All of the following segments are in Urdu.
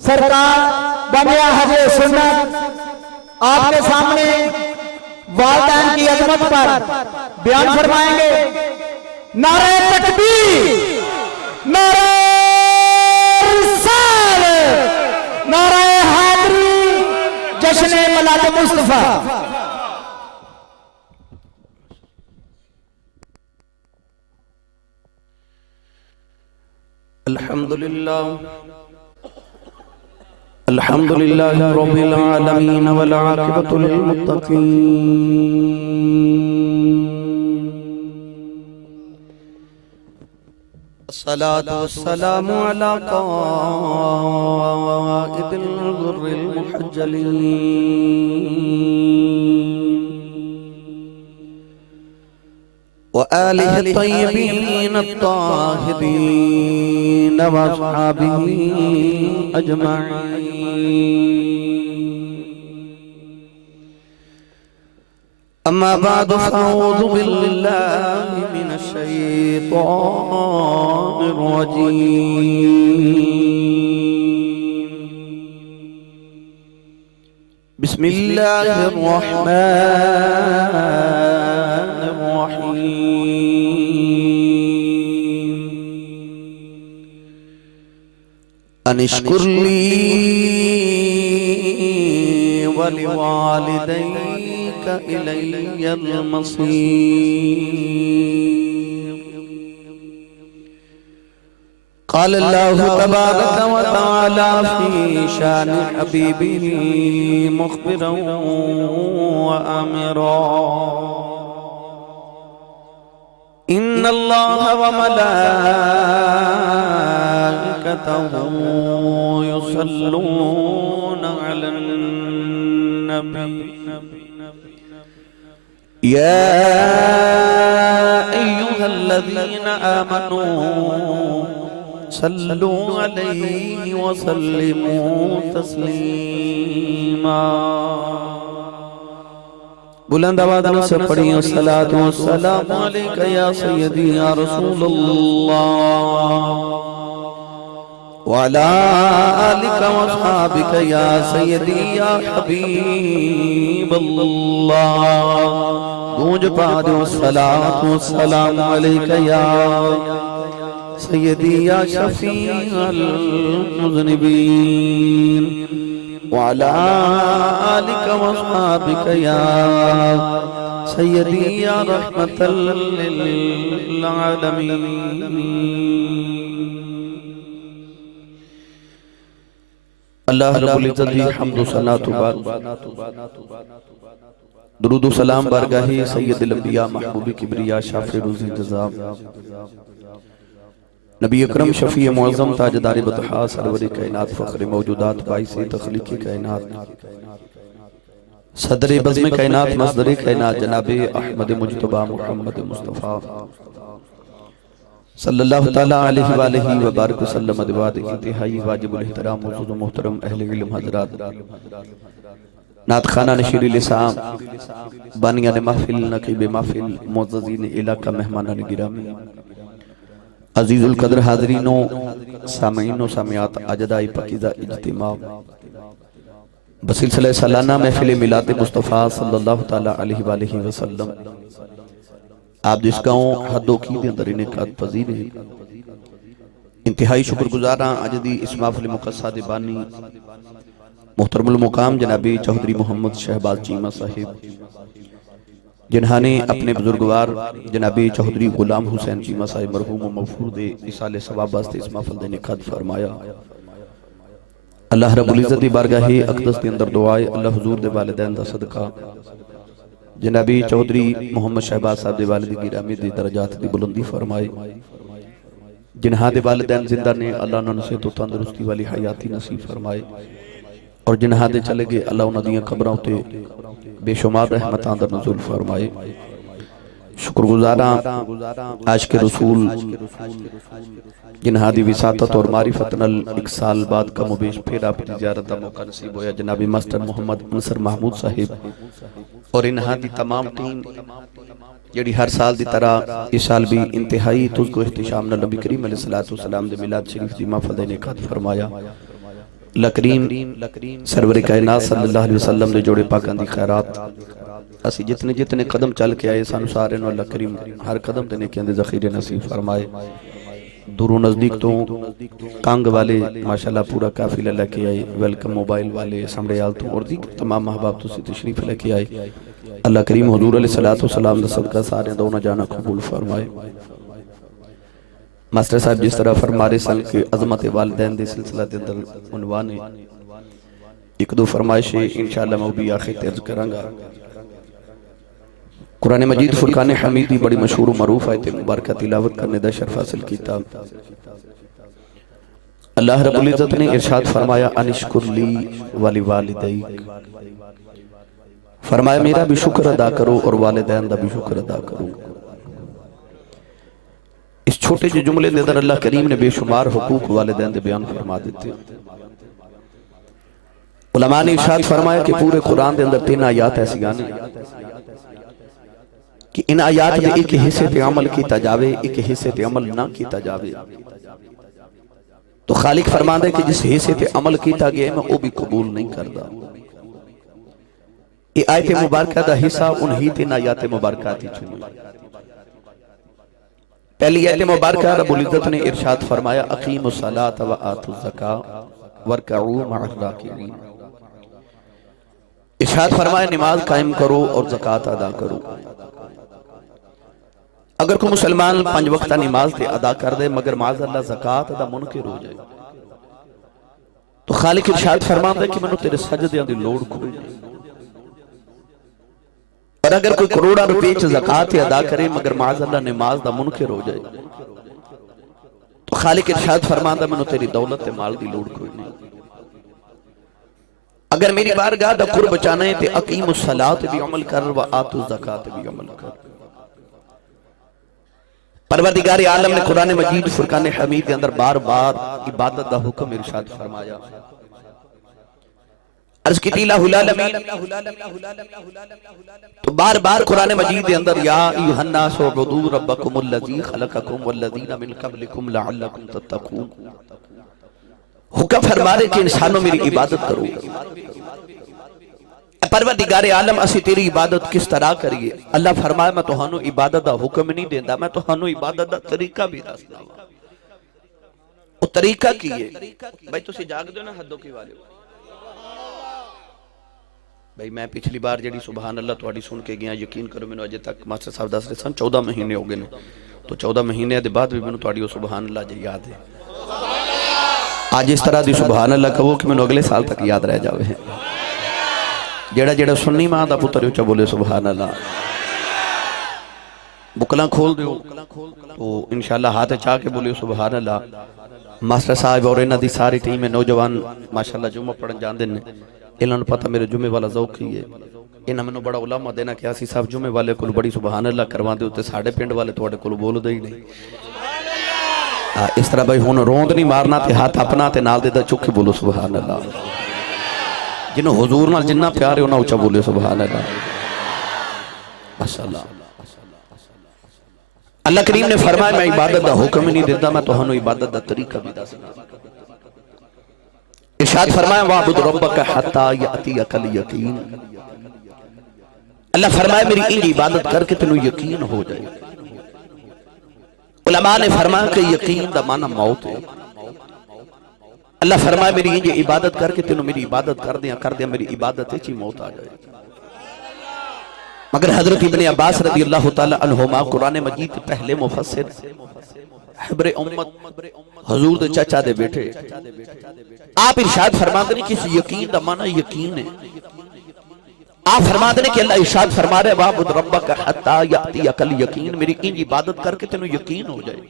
سرکار بنیا حضر سنت آپ کے سامنے والدین کی عظمت پر بیان فرمائیں گے۔ نعرہ تکبیر، نعرہ رسالت، نعرہ حیدری، جشن میلاد مصطفیٰ۔ الحمد لله رب العالمين والعاقبة للمتقين الصلاة والسلام على قائد الغر المحجلين وآله الطيبين الطاهرين وأصحابه أجمعين۔ أما بعد فأعوذ بالله من الشيطان الرجيم، بسم الله الرحمن الرحيم۔ أن اشكر لي ولوالديك إلي المصير۔ قال الله تبارك وتعالى في شان حبيبه مخبرا وآمرا: إن الله وملائكته يصلون على النبي يا أيها الذين آمنوا صلوا عليه وسلموا تسليما۔ بلند آواز سے پڑھیں الصلاۃ والسلام علیک یا سیدی یا رسول اللہ وعلی آلک واصحابک یا سیدی یا حبیب اللہ۔ گونج پا دو الصلاۃ والسلام علیک یا سیدی یا شفیع المذنبین وعلى آلك وصحابك يا سيدي يا رحمة للعالمين۔ اللہ رب العزت دی حمد و صلاۃ و درود و سلام بارگاہ سید الانبیاء محبوب کبریا شافع روزی جزا نبی اکرم شفیع معظم تاجدار بطحا سرور کائنات فخر موجودات باعث تخلیق کائنات صدر بزم کائنات مصدر کائنات جناب احمد مجتبی محمد مصطفیٰ صلی اللہ تعالیٰ علیہ وآلہ وبارک وسلم دواد انتہائی واجب الاحترام موجود محترم اہل علم حضرات، نعت خانہ نشیر لسان، بانیان محفل، نقیب محفل، معززین علاقہ مہمانان گرامی، عزیز القدر حاضرین و سامعین و سامعات، اجدائی پاکیزہ اجتماع بسلسلہ سالانہ محفل میلاد مصطفیٰ صلی اللہ تعالیٰ علیہ وآلہ وسلم آپ جس گاؤں حد و قید اندر انعقاد پذیر ہیں۔ انتہائی شکر گزاراں اجدی اس محفل مقصد بانی محترم المقام جناب چودھری محمد شہباز چیمہ صاحب، جنہاں نے اپنے بزرگوار جناب چودھری غلام حسین چیمہ صاحب مرحوم و مغفور دے اصال ثواب واسطے اس محفل دے انعقاد فرمایا۔ اللہ رب العزت دی بارگاہ اقدس دے اندر دعائے اللہ حضور دے والدین دا صدقہ جناب چودھری محمد شہباز صاحب دے والد گرامی دی درجات دی بلندی فرمائے، جنہاں دے والدین زندہ نے اللہ انہوں سے تو تندرستی والی حیاتی نصیب فرمائے، اور جنہاں دے چلے گئے اللہ انہوں دیاں قبروں تے بے شمار رحمتاں در نزول فرمائے۔ شکر گزاراں عاشق رسول جنہاں دی وساطت اور معرفت نل ایک سال بعد کم و بیش پھر آپ کی زیارت دا موقع نصیب ہویا جناب ماسٹر محمد انصر محمود صاحب اور انہاں دی تمام ٹیم جڑی ہر سال دی طرح اس سال بھی انتہائی تجھ کو احتشام نبی کریم علیہ السلام دے میلاد شریف دی محفل دے انعقاد فرمایا۔ اللہ کریم سرور کائنات صلی اللہ علیہ وسلم دے جوڑے پاکاں دی خیرات اسی جتنے جتنے قدم چل کے آئے سانو سارے نو اللہ کریم ہر قدم تے نیکیاں دے ذخیرے نصیب فرمائے. دور و نزدیک تو کانگ والے ماشاءاللہ پورا قافلہ لے کے آئے, ویلکم موبائل والے سمڑیال تو اور دیکھ تمام احباب تو سی تشریف لے کے آئے. اللہ کریم حضور علیہ السلام دا صدقہ سارے دونا جانا قبول فرمائے. ماسٹر صاحب جس طرح فرما رہے سن کہ عظمت والدین دے سلسلہ دے اندر عنوان ایک دو فرمائشیں انشاءاللہ میں بھی آخر ترز کروں گا. قرآن مجید فرقان حمیدی بڑی مشہور و معروف آیت مبارکہ تلاوت کرنے دا شرف حاصل کیتا. اللہ رب العزت نے ارشاد فرمایا انشکر لی ولی والدیک, فرمایا میرا بھی شکر ادا کرو اور والدین دا بھی شکر ادا کرو. اس چھوٹے جو جملے دے در اللہ کریم نے بے شمار حقوق والدین دے بیان فرما دیتے. علماء نے ارشاد فرمایا کہ پورے قرآن دے اندر 3 آیات ایسی آنے کہ ان آیات میں ایک حصے تے عمل کیتا جاوے, ایک حصے تے عمل نہ کیتا جاوے. تو خالق فرما دے کہ جس حصے تے عمل کیتا گیا میں وہ بھی قبول نہیں کردا. یہ آیت مبارکہ دا حصہ انہی 3 آیات مبارکات ہی چھوڑی. پہلی آیت مبارکہ رب العزت نے ارشاد فرمایا اقیموا الصلاۃ وآتوا الزکاۃ وارکعوا مع الراکعین. ارشاد فرمایا نماز قائم کرو اور زکوٰۃ ادا کرو. اگر کوئی مسلمان 5 وقتہ نماز تے ادا کر دے مگر معاذ اللہ زکوٰۃ ادا منکر ہو جائے تو خالق ارشاد فرماتا ہے کہ میں نے تیرے سجدیاں دی لوڑ کوئی نہیں. اور اگر کوئی کروڑا روپے چ زکوٰۃ ادا کرے مگر معاذ اللہ نماز دا منکر ہو جائے تو خالق ارشاد فرماتا ہے میں نے تیری دولت تے مال دی لوڑ کوئی نہیں. اگر میری بارگاہ دا قرب چاہنا ہے تے اقیم الصلاۃ بھی عمل کر و آتوا الزکاۃ بھی عمل کر. پروردگار عالم نے قرآن مجید فرقان حمید کے اندر بار بار عبادت دا حکم ارشاد فرمایا. عرض کی الہ العالمین تو بار بار قرآن مجید کے اندر یا ایھا الناس اعبدوا ربکم الذی خلقکم والذین من قبلکم لعلکم تتقون. حکم فرما رہے کہ انسانوں میری عبادت کرو. پروردگار عالم اسی تیری عبادت کس طرح کریے؟ اللہ فرمایا میں تہانوں عبادت دا حکم نہیں دیندہ, میں تہانوں عبادت دا طریقہ بھی دسدا. وہ طریقہ کی ہے بھائی تسی جاگ دو نا حدوں کی والے بھائی. میں پچھلی بار جڑی سبحان اللہ تواڈی سن کے گیا, یقین کرو میں اجے تک ماسٹر صاحب دس رہے سن 14 مہینے ہو گئے نے تو 14 مہینے دے بعد بھی میں تواڈی سبحان اللہ جی یاد ہے. آج اس طرح دی سبحان اللہ کہو کہ میں اگلے سال تک یاد رہ جاوے ہیں. جیڑا جیڑا سنی ماں دا پتر اچھا بولے سبحان اللہ. بکلاں کھول دیو تو انشاءاللہ ہاتھ چاہ کے بولے سبحان اللہ. ماسٹر صاحب اور انہاں دی ساری ٹیم میں نوجوان ماشاءاللہ جمعہ پڑھن جاندے نے, انہاں نوں پتہ میرے جمعے والا ذوق ہی ہے. انہاں مینوں بڑا علماء دینا کہ اسی صاحب جمعے والے کول بڑی سبحان اللہ کرواندے ہوتے, ساڈے پنڈ والے تواڈے کول بولدے ہی نہیں. اس طرح بھائی ہن روند نہیں مارنا تے ہاتھ اپنا تے نال دے دا چک کے بولو سبحان اللہ. جنہوں حضور نال جنہ پیارے انہاں اچھا بولے سبحان اللہ. ماشاءاللہ اللہ کریم نے فرمایا میں عبادت دا حکم نہیں دیتا, میں تہانوں عبادت دا طریقہ بھی دسنا. ارشاد فرمایا وَاعْبُدْ رَبَّكَ حَتَّى يَأْتِيَكَ الْيَقِينُ. اللہ فرمایا میری انج عبادت کر کے تینوں یقین ہو جائے. علماء نے فرمایا کہ یقین دا معنی موت ہے. اللہ فرمایا میری انج عبادت کر کے تینوں میری عبادت کر دیا میری عبادت اچھی موت آ جائے. مگر حضرت ابن عباس رضی اللہ تعالی عنہما قرآن مجید کے پہلے مفسر حبر امت حضور دے چچا دے بیٹھے, آپ ارشاد فرماتے ہیں کہ اس یقین دا معنی یقین ہے. آپ فرماتے ہیں کہ اللہ ارشاد فرما رہے وَاعْبُدْ رَبَّكَ حَتَّى يَأْتِيَكَ الْيَقِينُ, میری انج عبادت کر کے تینوں یقین ہو جائے.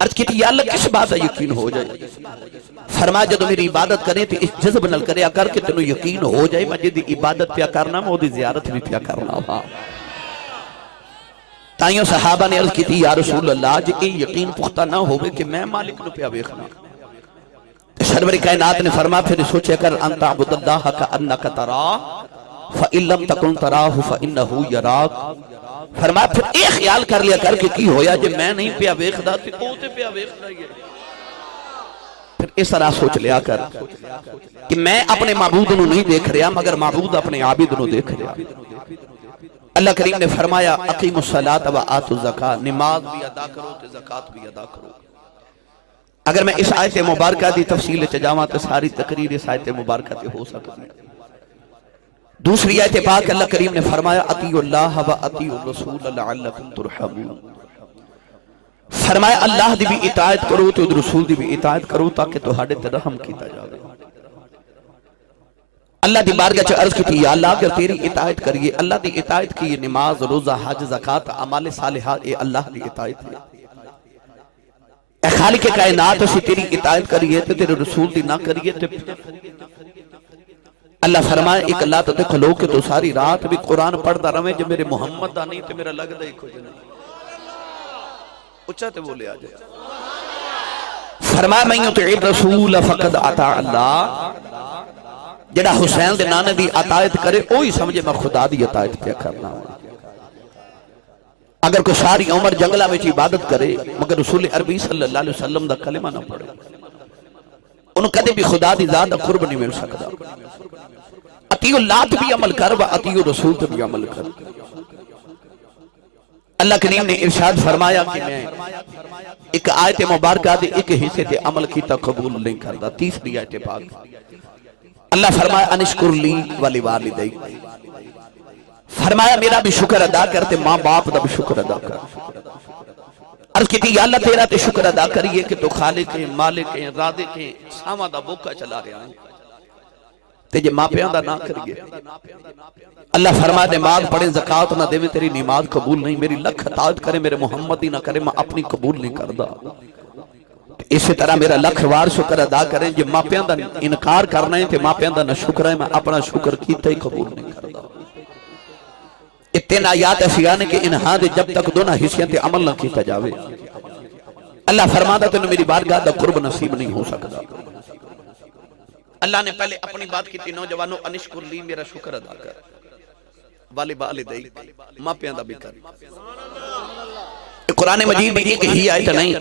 عرض کی یا اللہ کس بات ہے یقین ہو جائے؟ فرمایا جدو میری عبادت کریں تو اس جذب نل کرے کر کے تینوں یقین ہو جائے میں جدی عبادت پیا کرنا میں دی زیارت بھی پیا کرنا ہوا. تائیوں صحابہ نے عرض کی تھی یا رسول اللہ جی یقین پختہ نہ ہوئے کہ میں مالک نو پیا بیخنا. سرور کائنات نے فرمایا پھر سوچے کر انت عبد اللہ کا انکا تراہ فَإِن لَمْ تَكُنْ تَرَاهُ فَإِنَّهُ يَرَاكَ. فرمایا پھر ایک خیال کر لیا کر کے کی ہویا جب میں نہیں پیا ویکھدا تے او تے پیا ویکھدا ہی ہے. پھر اس طرح سوچ لیا کر کہ میں اپنے معبود نو نہیں دیکھ رہا مگر معبود اپنے عابد نو دیکھ رہا. اللہ کریم نے فرمایا اقیم الصلاۃ و آتوا الزکاۃ، نماز بھی ادا کرو تے زکات بھی ادا کرو. اگر میں اس آیت مبارکہ دی تفصیل چ جاواں تے ساری تقریر اس آیت مبارکہ تے ہو سکتی. دوسری آیت پاک اللہ کریم نے فرمایا اطیعوا اللہ و اطیعوا الرسول لعلکم ترحمون. فرمایا اللہ دی بھی اطاعت کرو تے رسول دی بھی اطاعت کرو تاکہ تہاڈے تے رحم کیتا جاوے. اللہ دی بارگاہ چ عرض کی یا اللہ اگر تیری اطاعت کریے، اللہ دی اطاعت کی نماز روزہ حج زکات اعمال صالحات اے اللہ دی اطاعت ہے. اے خالق کائنات اسی تیری اطاعت کریے تے تیرے رسول دی نہ کریے تے اللہ فرمائے ایک اللہ تے کھلو کہ تو ساری رات بھی قرآن پڑھدا رہے جو میرے محمد دا نہیں تے میرا لگدا ہی کچھ نہیں. اچھا تے بولے آ جائے. فرمایا من یطع الرسول فقد اطاع اللہ، جڑا حسین دے نانے دی اطاعت کرے وہی سمجھے میں خدا دی اطاعت پہ کرنا. اگر کوئی ساری عمر جنگلہ میں عبادت کرے مگر رسول عربی صلی اللہ علیہ وسلم دا کلمہ نہ پڑھے انہوں کدے بھی خدا دی ذات دا قرب نہیں مل سکتا. اطیعوا اللہ تے بھی عمل کر و اطیعوا رسول تے بھی عمل کر. اللہ کریم نے ارشاد فرمایا کہ میں ایک آیت مبارکہ دے ایک حصے تے عمل کیتا قبول نہیں کردا. تیسری آیت پاک اللہ فرمایا انشکر لی ولوالدیک، فرمایا میرا بھی شکر ادا کرتے ماں باپ دا بھی شکر ادا کر. عرض کی تھی یا اللہ تیرا تے شکر ادا کریے کہ تو خالق ہیں مالک ہیں رازق ہیں ساواں دا بوکا چلا رہا ہے تے جے ماں پیاں دا نہ کریے. اللہ فرمایا نماز پڑھیں زکات نہ دے تیری نماز قبول نہیں. میری لکھ اطاعت کرے میرے محمد ہی نہ کرے میں اپنی قبول نہیں کردا. اسی طرح میرا لکھ وار شکر ادا کریں جے ماں پیاں دا انکار کرنا ہے تے ماں پیاں دا نہ شکر ہے میں اپنا شکر کیتا ہی قبول نہیں کردا. اتنا آیات ایسی آنے کہ انہاں دے جب تک دونوں حصیاں تے عمل نہ کیتا جاوے اللہ فرماتا تینوں میری بارگاہ دا قرب نصیب نہیں ہو سکتا. اللہ نے پہلے اپنی بات کی تھی نوجوانوں انشکر لی میرا شکر ادا کر والدیک ماں پیاں دا بھی کر. قرآن مجید بھی ایک ہی آیت نہیں.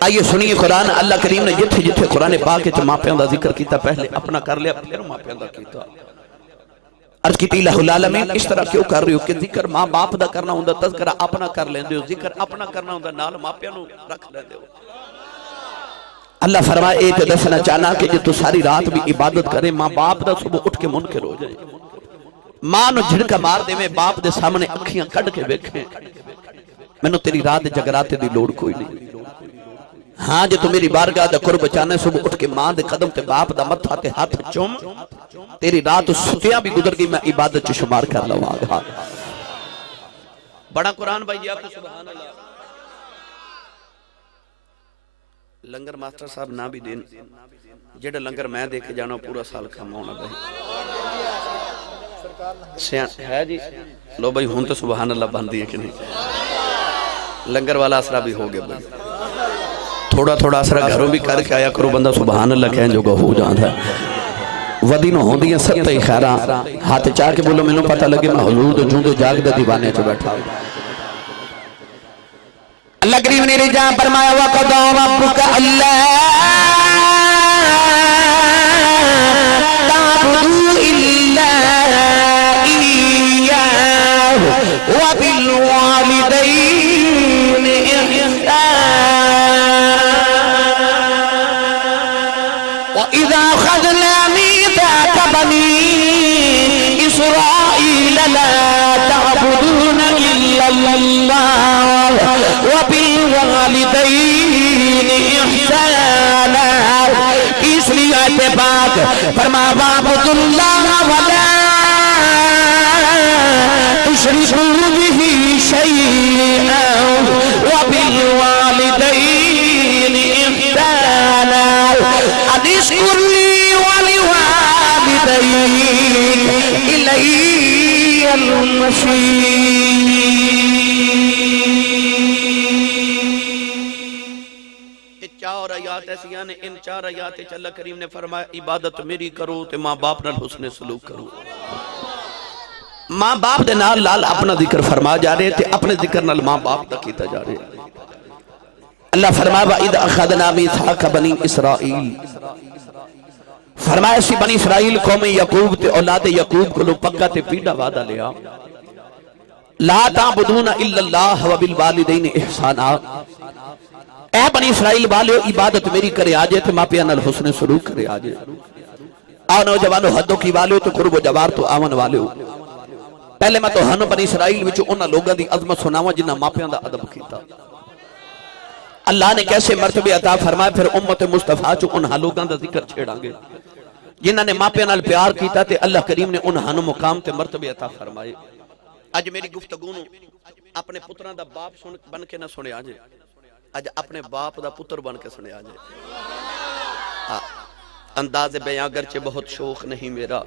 آئیے سنیے قرآن اللہ کریم نے جتھے جتھے قرآن پاک چ ماں پیاں دا ذکر کیتا پہلے اپنا کر لیا پھر ماں پیاں دا کیتا. عرض کی الہ العالمین اس طرح کیوں کر رہی ہو کہ ذکر ماں باپ دا کرنا ہوندا تذکرہ اپنا کر لیندے ہو ذکر اپنا کرنا ہوندا نال ماں پیاں نو رکھ لیندے ہو. اللہ فرمائے اے تے دسنا چاہنا کہ جے تو ساری رات بھی عبادت کرے ماں باپ دا صبح اٹھ کے منکر ہو جائے ماں نو جھڑکا مار دے میں باپ دے سامنے اکھیاں کڈ کے ویکھیں مینوں تیری رات جگراتے دی لوڑ کوئی نہیں. ہاں جے تو میری بارگاہ دا قرب چاہنا صبح اٹھ کے ماں دے قدم تے باپ دا متھا تے ہاتھ چوم تیری رات ستیاں بھی گزر گئی میں عبادت چ شمار کر لواں گا. بڑا قرآن بھائی آپ کو سبحان اللہ. لنگر ماسٹر صاحب نہ بھی دین جڑا لنگر میں دے کے جانا پورا سال کھاما ہونا بھائی ہے جی. لو بھائی ہون تو سبحان اللہ بن دی ہے کہ نہیں. لنگر والا اسرا بھی ہو گیا بھائی تھوڑا تھوڑا اسرا گھروں بھی کر کے آیا کرو بندہ سبحان اللہ کہیں جو گا ہو جاندہ ہے. ودی نو ہوں دیاں سب تے خیراں ہاتھ چاہ کے بولو میں نو پتہ لگے میں حضور دو جون دو جاگ دا دیوانے چو بیٹھا. اللہ کریم نے رجاں فرمایا وَقَضَى رَبُّكَ أَلَّا تَعْبُدُوا إِلَّا إِيَّاهُ وَبِالْوَالِدَيْنِ إِحْسَانًا وَإِذَا أَخَذْنَا مِيثَاقَ بَنِي إِسْرَائِيلَ لَا تَعْبُدُونَ إِلَّا اللَّهَ وَبِالْوَالِدَيْنِ إِحْسَانًا. تیسری آیت پاک فرما وَاعْبُدُوا اللَّهَ وَلَا تُشْرِكُوا بِهِ شَيْئًا وَبِالْوَالِدَيْنِ إِحْسَانًا أَنِ اشْكُرْ لِي وَلِوَالِدَيْكَ إِلَيَّ الْمَصِيرُ. چار آیات ایسی ہیں ان چار آیات اللہ کریم نے فرمایا عبادت میری کرو تے ماں باپ نال حسن سلوک کرو. ماں باپ دے نال لال اپنا ذکر فرما جا رہے تے اپنے ذکر نال ماں باپ دا کیتا جا رہے. اللہ فرمایا وَإِذْ أَخَذْنَا مِيثَاقَ بَنِي إِسْرَائِيل، فرمایا سی بنی اسرائیل قوم یعقوب تے اولاد یعقوب کو لو پکا تے پیڑا وعدہ لیا لا تعبدون الا اللہ وبالوالدین احسانا، اے بنی اسرائیل والے عبادت میری کرے آجے تے ماں پیانال حسن سلوک کرے آجے، آو نوجوانو حدوں کی والے تو قرب و جوار تو آون والے ہو۔ پہلے میں تو ہنو بنی اسرائیل وچ انہاں لوگاں دی عظمت سناواں جنہاں ماں پیاں دا ادب کیتا۔ اللہ نے کیسے مرتبے عطا فرمائے، پھر امت مصطفیٰ چو انہاں لوگاں دا ذکر چھیڑاں گے جنہاں نے ماں پیاں نال پیار کیتا تے اللہ کریم نے انہاں نو مقام تے مرتبے عطا فرمائے۔ اج میری گفتگو نو اپنے پتراں دا باپ بن کے نہ سنے آجے، اج اپنے باپ دا پتر بن کے سنے آجے۔ انداز بیاں گرچہ بہت شوق نہیں میرا،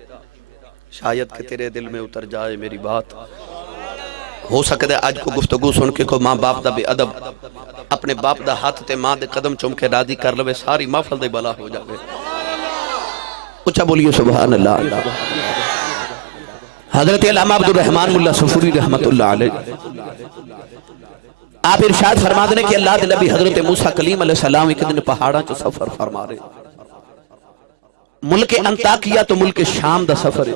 شاید کہ تیرے دل میں اتر جائے میری بات۔ ہو سکتا ہے آج کو گفتگو سن کے کو ماں باپ دا بے ادب اپنے باپ دا ہاتھ تے ماں دے قدم چوم کے راضی کر لوے، ساری محفل دے بلا ہو جاوے۔ اچھا بولیے سبحان اللہ۔ حضرت علامہ عبدالرحمن اللہ صفوری رحمت اللہ علیہ آپ ارشاد فرما دنے کہ اللہ دے نبی حضرت موسیٰ کلیم علیہ السلام ایک دن پہاڑاں چو سفر فرما رہے، ملک انطاکیہ تو ملک شام دا سفر ہے۔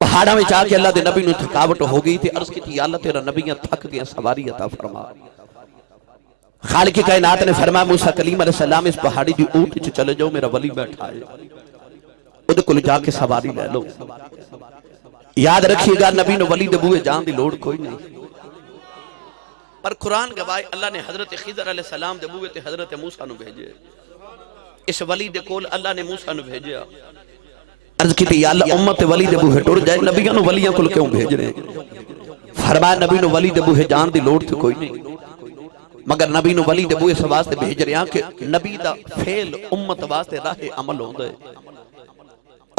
پہاڑاں میں چاہ کے اللہ دے نبی نو تھکاوٹ ہو گئی تھی، عرض کی تھی یا اللہ تیرا نبیاں تھک گیا، سواری عطا فرما۔ خالق کائنات نے فرمایا موسیٰ کلیم علیہ السلام اس پہاڑی دی اونٹ چ چلے جاؤ، میرا ولی بیٹھا ہے، ادھے کل جا کے سواری لے لو۔ یاد رکھیے گا نبی نو ولی دے بوئے جان دی لوڑ کوئی نہیں، پر قرآن گواہ اللہ نے حضرت خضر علیہ السلام دے بوئے تے حضرت موسیٰ نو بھیجے، اس ولی دے کول اللہ نے موسیٰ نو بھیجیا۔ عرض کی تھی یا اللہ امت ولی دے بوئے ٹور جائے، نبیوں نو ولیاں کل کیوں بھیج رہے ہیں؟ فرمایا نبی نو ولی دے بوئے جان دی لوڑ تے کوئی نہیں، مگر نبی نو ولی دے بوئے سے واسطے بھیج رہے ہیں کہ نبی دا فعل امت واسطے راہ عمل ہوں دے۔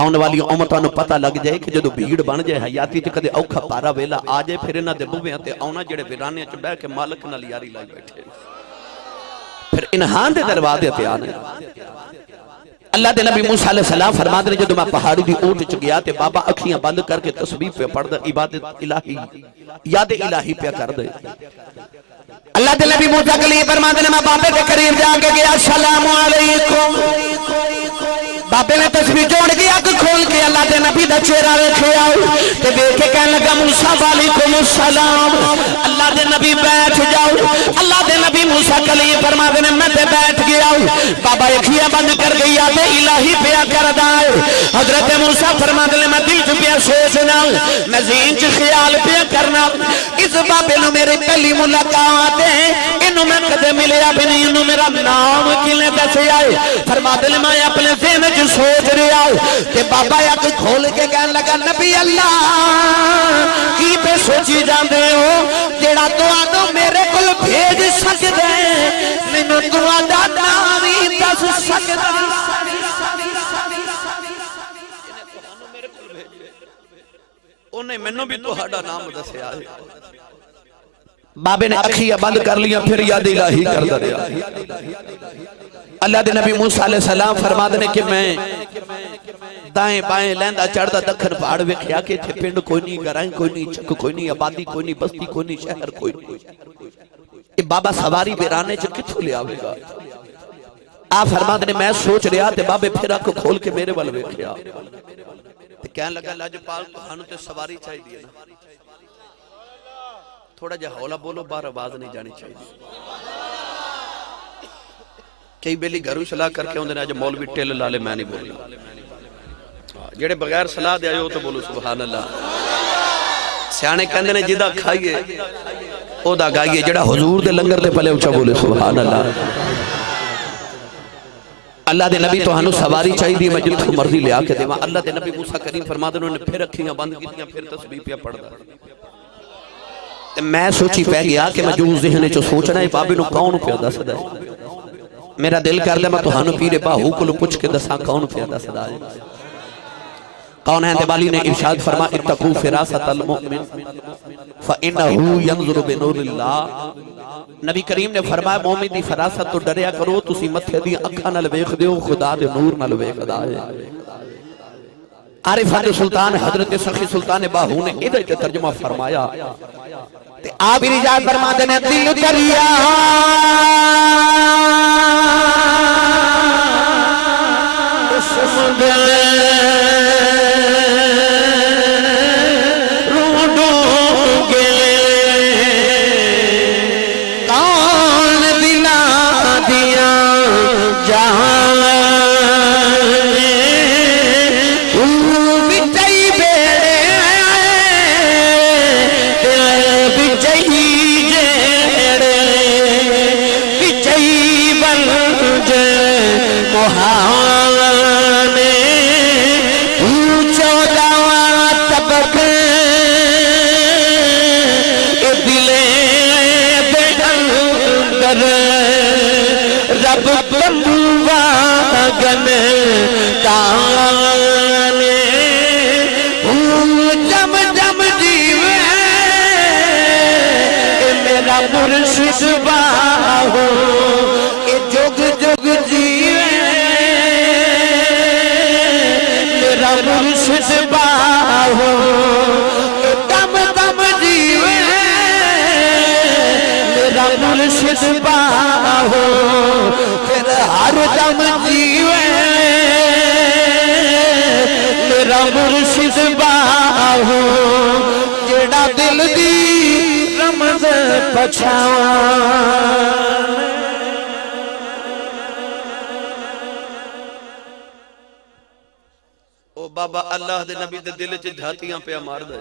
آنے والی امتوں نو پتہ لگ جائے کہ جدو بھیڑ بن جائے حیاتی تے کدے اوکھا پارا ویلا آ جائے، پھر انہاں دے بوئے تے آنا جڑے ویرانے چ بیٹھ کے مالک نال یاری لائی بیٹھے، پھر انہاں دے دروازے تے آنے۔ اللہ دے نبی موسیٰ علیہ السلام فرما دے جدو میں پہاڑی دی اونٹ چ گیا تے بابا اکھیاں بند کر کے تسبیح پہ پڑھ دے، عبادت الہی یاد الہی پہ کر دے۔ اللہ دے نبی موسیٰ کلیم فرما دے میں بابے کے قریب جا کے گیا، السلام علیکم، بابے نے تسبیح جوڑ گیا کہ کھول کے اللہ دے نبی دا چہرہ رکھے آؤ تے دیکھے کہنے لگا موسیٰ علیکم السلام، اللہ دے نبی بیٹھ جاؤ۔ اللہ دے نبی موسیٰ کلیم فرما دے میں تے بیٹھ گیا، بابا اکھیاں بند کر گئی یاد الہی پیا کر دائے۔ حضرت موسیٰ فرما دے میں دل چ پیا سوچنا، میں ذہن چ خیال پیا کرنا، اس بابے نو میرے پہلی ملاقات ہے، انہوں میں کدے ملیا بھی نہیں، انہوں میرا نام کلے دسے آئے۔ فرما دے میں اپنے ذہن چ سوچ رہا کہ بابا یک کھول کے کہنے لگا نبی اللہ کی پہ سوچی جاندے ہو، جیڑا دعا دو میرے کل بھیج سکتے مینوں دعا دا نام ہی دس سکتا۔ انہیں مینوں بھی تہاڈا نام دسیا ہے۔ بابے نے اکھیاں بند کر لیا، پھر یاد الہی کر دیا۔ اللہ دے نبی موسیٰ علیہ السلام فرما دے کہ میں دائیں بائیں لیندہ چڑھدا دکھن پہاڑ ویکھیا کہ تھے پنڈ کوئی نہیں، گرائیں کوئی نہیں، چک کوئی نہیں، آبادی کوئی نہیں، بستی کوئی نہیں، شہر کوئی نہیں۔ یہ بابا سواری بیرانے چ کتھوں لے آوے گا؟ آپ فرما دے میں سوچ رہا تے بابے پھر اکھ کھول کے میرے ول ویکھیا تے کہنے لگا لاجپال تہانوں تے سواری چاہیے نا، تھوڑا جا ہولا بولو، باہر آواز نہیں جانی چاہیے۔ کئی بیلی گھروں صلاح کر کے ہوندے نے آج مولوی ٹیل لالے میں نہیں بولنا، جڑے بغیر صلاح دے آئے ہو تو بولو سبحان اللہ۔ سیانے کہندے نے جدہ کھائیے او دا گائیے، جڑا حضور دے لنگر دے پلے اچھا بولے سبحان اللہ۔ اللہ دے نبی تو ہنو سواری چاہی دی، میں جتھو مرضی لے آکے دے ماں۔ اللہ دے نبی موسیٰ کریم فرما دے انہوں نے پھر رکھیاں بند کیتیاں، پھر تسبیح پہ پڑھ دا۔ میں سوچی پہ گیا کہ میں جو ذہنے چو سوچنا ہے بابے نو کون پہ دس دا ہے، میرا دل کر دے میں تو ہنو پیرے باہو کلو پچھ کے دساں کون پہ دس دا ہے۔ کون ہے اندبالی نے ارشاد فرما اتقو فراست المؤمن فَإِنَّهُ يَنظُرُ بِنُورِ اللَّهِ۔ نبی کریم نے فرمایا مومن دی فراست تو ڈریا کرو، تسی متھے دی اکھاں نال ویکھ دیو، خدا دے نور نال ویکھ دا ہے۔ عارفان سلطان حضرت سخی سلطان باہو نے ادھر کے ترجمہ فرمایا آپ ارجاء فرما دینے دل دریا او بابا اللہ دے نبی دے دل چ جھاتیاں پہ مار دے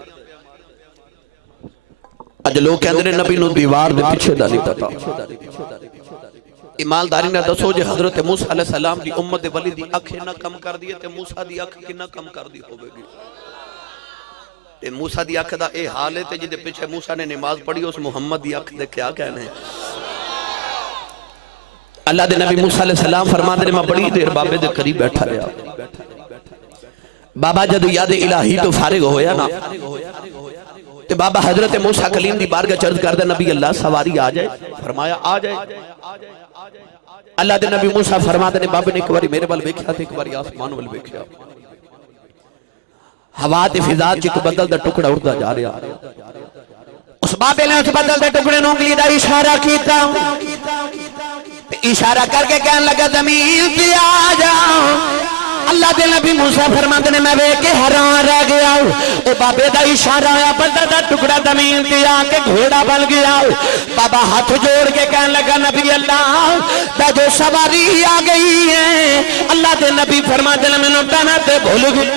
اج لوگ کہندے نے نبی نو دیوار دے پیچھے دا نہیں پتا ایمانداری نہ دسو جے حضرت موسیٰ علیہ السلام دی امت ولی دی اکھ نہ کم کر دی تے موسیٰ دی اکھ کنا کم کر دی ہوے گی تے موسیٰ دی اکھ دا اے حال ہے تے جے پیچھے موسیٰ نے نماز پڑھی اس محمد دی اکھ دے کیا کہنے ہیں اللہ دے نبی موسیٰ علیہ السلام فرماتے ہیں میں بڑی دیر بابے دے قریب بیٹھا رہا بابا جدو یاد الہی تو فارغ ہویا نا تے بابا حضرت موسیٰ کلیم دی بارگاہ چرد کردے نبی اللہ سواری آ جائے فرمایا آ جائے اللہ دے نبی موسیٰ فرماتے ہیں بابے نے ایک باری میرے بل بیکھیا تھے ایک باری آسمان بل بیکھیا ہوا تے فضا چ ایک بدل دا ٹکڑا اڑدا جا رہا اس بابے نے اس بدل دے ٹکڑے نوں انگلی دا اشارہ کیتا اشارہ کر کے کہنے لگا زمین پہ آ جاؤ اللہ دے نبی موسیٰ فرماتے نے میں وے کے حیران رہ گیا اے بابے دا اشارہ آیا بدل دا ٹکڑا زمین پہ آ کے گھوڑا بن گیا بابا ہاتھ جوڑ کے کہنے لگا نبی اللہ دا جو سواری آ گئی ہے اللہ دے نبی فرماتے نے میں نبتانا تے بھول گئی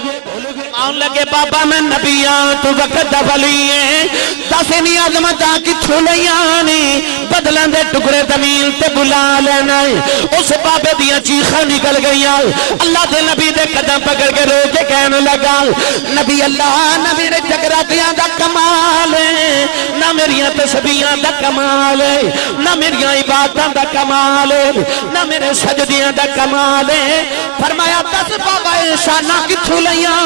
آن لگے بابا میں نبیاں تو وقت دا ولی ہیں دسنی عظمت آکی چھولیاں بدلن دے ٹکڑے زمین تے بلا لینا اس بابے دیاں چیخاں نکل گئیاں اللہ دے نبی دے قدم پکڑ کے رو کے کہنے لگا نبی اللہ نہ میرے جگراتیاں دا کمال ہے نہ میریاں تسبیحاں دا کمال ہے نہ میریاں عبادتاں دا کمال ہے نہ میرے سجدیاں دا کمال ہے فرمایا دس بابا شانہ کی چھولیاں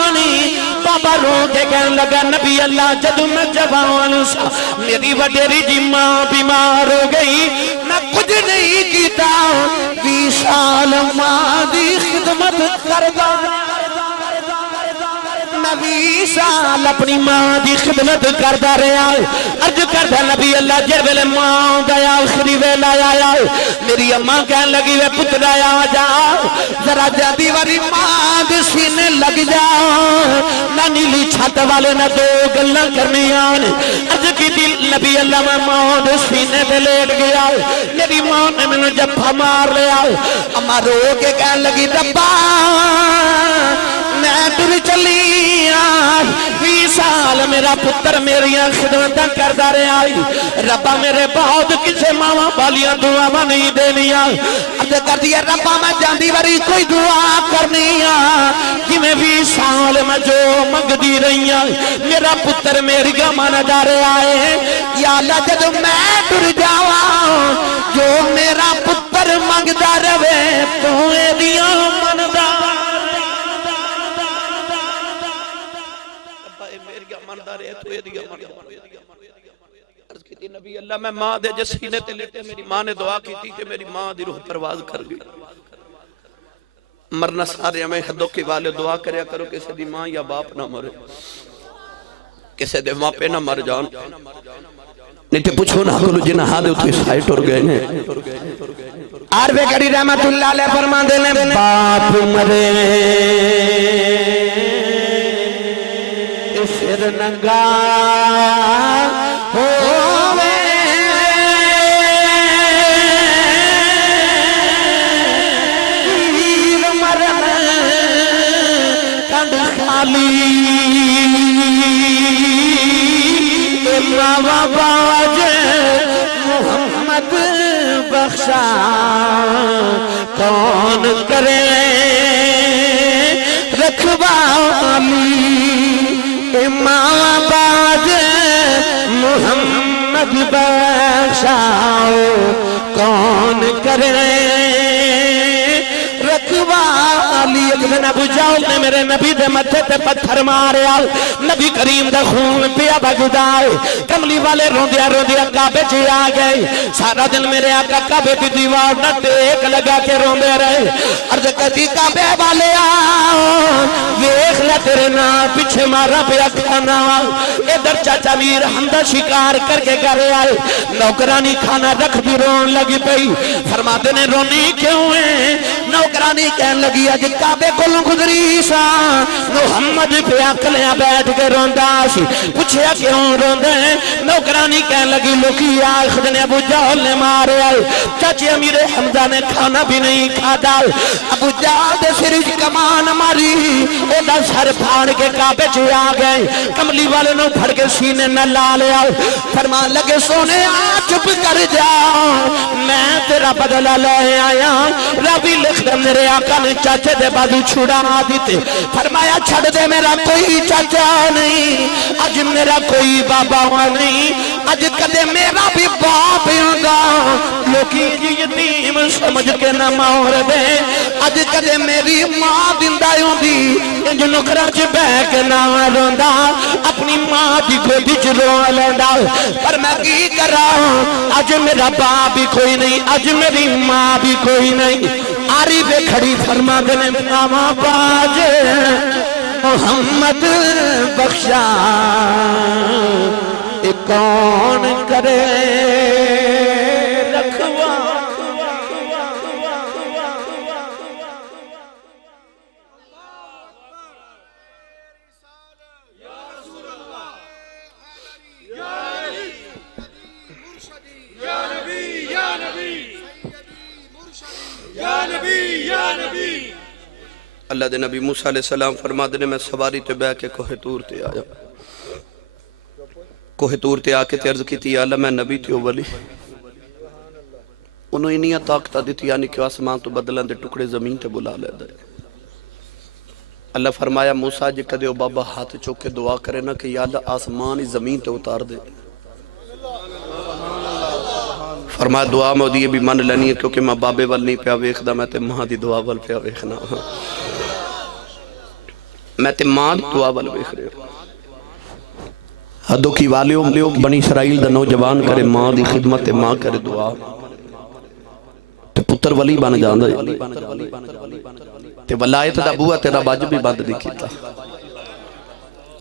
بابا رو کے کہنے لگا نبی اللہ جدو میں جوان سا میری وڈیری جی ماں بیمار ہو گئی میں کچھ نہیں کیتا 20 سال ماں دی خدمت کردہ میں 20 سال اپنی ماں دی خدمت کردہ رہا عرض کردہ نبی اللہ جر ویلے ماں دیا آخری ویلہ آیا میری اماں کہنے لگی وے پتر آیا جا ذرا جادی واری ماں دے سینے لگ جا نہ نیلی چھت والے نہ دو گلہ کرنی آنے عرض کی دل نبی اللہ میں ماں دے سینے دے لیٹ گیا میری ماں نے میں نے جبھا مار لیا اماں رو کے کہنے لگی ربا میں تر چلی 20 سال میرا پتر میریاں خدمتاں کردہ رہا ربا میرے بہت کسے ماما بالیاں دعا نہیں دینیاں عرض کر دیا ربا میں جاندی واری کوئی دعا کرنیاں کہ میں 20 سال میں جو مگ دی رہیاں میرا پتر میری گا مانا جا رہا ہے یا اللہ جب میں ٹر جاوا جو میرا پتر مگ دا روے تو اے دیاں من دا عرض کی تھی نبی اللہ میں ماں دے جسینے تے لیتے میری ماں نے دعا کی تھی کہ میری ماں دی روح پرواز کر گئی مرنا سارے ہمیں حدوں کے والے دعا کریا کرو کسی دی ماں یا باپ نہ مرے کسی دے ماں پہ نہ مر جان نہیں تے پوچھو نہ کلو جنہ ہادے اتوی سائٹ اور گئے ہیں عارف کری رحمت اللہ علیہ فرما دینے باپ مرے سر ننگا ہووے پیر مرن کنڈ خالی ماوا باج محمد بخشا کون کرے رکھوالی ماوا باج محمد بخشا کون کرے رکھوالی ایک دن ابو جہل نے میرے نبی دے متھے تے پتھر ماریا نبی کریم دا خون پیا بگدا ہے کملی والے روندیا روندیا کعبے چ آ گئے سارا دن میرے آقا کعبے دی دیوار نہ ٹیک لگا کے روندے رہے عرض کردی کعبے والے آؤ ویکھ لے تیرے نام پیچھے مارا پیا کھانا ادھر چاچا میر حمدہ شکار کر کے گھر آئے نوکرانی کھانا رکھ دی رون لگی پئی فرماتے نے رونی کیوں ہے نوکرانی کہن لگی اج کعبے کولوں گزری سا محمد پہ اکلیاں بیٹھ کے روندا سی پوچھیا کیوں روندے نوکرانی کہن لگی لوکی آخد نے ابو جہل نے ماریا چاچے امیر حمزہ نے کھانا بھی نہیں کھادا ابو جہل دے سر وچ کمان ماری اودہ سر پھاڑ کے کعبے چ آ گئے کملی والے نو پھڑ کے سینے نہ لا لیا فرمان لگے سونے چپ کر جا میں تیرا بدلہ لے آیا ربی لکھ دے میرے آقا نے چاچے دے بازو چھڑا دیتے فرمایا چھڑ دے میرا کوئی چاچا نہیں آج میرا کوئی بابا نہیں آج کدے میرا بھی باپ ہوگا لوکی یتیم سمجھ کے نہ مور دے آج کدے میری ماں دندہ ہوندی جو نکرہ چ بہ کے نہ روندا اپنی ماں دی گودی چ رو لیندا پر میں کی کراں آج میرا باپ بھی کوئی نہیں آج میری ماں بھی کوئی نہیں آری پہ کھڑی فرما دینے ماما باج محمد بخشا کون کرے رکھوا اللہ دے نبی موسیٰ علیہ السلام فرما دینے میں سواری تے بے کے کوہ تور تے آیا کوہ تور تے آکے تے عرض کی تھی یا اللہ میں نبی تیو ولی انہوں انہی طاقتہ دیتی یعنی کہ آسمان تو بدلن دے ٹکڑے زمین تے بلا لے دے اللہ فرمایا موسیٰ جی کدے بابا ہاتھ چوکے دعا کرے نا کہ یا اللہ آسمان زمین تے اتار دے فرمایا دعا میں دیئے بھی من لینی ہے کیونکہ میں بابے وال نہیں پیا ویخ دا میں تے ماں دی دعا وال پیا ویخنا میں تے ماں دی دعا وال ویخ رہے حدوں کی والیوں بنی اسرائیل دا نوجوان کرے ماں دی خدمت ماں کرے دعا تے پتر ولی بن جاندہ تے ولایت دا بوہ تیرا باج بھی بند دکھیتا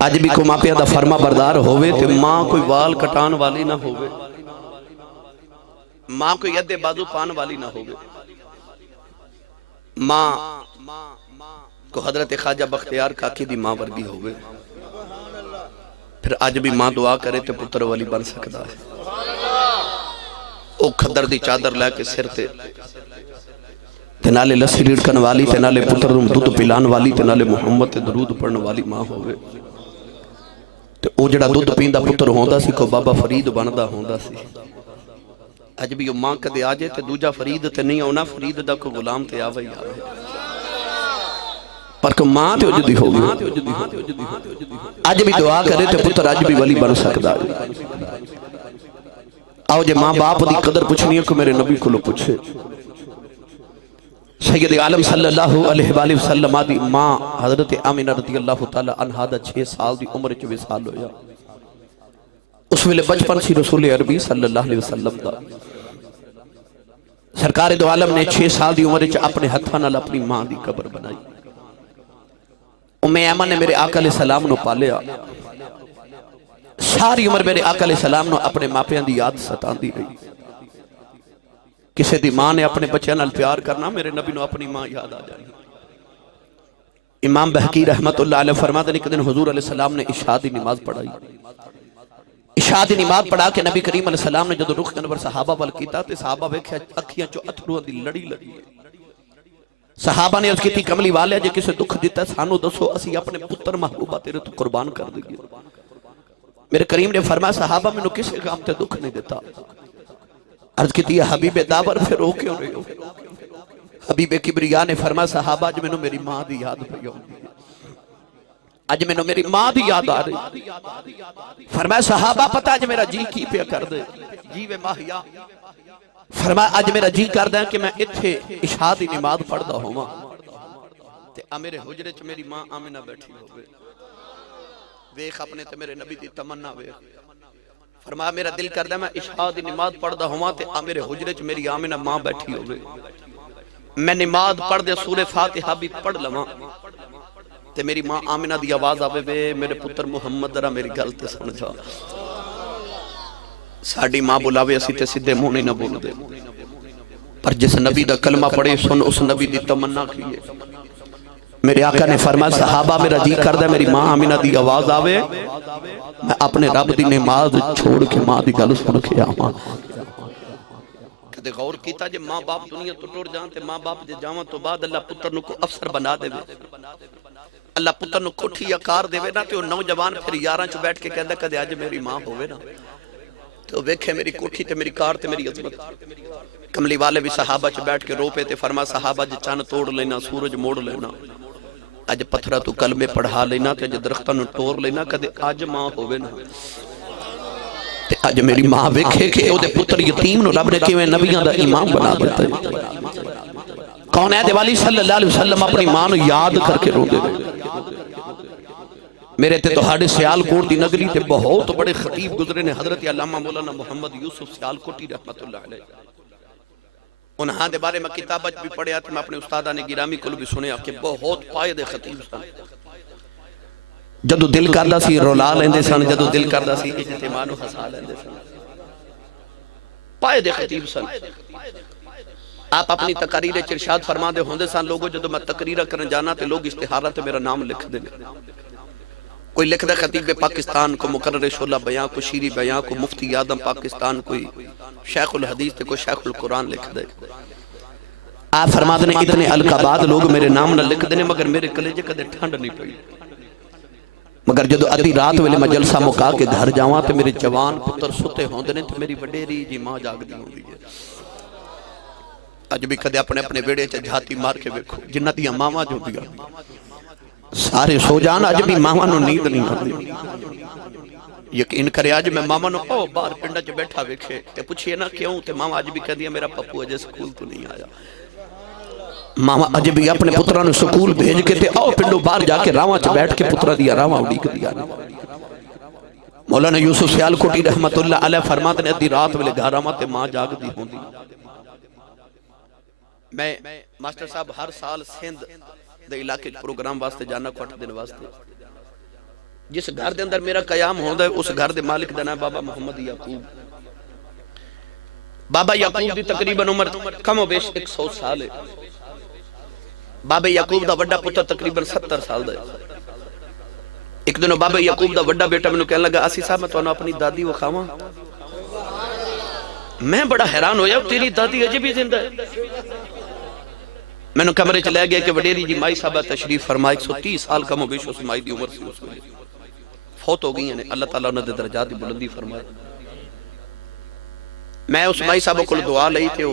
آج بھی کو ماں پیا دا فرما بردار ہوئے تے ماں کوئی وال کٹان والی نہ ہوئے ماں کو ید بازو پان والی نہ ہوگی ماں کو حضرت خواجہ بختیار کاکی دی ماں ورگی ہوگی پھر آج بھی ماں دعا کرے تے پتر والی بن سکتا ہے او کھدر دی چادر لے کے سر تے نالے لسی ریڑکن والی تے نالے پتر دودھ پلان والی تے نالے محمد تے درود پڑھن والی ماں ہوگی تے او جڑا دودھ پیندہ پتر ہوندہ سی کو بابا فرید بندہ ہوندہ سی اج بھی ماں کدے آجے تے دوجہ فرید تے نہیں ہونا فرید دا کو غلام تے آوے پر کہ ماں تے اجدی ہوگی اج بھی دعا کرے تے پتر اج بھی ولی بن سکتا ہے آؤ جے ماں باپ دی قدر پوچھنی ہے کہ میرے نبی کو لو پوچھے سید عالم صلی اللہ علیہ وآلہ وسلم آدھی ماں حضرت آمینہ رضی اللہ تعالی عنہ دا 6 سال دی عمر چ وصال ہویا اس ویلے بچپن سی رسول عربی صلی اللہ علیہ وسلم دا سرکار دو عالم نے 6 سال دی عمر وچ اپنے ہتھاں نال اپنی ماں دی قبر بنائی. ام ایمن نے میرے آقا علیہ السلام نو پالیا. ساری عمر میرے آقا علیہ السلام نو اپنے ماپیاں دی یاد ستاندی رہی. کسے دی ماں نے اپنے بچیاں نال پیار کرنا، میرے نبی نو اپنی ماں یاد آ جانی. امام بہقی رحمت اللہ علیہ فرماتے ہیں کہ دن حضور علیہ السلام نے عشاء دی نماز پڑھائی. عشاء دی نماز پڑھا کے نبی کریم علیہ السلام نے جدو رخ انور صحابہ وال کیتا تے صحابہ ویکھیا اکھیاں چوں اتھروں دی لڑی لڑی. صحابہ نے اس کی کملی والے جے کسے دکھ دیتا ہے سانو دسو اسی اپنے پتر محبوبہ تیرے تو قربان کر دیں. میرے کریم نے فرمایا صحابہ میں نو کسے کام تے دکھ نہیں دیتا. عرض کی حبیب داور پھر رو کیوں رہے ہو؟ حبیب کبریا نے فرمایا صحابہ اج میں نو میری ماں دی یاد پئی ہوندی ہے، اج میں نو میری ماں دی یاد آ رہی. فرمایا صحابہ پتہ اج میرا جی کی پیا کر دے؟ جی وے ماہیا. فرمایا اج میرا جی کردہ ہے کہ میں اتھے عشاء دی نماز پڑھدا ہواں تے میرے حجرے چ میری ماں آمنہ بیٹھی ہوئے. ویکھ اپنے تے میرے نبی دی تمنا ویکھ. فرمایا میرا دل کردہ میں عشاء دی نماز پڑھدا ہواں تے میرے حجرے چ میری آمنہ ماں بیٹھی ہوئے. میں نماز پڑھ دے سورہ فاتحہ بھی پڑھ لواں تے میری ماں آمنہ دی آواز آوے وے میرے پتر محمد ذرا میری گل تے سن جا. ساڈی ماں بلاوے اسی تے سیدھے منہ نہیں نہ بول دے، پر جس نبی دا کلمہ پڑھے سن اس نبی دی تمنا کیے. میرے آقا نے فرمایا صحابہ میرا جی کردہ میری ماں آمنہ دی آواز آوے میں اپنے رب دی نماز چھوڑ کے ماں دی گل سن کے آواں. کدے غور کیتا جے ماں باپ دنیا تو ٹر جان تے ماں باپ جے جاواں تو بعد اللہ پتر نو کو افسر بنا دے، اللہ پتر نو کوٹھی آکار دے نا تے او نوجوان پھر یاراں چ بیٹھ کے کہندا کدے اج میری ماں ہوے نا تو ویکھے میری کوٹھی تے میری کار تے میری عظمت. کملی والے بھی صحابہ چ بیٹھ کے رو پے تے فرما صحابہ جے چن توڑ لینا سورج موڑ لینا اج پتھرا تو کلمے پڑھا لینا تے اج درختاں نو توڑ لینا کدے اج ماں ہوے نا تے اج میری ماں ویکھے کہ او دے پتر یتیم نو رب نے کیویں نبیاں دا امام بنا دتا ہے. کون ہے دیوالی صلی اللہ علیہ وسلم اپنی ماں نو یاد کر کے رو دے. میرے تے تہاڈے سیال کوٹ دی نگری تے بہت بڑے خطیب گزرے نے، حضرت علامہ مولانا محمد یوسف سیال کوٹی رحمت اللہ علیہ. انہاں دے بارے میں کتابت بھی پڑھیا تھے، میں اپنے استادہ نے گرامی کل بھی سنیا کہ بہت پائے خطیب سن. جدو دل کردہ سی رولا لیندے سن، جدو دل کردہ سی اجتماع نو ہسا لیندے سن. پائے خطیب سن. آپ اپنی تقریر ارشاد فرما دے ہوندے سن لوگوں جدو میں تقریر کرن جانا تے لوگ اشتہارہ تے میرا نام لکھ دے. کوئی لکھ دے خطیب پاکستان، کو مقرر شعلہ بیان، کو شیری بیان، کو مفتی آدم پاکستان، کوئی شیخ الحدیث تے کوئی شیخ القرآن لکھ دے. آپ فرما دے اتنے القابات لوگ میرے نام نہ لکھ دے مگر میرے کلیجے کدے ٹھنڈ نہیں پئی. مگر جدو ادھی رات ویلے میں جلسہ مکا کے گھر جاواں تے میرے جوان پتر ستے ہوندے نے تے میری وڈیری جی ماں جاگ دی ہوندی ہے. اج بھی کدے اپنے اپنے بیڑے چ جھاتی مار کے ویکھو جنہ دیاں ماواں جو دیاں سارے سو جان اج بھی ماواں نو نیند نہیں آندی. یقین کرے اج میں ماما نو او باہر پنڈا چ بیٹھا ویکھے تے پوچھئے نا کیوں تے ماما اج بھی کہہ دیا میرا پپو اجے سکول تو نہیں آیا. ماما اج بھی اپنے پتراں نو سکول بھیج کے تے او پنڈو باہر جا کے راواں چ بیٹھ کے پترا دیا راواں اڑیک دیا. مولانا یوسف سیال کوٹی رحمت اللہ علیہ فرماتے نے ادھی رات ویلے گھر آواں تے ماں جاگ دی ہوندی. میں ماسٹر صاحب ہر سال سندھ دے علاقے پروگرام واسطے جانا کو 8 دن واسطے. جس گھر دے اندر میرا قیام ہوندا ہے اس گھر دے مالک دا نام بابا محمد یعقوب. بابا یعقوب دی تقریباً عمر کم و بیش 100 سال ہے. بابا یعقوب دا وڈا پتر تقریباً 70 سال دا ہے. ایک دن بابا یعقوب دا وڈا بیٹا میں نے کہنے لگا اسی صاحب میں تو اپنی دادی وکھاواں. میں بڑا حیران ہویا تیری دادی اجے بھی زندہ ہے. میں نے کمرے چ لے گیا کہ وڈیری جی مائی صاحبہ تشریف فرمائے 130 سال کم و بیش اس مائی دی عمر سی اس میں فوت ہو گئی ہیں. اللہ تعالیٰ انہوں نے درجات دی بلندی فرمائے. میں اس مائی صاحبہ کو دعا لئی تھے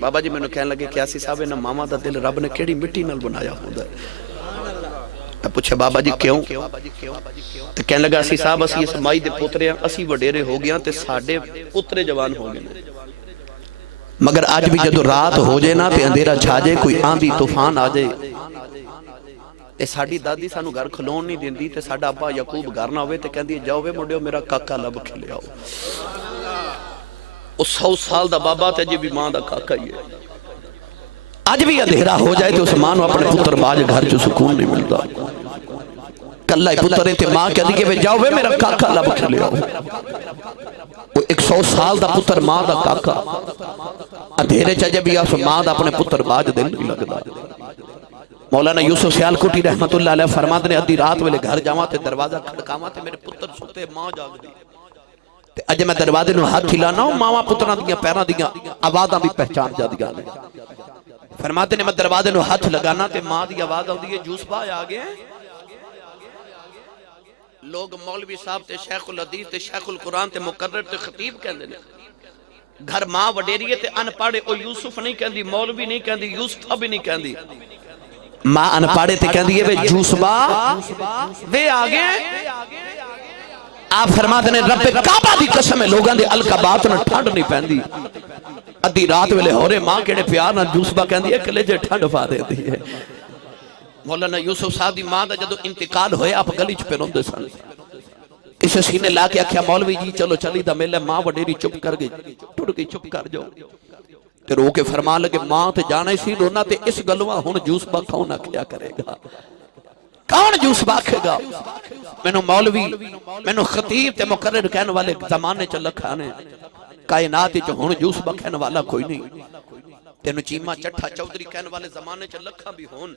بابا جی میں نے کہنے لگے کہ اسی صاحب نے ماما دا دل رب نے کیڑی مٹی نال بنایا ہوندا ہے. میں پوچھا بابا جی کیوں؟ تو کہنے لگا اسی صاحب اسی اس مائی دے پوترے ہیں اسی وڈیرے ہو گیا تے ساڈے پوترے جوان ہو گئے. مگر آج بھی جدو رات ہو جائے نا تے اندھیرا چھا جائے کوئی آندھی طوفان آ جائے تے ساڈی دادی سانو گھر کھلون نہیں دیندی تے ساڈا ابا یعقوب گھر نہ ہوئے تے کہندی جاؤ وے مڈیو میرا کاکا لب کھلے آؤ. اس 100 سال دا بابا تے جی بھی ماں دا کاکا ہی ہے. اج بھی اندھیرا ہو جائے تو اس ماں نو اپنے پتر باج گھر چ سکون نہیں ملتا کلا ہی پتر تے ماں کہدی کہ وے جاؤ وے میرا کاکا لب کے لے آؤ وہ 100 سال دا پتر ماں دا کاکا اندھیرے چ جب اس ماں دا اپنے پتر باج دل نہیں لگدا مولانا یوسف سیالکوٹی رحمت اللہ علیہ فرماتے نے ادھی رات ویلے گھر جاواں تے دروازہ کھڑکاواں تے میرے پتر ستے ماں جاگ دی تے اج میں دروازے نو ہاتھ ہلانا ہوں ماواں پتراں دیاں پیراں دیاں آوازاں بھی پہچان جاندیاں نے فرماتے نے میں دروازے نو ہاتھ لگانا تے ماں دی آواز آندی ہے جوس بھائی آ گئے لوگ مولوی صاحب تے شیخ الحدیث تے شیخ القرآن تے مقرر تے خطیب کہندے نے گھر ماں وڈیریے تے ان پاڑے او یوسف نہیں کہندی مولوی نہیں کہندی یوسف بھی نہیں کہندی ماں ان پاڑے تے کہندی ہے وے جوسبا وے آگے آپ فرماتے نے رب کعبہ دی قسم ہے لوگاں دے القابات نہ ٹھنڈ نہیں پہندی ادھی رات ویلے ہورے ماں کیڑے پیار نہ جوسبا کہندی ہے کلے جے ٹھنڈ پا دیندی ہے مولانا یوسف صاحب دی ماں دا جدو انتقال ہویا آپ گلی چ پہ روندے سن اسے سینے لا کے آکھیا مولوی جی چلو چلی دا میلے ماں وڈیری چپ کر گئی ٹوٹ گئی چپ کر جاؤ تے رو کے فرما لگے ماں تے جانا ہی سی رونا تے اس گلوہ ہن جوسبا کون کیا کرے گا کون جوسبا کھے گا مینوں مولوی مینوں خطیب تے مقرر کہنے والے زمانے چ لکھانے کائنات وچ ہن جوسبا کہنے والا کوئی نہیں تینوں چیما چٹھا چودھری کہنے والے زمانے چ لکھا بھی ہون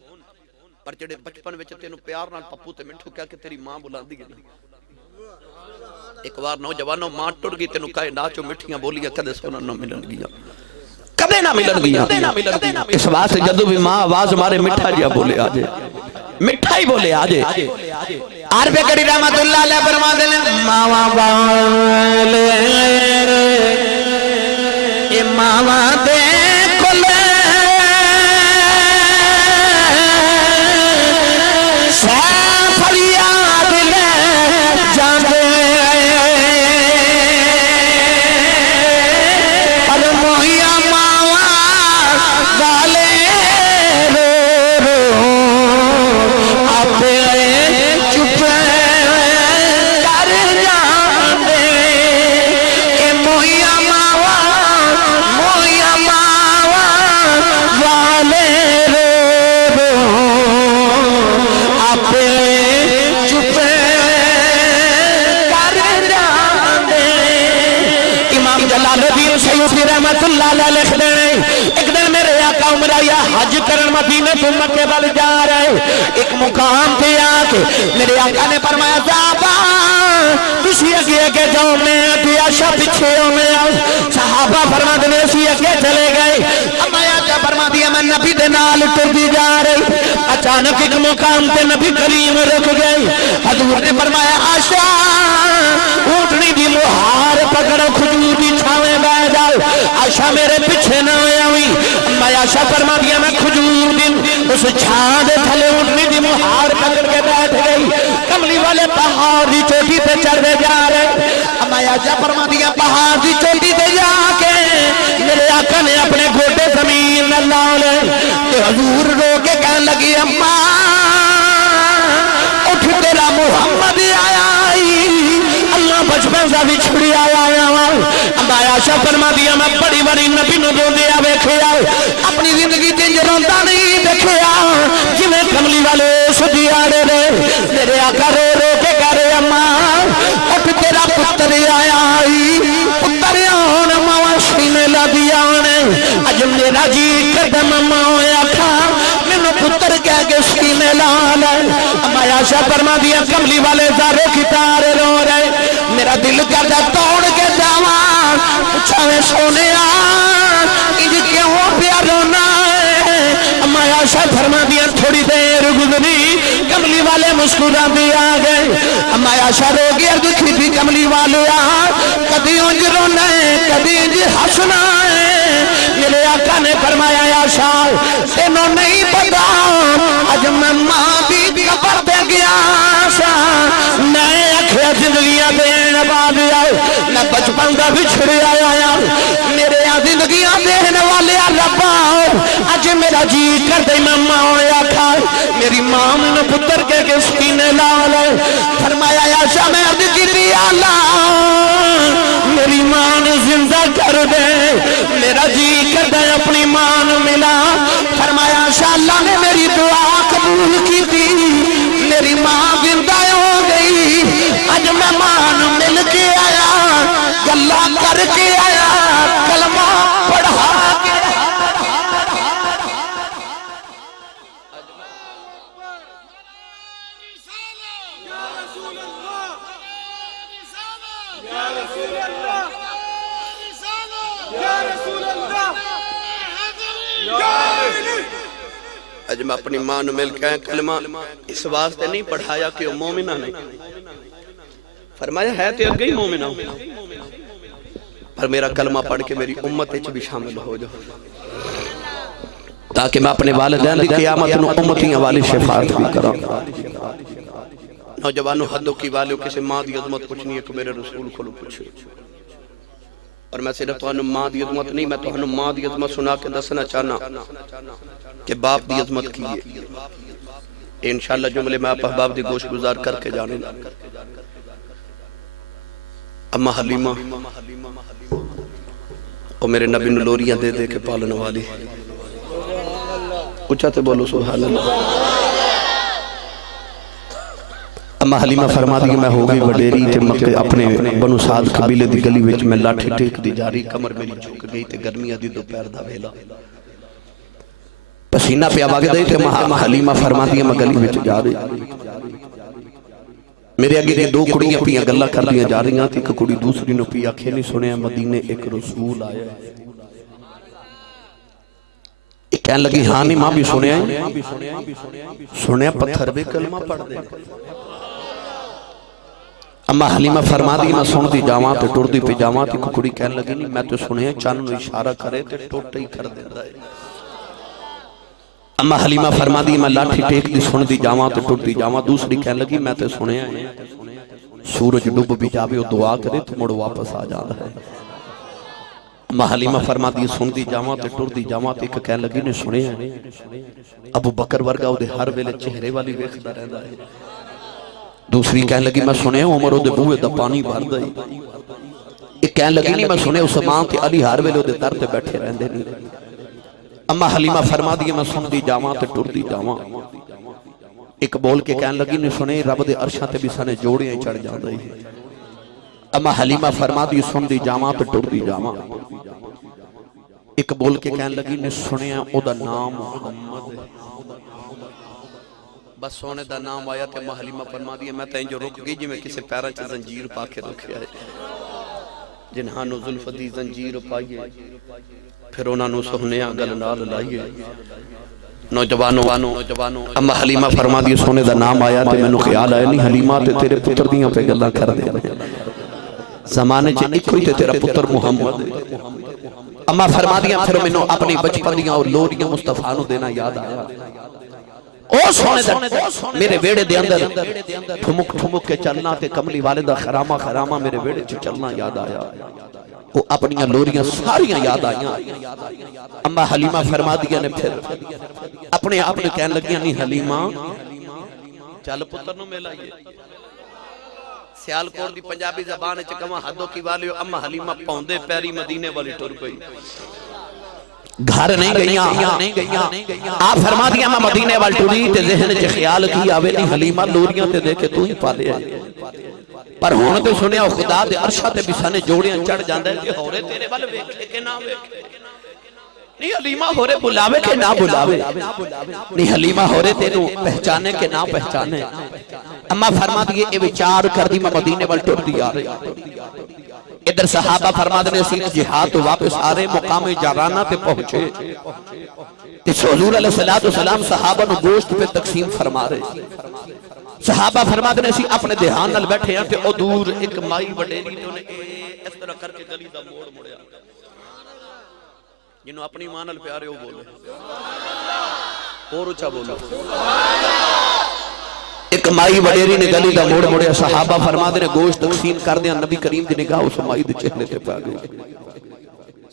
پر جڑے بچپن وچ تینوں پیار نال پپو تے منٹو کہہ کے تیری ماں بلاندی ہے ایک بار نوجوانوں ماں ٹوٹ گئی تینوں کائنات چوں مٹھیاں بولیاں کدے سنن نہ ملن گیا کبھی نہ ملن گیا اس واسطے جدو بھی ماں آواز مارے مٹھا جیا بولے آجے مٹھا ہی بولے آجے عربِ کری رحمت اللہ علیہ فرما دے ماں والے اے ماں دے کلے فریاد لے جاندے رحمت اللہ علیہ لکھ دے ایک دن میرے آقا عمرہ یا حج کرن مدینہ تو مکے وال جا رہے ایک مقام پہ آکے میرے آقا نے فرمایا صحابہ تسی اگے اگے جاؤ میں عائشہ پیچھے ہو میں صحابہ فرما دے اسی اگے چلے گئے اما عائشہ فرما دیا میں نبی دے نال ٹردی جا رہی اچانک ایک مقام پہ نبی کریم رک گئے حضور نے فرمایا عائشہ اونٹنی دی لوہار پکڑو کھجور دی چھاویں بہ جاؤ عائشہ میرے پیچھے نہ ہوئی اما عائشہ فرما دیا میں کھجور دن اس چھاں دے تھلے اونٹنی دی مہار پکڑ کے بیٹھ گئی کملی والے پہاڑ دی چوٹی پہ چڑھے جا رہے اما عائشہ فرما دیا پہاڑ دی چوٹی پہ جا کے میرے آقا نے اپنے گھوٹے زمین نہ لالے کہ حضور رو کے کہنے لگی اما اٹھ تیرا محمد آیا اللہ بچپن سا بھی چھڑی آیا اب عائشہ فرما دیا میں بڑی بڑی نبی نو دو دیا بیکھیا اپنی زندگی تنج روندا نہیں دیکھیا جویں کملی والے سجی آڑے رہے میرے آقا رو رو کے کہہ رہے اما اٹھ تیرا پتر آیا پتر آن ماں سینے لا دیا اج میرا جی قدم ماں آکھا مینوں پتر کہہ کے سینے لا لے اما عائشہ فرما دیا کملی والے زارے کی تارے رو رہے میرا دل کردا توڑ کے جاواں پچھاویں سونے انج کیوں پیا رونا ہے اما عائشہ فرما دیا تھوڑی دیر گزری کملی والے مسکراندے آ گئے اما عائشہ رو گئی عرض کی کملی والے کبھی انج رونا ہے کبھی انج ہنسنا ہے میرے آقا نے فرمایا عائشہ تینوں نہیں پتا اج میں ماں دی قبر تے گیا سا میں اکھیا زندگیاں دین بعد آئے میں بچپن دا بچھڑیا آیا میرے زندگیاں دین والے ربا اج میرا جی کر دے میں ماں آکھا میری ماں نے پتر کے سینے لا لے فرمایا عائشہ میں عرض کی اللہ میری ماں نے زندہ کر دے میرا جی کر دے اپنی ماں ملا اچھا اللہ نے میری دعا قبول کی تھی، میری ماں زندہ ہو گئی، اج میں مان مل کے آیا، گلا کر کے آیا، کلمہ پڑھا کے اج میں اپنی ماں نو مل کے آیا، کلمہ اس واسطے نہیں پڑھایا کہ وہ مومنہ نہیں، فرمایا ہے تو اگئی مومنہ پر میرا کلمہ پڑھ کے میری امت اچھ بھی شامل ہو جاؤ، تاکہ میں اپنے والدین دی قیامت نو امتیاں والی شفاعت بھی کروں۔ نوجوانوں حدوں کی والیوں کسی ماں دی عظمت پوچھنی ہے کہ میرے رسول کو پوچھو، اور میں صرف تو ماں دی عظمت نہیں، میں تو ماں دی عظمت سنا کے دسنا چاہنا کہ باپ دی عظمت کی ہے۔ انشاءاللہ جملے میں آپ احباب دی گوش گزار کر کے جانے اما حلیمہ اور میرے نبی نلوریاں دے دے کے پالن والی، اچھاتے بولو سبحان اللہ۔ اما حلیمہ فرما دی میں ہو گئی وڈیری تے مکہ اپنے بنو سعد قبیلے دی گلی وچ میں لاٹھی ٹیک دی جاری، کمر میری جھک گئی تے گرمیاں دی دوپہر دا ویلا، پسینہ پہ آواگ دے تے اما حلیمہ فرما دی میں گلی وچ جا رہی، میرے آگے دو کڑیاں پیاں گلہ کر دیا جا رہی ہیں، ایک کڑی دوسری نو پیا کھے نہیں سنے مدینے ایک رسول آیا، ایک کہنے لگی ہاں نہیں ماں بھی سنے ہیں، سنے پتھر بھی کلمہ پڑھ دے۔ اما حلیمہ فرما دی میں سن دی جاواں تے ٹر دی پہ جاواں تے کڑی کہنے لگی نہیں میں تو سنے چند اشارہ کرے تے ٹوٹے ہی کر دے رہے۔ اما حلیمہ فرما دی میں لاٹھی ٹیک دی سن دی جاواں تے ٹر دی جاواں، دوسری کہنے لگی میں تو سنے سورج ڈوب بھی جاوے اور دعا کرے تو مڑ واپس آ جانا ہے۔ اما حلیمہ فرما دی سن دی جاواں تے ٹر دی جاواں تے ایک کہنے لگی نے سنے ابو بکر ورگا دے ہر ویلے چہرے والی ویکھدا رہندا ہے، دوسری کہنے لگی میں سنے عمر دے بوئے دا پانی بھر دئی، ایک کہنے لگی نہیں میں سنے عثمان تے علی ہر ویلے دے در تے بیٹھے رہندے نہیں۔ اما حلیمہ فرما دی میں سن دی جاواں تے ٹر دی جاواں، ایک بول کے کہنے لگی نے سنے رب دے عرشاں تے بھی سنے جوڑیاں چڑھ جاندے ہی۔ اما حلیمہ فرما دی سن دی جاواں تے ٹر دی جاواں، ایک بول کے کہنے لگی نے سنے او دا نام محمد ہے، بس سونے دا نام آیا تے اما حلیمہ فرما دی میں تائیں جو رک گئی جی میں کسے پیرا چا زنجیر پا کے رکھیا ہے، جنہانو ظلف دی زنجیر پائیے پھر انہاں نو سہنیاں گل نال لائیے۔ نوجوانوں اما حلیمہ فرما دی سونے دا نام آیا تے میں نو خیال آیا نہیں حلیمہ تے تیرے پتر دیاں پہ گلاں کر دے زمانے چے ایک ہوئی تے تیرا پتر محمد۔ اما فرما دیاں پھر میں نو اپنی بچپن دیاں اور لوریاں مصطفیٰ نو دینا یاد آیا، او سونے دا میرے ویڑے دے اندر ٹھمک ٹھمک کے چلنا تے کملی والدہ خرامہ خرامہ میرے ویڑے چے چلنا یاد آیا، وہ اپنیاں لوریاں ساریاں یاد آئیاں۔ اما حلیمہ فرما دیا نے پھر اپنے آپ نے کہنے لگیاں نہیں حلیمہ چل پتر نو ملائیے، سیالکوٹ دی پنجابی زبان چکمہ حدوں کی والیو اما حلیمہ پوندے پیری مدینے والی ٹر پئی، گھر نہیں گئیاں، آپ فرما دیا میں مدینے والی ٹری تے ذہن چے خیال کی آوے نہیں حلیمہ لوریاں تے دیکھے تو ہی پالے آئے، پر ہونے تو سنیا خدا دے عرشہ تے بھی سانے جوڑیاں چڑھ جاندے کہ ہورے تیرے والے ویکھے کہ نہ ویکھے، نہیں حلیمہ ہورے بلاوے کہ نہ بلاوے، نہیں حلیمہ ہورے تیرے پہچانے کہ نہ پہچانے۔ اما فرما دیئے اے وچار کر دی میں مدینے وال ٹر دی آ رہے، ادھر صحابہ فرما دینے سی جہاد تو واپس آ رہے مقام جارانہ تے پہنچے، اس حضور علیہ السلام صحابہ نو گوشت پہ تقسیم فرما رہے، صحابہ فرما دینے سی اپنے دہان نل بیٹھے ہیں تے او دور ایک مائی وڈیری تے انہیں اس طرح کر کے گلی دا موڑ مڑیا، جنہوں اپنی ماں نل پیارے ہو بولے اور اچھا بولو، ایک مائی وڈیری نے گلی دا موڑ مڑیا، صحابہ فرما دینے گوشت تقسیم کر دیا، نبی کریم دی نگاہ اس مائی دے چہرے تے پا گئی،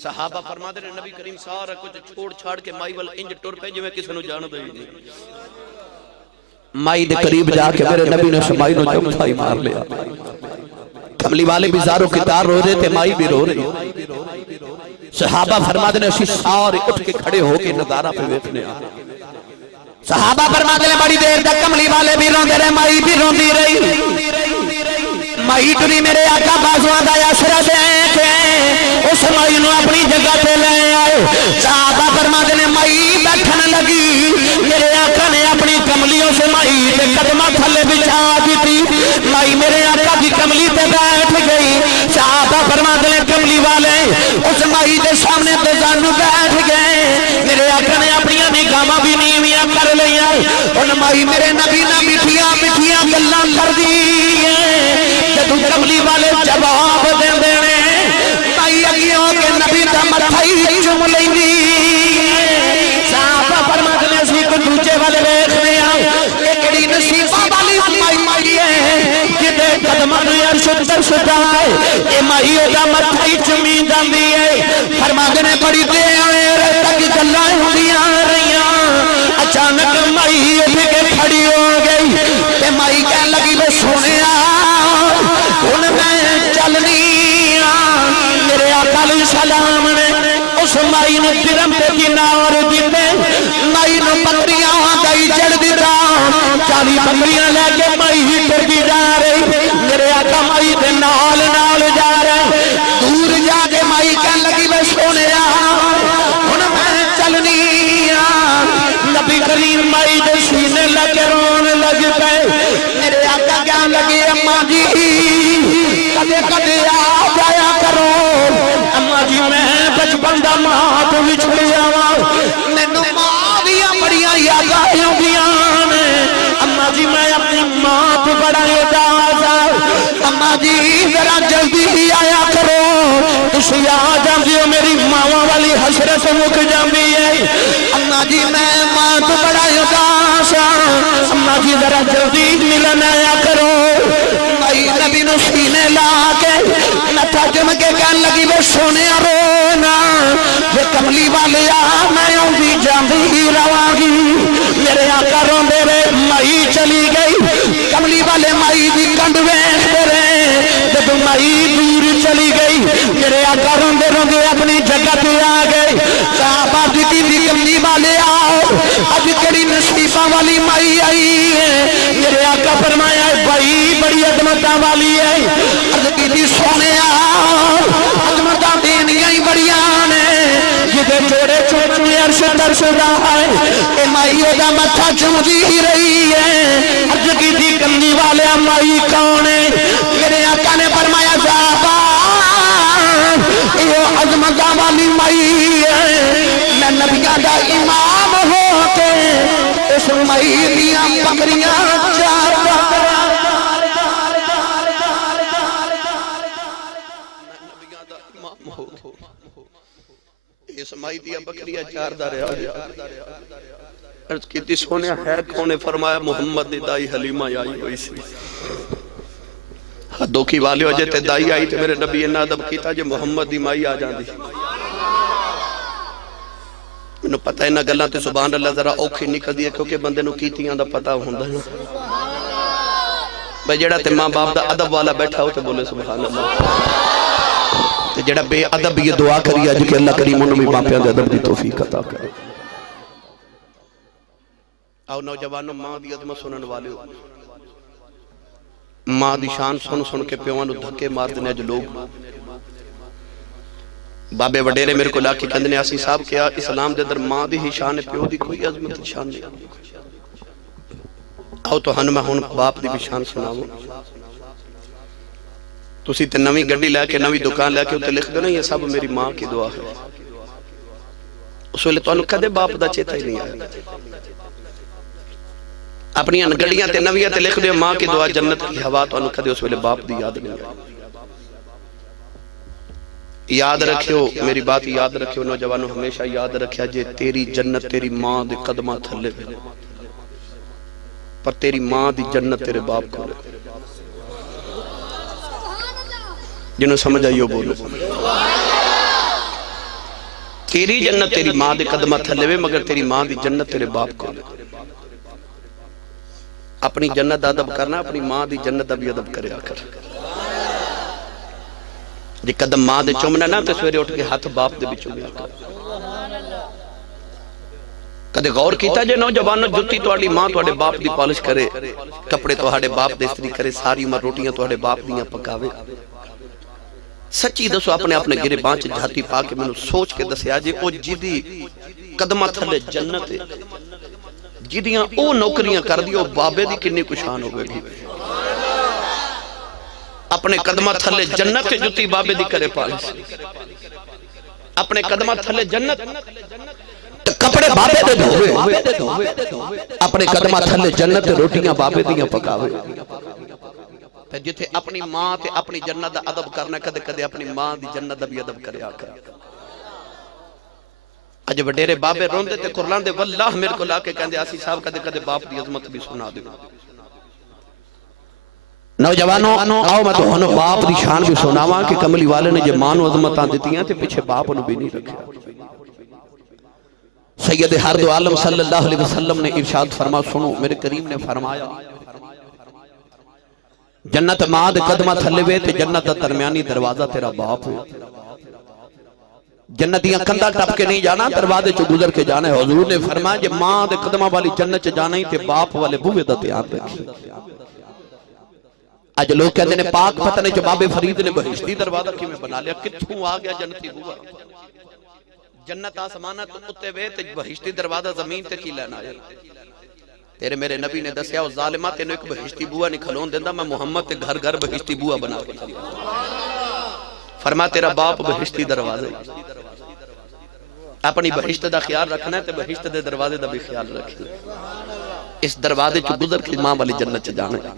صحابہ فرما دینے نبی کریم سارا کچھ چھوڑ چھاڑ کے مائی وال انج ٹر پہ جو میں کسی نو جان دے نہیں، مائی دے قریب جا کے میرے نبی نے سمائی نو جب تھائی مار لیا، کملی والے بھی زارو کتار رو رہے تھے مائی بھی رو رہی، صحابہ فرما دینے اسی سارے اٹھ کے کھڑے ہو کے نظارہ پہ ویکھنے آ صحابہ فرماتے ہیں بڑی دیر تک کملی والے بھی روندے رہے، مائی بھی روندی رہی۔ مائی ٹری میرے آقا بازواں دا یاسرا دے کے اس مائی نو اپنی جگہ تے لے آئے۔ صحابہ فرماتے ہیں مائی بیٹھن لگی، میرے آقا نے اپنی کملیوں سے مائی دے قدمہ تھلے بچھا دیتی، مائی میرے آقا کی کملی تے بیٹھ گئی۔ صحابہ فرماتے ہیں کملی والے اس مائی دے سامنے تے جانو بیٹھ گئے، میرے آقا نے اپنی نگاہاں بھی نیویاں کر لیا، ان مائی میرے نبی نہ میٹھیاں میٹھیاں گلاں کر دی۔ جدو کملی والے جواب دے دینے مائی اگیوں کے نبی دا متھا ہی چوم لیندی۔ صحابہ فرماتے ہیں اسی کو دوجے والے ویکھنے آ ایکڑی نصیبہ والی مائی ہے جدے قدماں نوں عرش ترس دائے، اے مائی دا متھا ہی چومی جاندی ہے۔ فرماتے ہیں بڑی دیر تک گلاں ہوندیاں رہیاں، اچانک مائی اٹھ کے کھڑی ہو گئی تے مائی کہنے لگی وہ سونیا ہن میں چلنی میرے آقا علیہ السلام نے اس مائی نے درم تے دینار دیتے، مائی نے بکریاں گئی چڑھ دیتا، 40 بکریاں لے کے مائی ٹر دی جا رہی، میرے آقا مائی دے نال نال جا رہے، دور جا کے مائی کہنے لگی میں سونیا ہن میں چلنی۔ نبی کریم مائی دے سینے لگے رون لگ گئے، میرے آقا کہنے لگے اماں جی کدے کدے آ جایا کرو، اماں جی میں بچپن دا ماں تو وچھڑیا وا، مینوں ماں دیاں بڑیاں یاداں آؤندیاں نے، اماں جی میں اپنی ماں تو بڑا اداس ہاں، اماں جی ذرا جلدی آیا کرو، تسی آ جاندے ہو میری ماواں والی حسرت مک جاندی ہے، اماں جی میں ماں تو بڑا اداس ہاں، اماں جی ذرا جلدی ملن آیا کرو۔ مائی نبی نو سینے لا کے نتھا جم کے کہن لگی وہ سونے رونا، یہ کملی والے آ میں آؤں جاندی رواں گی، میرے آقا روندے رہے، مائی چلی گئی، کملی والے مائی دی کنڈ ویکھدے رہے، جب مائی دور چلی گئی میرے آقا روندے روندے اپنی جگہ پہ آ گئے۔ صحابہ دی کملی والے آؤ اج کڑی نصیبہ والی مائی آئی ہے، میرے آقا فرمایا بھائی بڑی عظمتاں والی ہے، عرض کی سونے عظمتاں دینیاں ہی بڑیاں نے، جدے جوڑے چوچویں عرش ترسدا ہے، اے مائی دا متھا چومدی رہی ہے، عرض کی کملی والے مائی کون ہے، میرے آقا نے فرمایا صحابہ یہ عظمتاں والی مائی ہے، میں نبیاں دا امام ہو کے اس مائی دیاں بکریاں چاردا، اس مائی دیا بکریاں چاردا رہا۔ عرض کیتی سونیا ہے کون؟ فرمایا محمد دی دائی حلیمہ آئی ہوئی سی، حدوں کی والے ہو جاتے دائی آئی تے میرے نبی نے ادب کیتا جو محمد دی مائی آ جاندی، انہوں پتہ ہے نہ گلاں تے سبحان اللہ ذرا اوکھی نکل دی ہے کیونکہ بندے نو کیتیاں دا پتہ ہوندا نا، بھئی جڑا تے ماں باپ دا ادب والا بیٹھا ہو تے بولے سبحان اللہ، تے جڑا بے ادب یہ دعا کری اج کہ اللہ کریم انہوں بھی ماپیاں دے ادب دی توفیق عطا کرے۔ آؤ نوجوانوں ماں دی عظمت سنن والے ہو، ماں دی شان سن سن کے پیوان دھکے مار دینے جو لوگ، بابے وڈیرے میرے کو لاکھی کندنے آسی صاحب کیا اسلام دے در ماں دی ہی شان پیو دی کوئی عظمت شان نہیں، آؤ تو ہن میں ہن باپ دی بھی شان سناؤں، تسی تے نوی گڈی لے کے نوی دکان لے کے تے لکھ دو نا یہ سب میری ماں کی دعا ہے، اس ویلے تو انہوں کدے باپ دا چیتا ہی نہیں آیا، اپنی گڈیاں تے نویاں تے لکھ دے ماں کی دعا جنت کی ہوا تو انہوں کدے اس ویلے باپ دی یاد نہیں آیا۔ یاد رکھیو میری بات یاد رکھیو نوجوانوں ہمیشہ یاد رکھیا جے تیری جنت تیری ماں دے قدمہ تھلے پر تیری ماں دی جنت تیرے باپ کو لے، جنہوں سمجھ آئیو بولو تیری جنت تیری ماں دے قدمہ تھلے وے مگر تیری ماں دی جنت تیرے باپ کو لے، اپنی جنت ادب کرنا اپنی ماں دی جنت بھی ادب کرے آکر، جی قدم ماں دے چومنا نا تو سویرے اٹھ کے ہاتھ باپ دے بھی چومیا کر، کدے غور کیتا جے نوجوانوں جُتی تہاڈی ماں تہاڈے باپ دی پالش کرے کپڑے تہاڈے باپ دے استری کرے ساری عمر روٹیاں تہاڈے باپ دیاں پکاوے سچی دسو اپنے اپنے گرے بانچ جھاتی پا کے مینوں سوچ کے دسیا جے او جدی قدمہ تھلے جنت ہے جدیاں او نوکریاں کر دی او بابے دی کنی کشان ہوئے گی اپنے قدمہ تھلے جنت جُتی بابے دی کرے پالش اپنے قدمہ تھلے جنت کپڑے بابے دے دھوے اپنے قدمہ تھلے جنت روٹیاں بابے دیاں پکاوے تے جتھے اپنی ماں تے اپنی جنت دا ادب کرنا کدے کدے اپنی ماں دی جنت دا بھی ادب کرے آکر اج وڈیرے بابے روندے تے قرآن دے واللہ میرے کو لا کے کہندے آسی صاحب کدے کدے باپ دی عظمت بھی سنا دے نوجوانوں آؤ میں تو ہنو باپ دی شان بھی سناواں کہ کملی والے نے جب ماں نو عظمتاں دیتی ہیں تے پیچھے باپ انہوں بھی نہیں رکھا سید ہر دو عالم صلی اللہ علیہ وسلم نے ارشاد فرما سنو میرے کریم نے فرمایا جنت ماں دے قدمہ تھلے وے تے جنت دا درمیانی دروازہ تیرا باپ ہے جنتیاں کندہ ٹپ کے نہیں جانا دروازے چو گزر کے جانا ہے حضور نے فرمایا جب ماں دے قدمہ والی جنت چ جانا ہی تے باپ والے بوے دا تیار رکھی آج لوگ کہتے ہیں پاک پتہ نہیں جو باب فرید نے بہشتی دروازہ کی میں بنا لیا کتھوں آ گیا جنتی بوا جنت آسمانہ تو اتے وے تے بہشتی دروازہ زمین تے کی لینا ہے تیرے میرے نبی نے دسیا او ظالمہ تینو ایک بہشتی بوا نہیں کھلون دیندہ میں محمد تے گھر گھر بہشتی بوا بنا کے فرما تیرا باپ بہشتی دروازہ اپنی بہشت دا خیال رکھنا ہے تے بہشت دے دروازے دا بھی خیال رکھنا اس دروازے چو گزر کے ماں والی جنت چ جانا ہے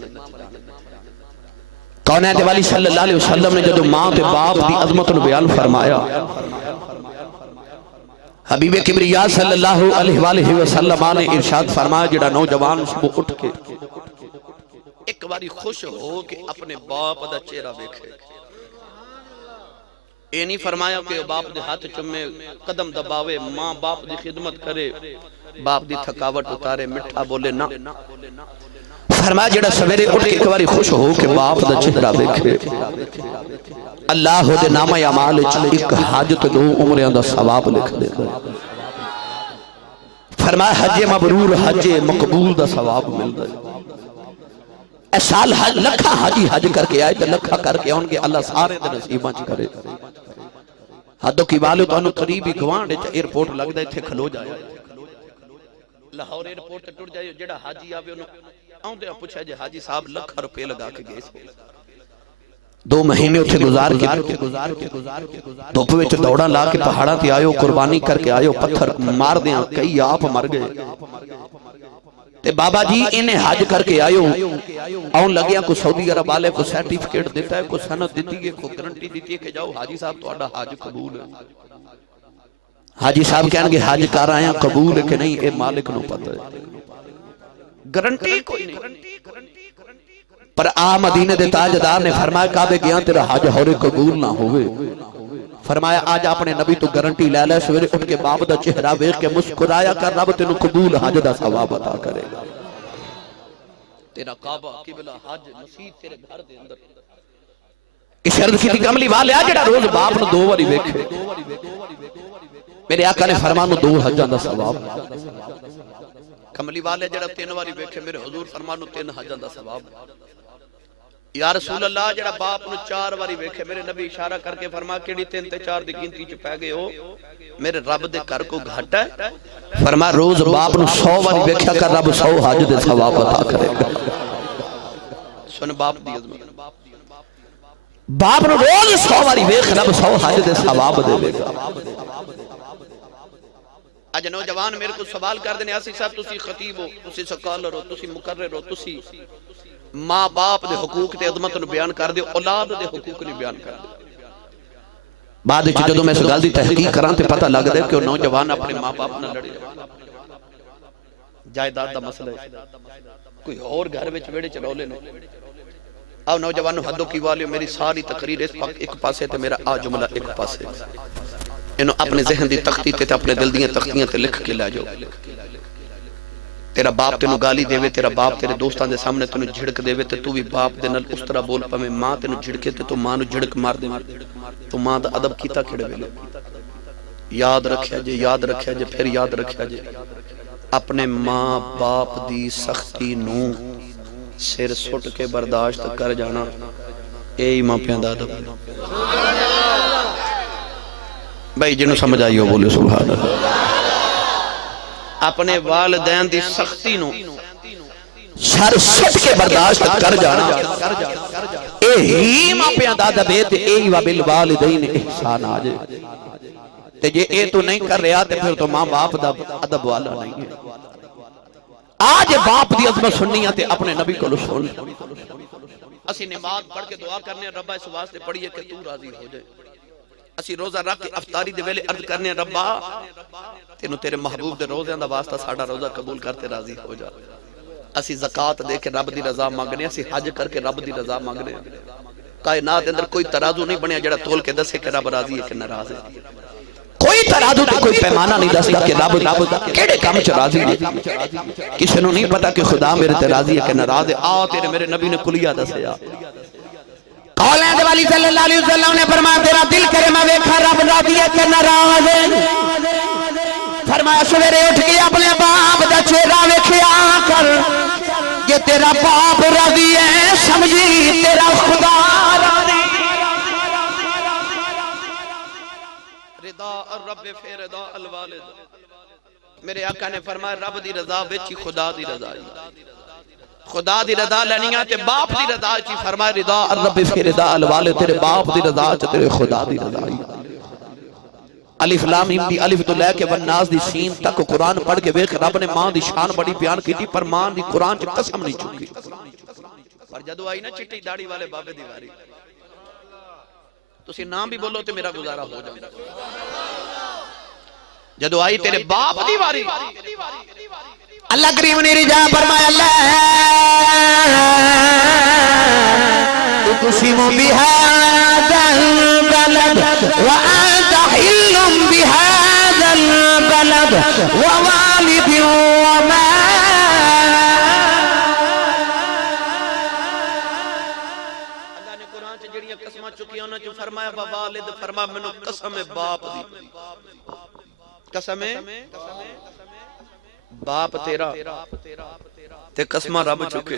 کونین والی صلی اللہ علیہ وسلم نے جدو ماں تے باپ دی عظمت و بیان فرمایا حبیب کبریا صلی اللہ علیہ وآلہ وسلم نے ارشاد فرمایا جڑا نوجوان صبح اٹھ کے ایک باری خوش ہو کہ اپنے باپ دا چہرہ دیکھے اے نہیں فرمایا کہ باپ دے ہاتھ چمے قدم دباوے ماں باپ دی خدمت کرے باپ دی تھکاوٹ اتارے مٹھا بولے نہ فرمایا جڑا سویرے اٹھ کے ایک باری خوش ہو کہ باپ دا چہرہ دیکھے اللہ دے نام اعمال ایک حاجت دو عمریاں دا ثواب لکھ دے فرمایا حج مبرور حج مقبول دا ثواب مل دے اے سال لکھا حجی حج کر کے آئے تو لکھا کر کے آن کے اللہ سارے دے نصیباں چ کرے حدوں کی والو تو انہوں قریبی گوانڈ ایئرپورٹ لگ دے تھے کھلو جائے لاہور ایئرپورٹ تے ٹر جائے جڑا حاجی آوے انہوں آؤں دے پوچھا جے حاجی صاحب لکھ روپے لگا کے گئے سے 2 مہینے اتھے گزار کے دھوپ وچ دوڑا لا کے پہاڑاں تے آئیو قربانی کر کے آئیو پتھر مار دیاں کئی آپ مر گئے تے بابا جی انہیں حج کر کے آئیو آؤں لگیاں کو سعودی عرب والے کو سرٹیفکیٹ دیتا ہے کو سند دیتی ہے کو گارنٹی دیتی ہے کہ جاؤ حاجی صاحب تو آڈا حج قبول ہے حاجی صاحب کہنے کہ حج کر آیا قبول ہے کہ نہیں اے مالک نو پتہ ہے گارنٹی کوئی نہیں پر آ مدینہ دے تاجدار نے فرمایا کعبے گیا تیرا حج ہورے قبول نہ ہوئے فرمایا آج اپنے نبی تو گارنٹی لے لے سویرے اٹھ کے باپ دا چہرہ ویکھ کے مسکرایا کر رب تینو قبول حج دا ثواب عطا کرے گا تیرا کعبہ قبلہ حج نصیب تیرے گھر دے اندر اس عرض کی کملی والے آ جڑا روز باپ نو 2 واری ویکھے میرے آقا نے فرمایا 2 حجاں دا ثواب کملی والے جڑا 3 واری ویکھے میرے حضور فرمایا 3 حجاں دا ثواب یا رسول اللہ جڑا باپ نو 4 واری ویکھے میرے نبی اشارہ کر کے فرمایا کیڑی 3 تے 4 دی گنتی چ پے گئے ہو میرے رب دے گھر کو گھٹ ہے فرمایا روز باپ نو 100 واری ویکھیا کر رب 100 حج دے ثواب عطا کرے گا سن باپ دی عظمت باپ نو روز 100 واری ویکھ رب 100 حج دے ثواب دے گا اج نوجوان میرے کو سوال کر دینے آسی صاحب تسی خطیب ہو تسی سکالر ہو تسی مقرر ہو تسی ماں باپ دے حقوق تے عظمت نو بیان کر دے اولاد دے حقوق نو بیان کر دے بعد وچ جدوں میں اس گل دی تحقیق کراں تے پتہ لگ دے کہ نوجوان اپنے ماں باپ نال لڑے جائیداد دا مسئلہ ہے کوئی اور گھر وچ ویڑے چ رولے نو آؤ نوجوانوں حدوں کی والیو میری ساری تقریر اس ایک پاسے تے میرا آ جملہ ایک پاسے انہوں اپنے ذہن دی تختی تے اپنے دل دیاں تختیاں تے لکھ کے لے جاؤ تیرا باپ تینو گالی دے وے تیرا باپ تیرے دوستان دے سامنے تینو جھڑک دے وے تے تو بھی باپ دے نال اس طرح بول پاویں ماں تینو جھڑکے تے تو ماں نو جھڑک مار دے تو ماں دا ادب کیتا کھڑے ویلے یاد رکھیا جے پھر یاد رکھیا جے اپنے ماں باپ دی سختی نو سر سٹ کے برداشت کر جانا اے ہی ماں پیاں دا ادب بھائی جنہوں سمجھ آئیو بولے سبحان اللہ اپنے والدین دی سختی نو سر سٹ کے برداشت کر جانا اے ہی ماں پیاں دا ادب ہے تے اے ہی وبالوالدین احسان آجے تے جے اے تو نہیں کر رہا تے پھر تو ماں باپ دا ادب والا نہیں ہے آج باپ دی عظمت سننی ہے تے اپنے نبی کو سن اسی نماز پڑھ کے دعا کرنے ربا اس واسطے پڑھیے کہ تو راضی ہو جائے اسی روزہ رکھ کے افطاری دے ویلے عرض کرنے ربا تینوں تیرے محبوب دے روزیاں دا واسطہ ساڈا روزہ قبول کرتے راضی ہو جا اسی زکات دے کے رب دی رضا مانگنے اسی حج کر کے رب دی رضا مانگنے کائنات اندر کوئی ترازو نہیں بنیا جڑا تول کے دسے کہ رب راضی ہے کہ ناراض ہے کوئی ترازو تے کوئی پیمانہ نہیں دستا کہ رب کیڑے کام چ راضی ہے کسی نو نہیں پتا کہ خدا میرے تے راضی ہے کہ ناراض ہے آ تیرے میرے نبی نے کلیہ دسیا قول اہد والی صلی اللہ علیہ وسلم نے فرمایا تیرا دل کرے میں ویکھا رب راضی ہے کہ ناراض ہے فرمایا سویرے اٹھ کے اپنے باپ دا چہرہ ویکھیا کر یہ تیرا باپ راضی ہے سمجھی تیرا خدا راضی رضا الرب فی رضا الوالد میرے آقا نے فرمایا رب دی رضا وچ خدا دی رضا خدا دی رضا لینیاں تے باپ دی رضا چی فرمایا رضا الرب فی رضا الوالد تیرے باپ دی رضا چ تیرے خدا دی رضا الف لام میم دی الف تو لے کے والناس دی سین تک قرآن پڑھ کے ویکھ رب نے ماں دی شان بڑی بیان کی تھی پر ماں دی قرآن چ قسم نہیں چکی پر جدو آئی نا چٹی داڑھی والے بابے دیواری تسی نام بھی بولو تے میرا گزارا ہو جائے جدو آئی تیرے باپ دیواری اللہ کریم نے رجا فرمایا اللہ اقسم بهذا البلد وانت حل بهذا البلد ووالد وما اللہ نے قرآن سے جڑیاں قسمہ چکی انہوں نے فرمایا والد فرمایا منو قسم باپ دی قسم باپ تیرا تے قسمہ رب چکے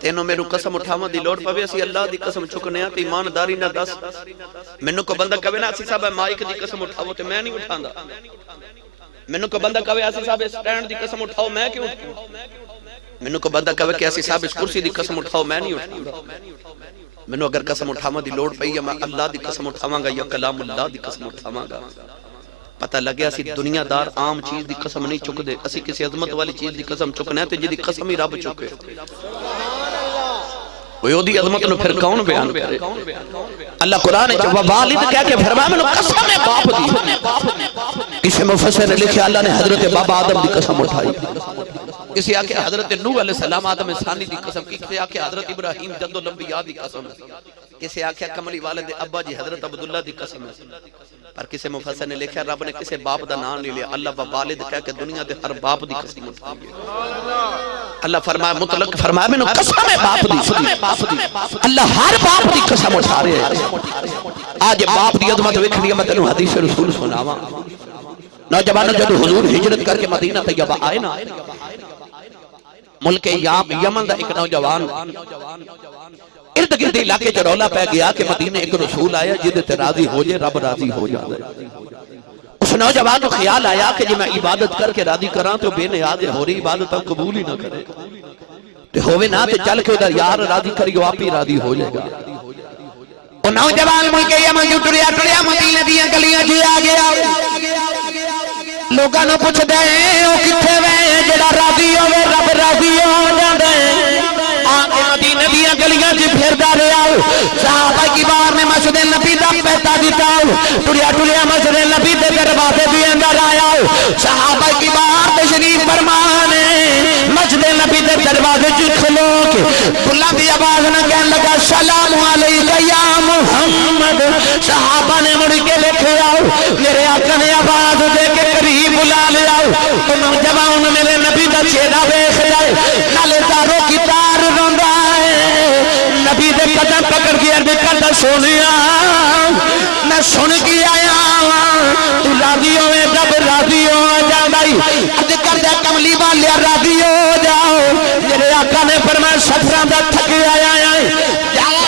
تینوں میرے قسم اٹھاواں دی لوڑ پوے اسی اللہ دی قسم چکنے ہیں تے ایمانداری نہ دس مینوں کو بندہ کہے نا اسی صاحب مائک دی قسم اٹھاؤ تے میں نہیں اٹھاندا مینوں کو بندہ کہے اسی صاحب سٹینڈ دی قسم اٹھاؤ میں کیوں اٹھاؤں مینوں کو بندہ کہے کہ اسی صاحب اس کرسی دی قسم اٹھاؤ میں نہیں اٹھاؤں مینوں اگر قسم اٹھاواں دی لوڑ پئی ہے میں اللہ دی قسم اٹھاواں گا یا کلام اللہ دی قسم اٹھاواں گا پتہ لگیا اسی دنیا دار عام چیز دی قسم نہیں چک دے اسی کسی عظمت والی چیز دی قسم چکنے ہیں تے جی دی قسم ہی رب چکے وہ دی عظمت نو پھر کون بیان کرے اللہ قرآن ہے والد کہہ کے فرمایا میں قسم باپ دی کسی مفسر نے لکھا اللہ نے حضرت بابا آدم دی قسم اٹھائی کسی آکے حضرت نوح علیہ السلام آدم ثانی دی قسم کی کسی آکے حضرت ابراہیم جد الانبیاء دی قسم کسی آکے کملی والد ابا جی حضرت عبداللہ دی قسم پر کسی مفسر نے لکھا رب نے کسی باپ دا نام نہیں لیا اللہ والد کہہ کے دنیا دے ہر باپ دی قسم اٹھائی اللہ فرمایا مطلق فرمایا میں قسم باپ دی اللہ ہر باپ دی قسم اٹھا رہے ہیں آج باپ دی عظمت ویکھ لیا میں تینوں حدیث رسول سناواں نوجوانوں جب حضور ہجرت کر کے مدینہ طیبہ آئے نا ملک یمن دا ایک نوجوان ارد گرد علاقے چ رولا پہ گیا کہ مدینے ایک رسول آیا جدے تے راضی ہو جائے رب راضی ہو جائے اس نوجوان کو خیال آیا کہ جب میں عبادت کر کے راضی کراں تو بے نیاز ہو رہی عبادت قبول ہی نہ کرے تے ہوئے نہ تے چل کے ادھر یار راضی کریو آپ ہی راضی ہو جائے گا وہ نوجوان ملک یمن جو ٹریا مدینے دیاں گلیاں جی آ گیا لوگاں نوں پوچھ دے او کتھے وے جڑا راضی ہوے رب راضی ہو جاندا ہے آگے مدینے دیاں گلیاں جی پھردا رہیا صحابہ کی بار نے مسجد نبی دا پہتا دیتا ٹریا مسجد نبی دے دروازے دی اندر آیا صحابہ کی بار تشریف فرمانے مسجد نبی دے دروازے چ کھلو کے بلند آواز نہ کہنے لگا سلام علیکہ یا محمد صحابہ نے مڑ کے لکھیا میرے آقا نے آواز دے کے قریب بلا لیا تو نوجوان میرے نبی دا چہرہ دیکھ جائے نالے داروں کی تار روندا ہے نبی دے قدم پکڑ کے عرض کردا سونیا میں سن کے آیا تو راضی ہوئے جب راضی ہو جاندائی اج کر دے کملی والے راضی ہو جاؤ میرے آقا نے فرمایا سفران دا تھکے آیا ہے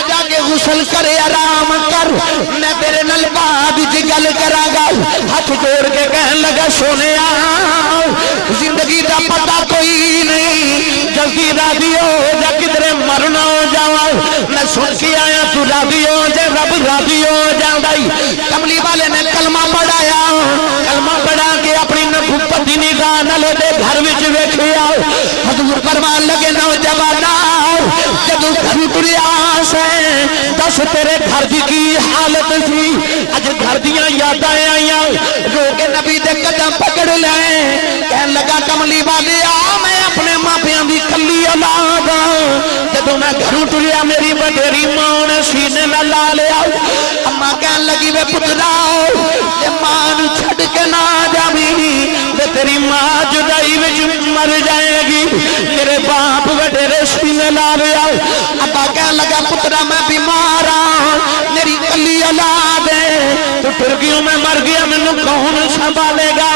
جا کے غسل کرے آرام کر میں تیرے نال بعد جی گل کرا گا ہاتھ جوڑ کے کہن لگا سونے زندگی دا پتہ کوئی نہیں جلدی راضی ہو جا کدھرے مرنا ہو جاؤ میں سن کے آیا تو راضی ہو جے رب راضی ہو جاندائی کملی والے نے کلمہ پڑھایا کلمہ پڑھا کے اپنی نبوت دی نگاہ نال دے گھر وچ ویکھیا حضور فرمان لگے نوجوانا جدوں گھر ٹریا سے دس تیرے گھر دی کی حالت سی اج گھر دیاں یاداں آئیاں رو کے نبی دے قدم پکڑ لے کہن لگا کملی والے میں اپنے ماں پیاں دی کلی اولاد جدوں میں گھروں ٹریا میری وڈیری ماں نے سینے نال لا لیا اما کہن لگی وے پترا تے ماں نوں چھڈ کے نہ جاویں تے تیری ماں جدائی وچ مر جائے گی میرے باپ وڈیرے سینے لا لیا ابا کہن لگا پترا میں بیمار ہاں میری کلی اولاد ہے تو ٹر گیوں میں مر گیا مینوں کون سنبھالے گا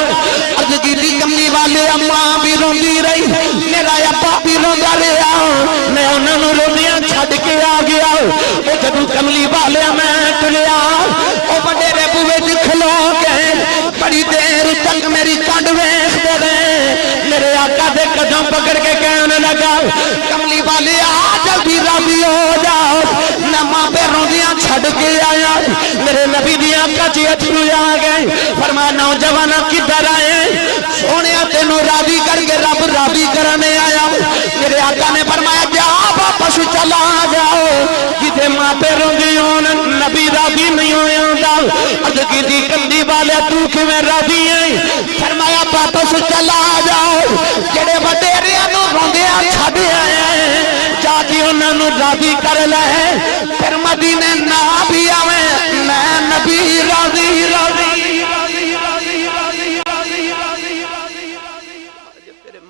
عرض کی کملی والے اماں بھی روندی رہی میرا ابا بھی روندا رہا میں انہاں نوں روندیاں چھڈ کے آ گیا او جدوں کملی والے میں ٹریا او وڈیرے بوئے وچ کھلو کے بڑی دیر تک میری کنڈ ویکھدے رہے میرے آقا دے قدم پکڑ کے کہنے لگا کملی والے آ جلدی راضی ہو جاؤ میں ماں پہ روندیاں چھڈ کے آیا میرے نبی دی آنکھاں چ اتھرو آ گئے فرمایا نوجوانا کدھر آئے سونے تینوں راضی کر کے رب راضی کرنے آیا میرے آقا نے فرمایا جا واپس چلا جاؤ جتھے ماں پہ روندی ہون نبی راضی نہیں ہویا عرض کی کملی والے تو کیویں راضی ہے فرمایا واپس چلا جاؤ جڑے وڈیریاں نوں روندیاں چھڈ آئے جا کے انہاں نوں راضی کر لے پھر مدینے نہ بھی آویں میں نبی راضی راضی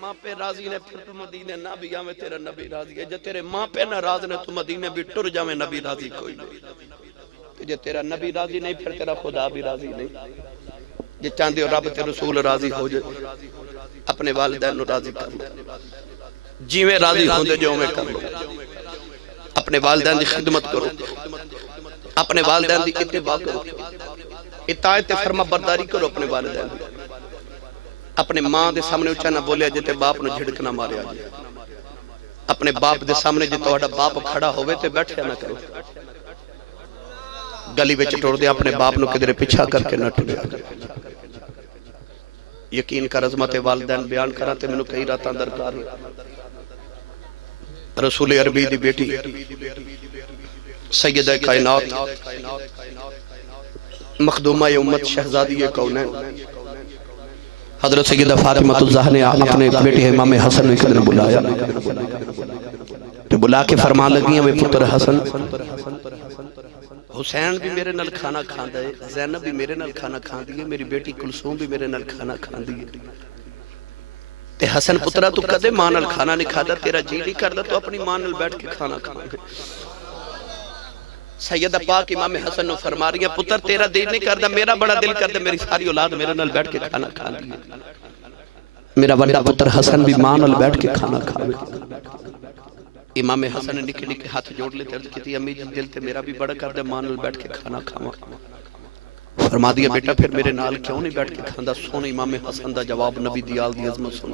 ماں پہ راضی نے پھر تو مدینے نہ بھی آویں تیرا نبی راضی ہے جے تیرے ماں پہ ناراض نے تو مدینے بھی ٹر جاویں نبی راضی کوئی نہیں جے تیرا نبی راضی نہیں پھر تیرا خدا بھی راضی نہیں جے چاندے ہو رب تے رسول راضی ہو جائے اپنے والدین نو راضی کر لو جیویں راضی ہوندے جو میں کر لو اپنے والدین دی خدمت کرو اپنے والدین دی اتباع کرو اطاعت فرما برداری کرو اپنے والدین دی اپنے ماں دے سامنے اچھا نہ بولیا جتے باپ نو جھڑک نہ ماریا جائے اپنے باپ دے سامنے جے تہاڈا باپ کھڑا ہوئے تے بیٹھیا نہ کرو گلی وچ ٹر دے اپنے باپ نو کدھر پیچھا کر کے نہ ٹریا یقین کر عظمت والدین بیان کرا تے مینوں کئی راتاں درکار رسول عربی دی بیٹی سیدہ کائنات مخدومہ امت شہزادی کونین حضرت سیدہ فاطمہ الزہرا نے اپنے بیٹے امام حسن نے کدھر بلایا تو بلا کے فرمان لگی ہیں پتر حسن حسین بھی میرے نال کھانا کھاندا ہے زینب بھی میرے نال کھانا کھاندی ہے میری بیٹی کلثوم بھی میرے نال کھانا کھاندی ہے تے حسن پترا تو کدے ماں نال کھانا نہیں کھادا تیرا جی نہیں کردا تو اپنی ماں نال بیٹھ کے کھانا کھانا سیدہ پاک امام حسن نو فرما رہی ہیں پتر تیرا دل نہیں کردا میرا بڑا دل کردا میری ساری اولاد میرے نال بیٹھ کے کھانا کھاندی ہے میرا بڑا پتر حسن بھی ماں نال بیٹھ کے کھانا کھاوے امام حسن نے نکے نکے ہاتھ جوڑ لے ترد کہتی امی جی دل تے میرا بھی بڑا کر دے ماں نال بیٹھ کے کھانا کھاواں فرما دیا بیٹا پھر میرے نال کیوں نہیں بیٹھ کے کھاندا سن امام حسن دا جواب نبی دیال دی عظمت سن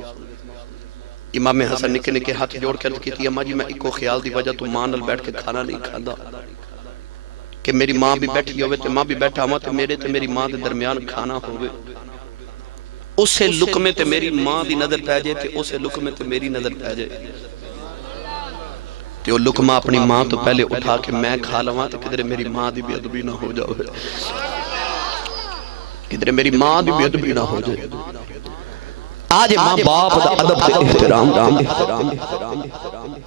امام حسن نکے نکے ہاتھ جوڑ کے کہتی اما جی میں ایکو خیال دی وجہ تو ماں نال بیٹھ کے کھانا نہیں کھاندا کہ میری ماں بھی بیٹھی ہوئے تے ماں بھی بیٹھا ہوا تے میرے تے میری ماں دے درمیان کھانا ہوئے اسے لقمے تے میری ماں دی نظر پہ جائے تے اسے لقمے تے میری نظر پہ جائے تے وہ لقمہ اپنی ماں تو پہلے اٹھا کے میں کھا لواں تے کدھر میری ماں دی بے ادبی نہ ہو جاؤ کدھر میری ماں دی بے ادبی نہ ہو جائے آج ماں باپ دا ادب تے احترام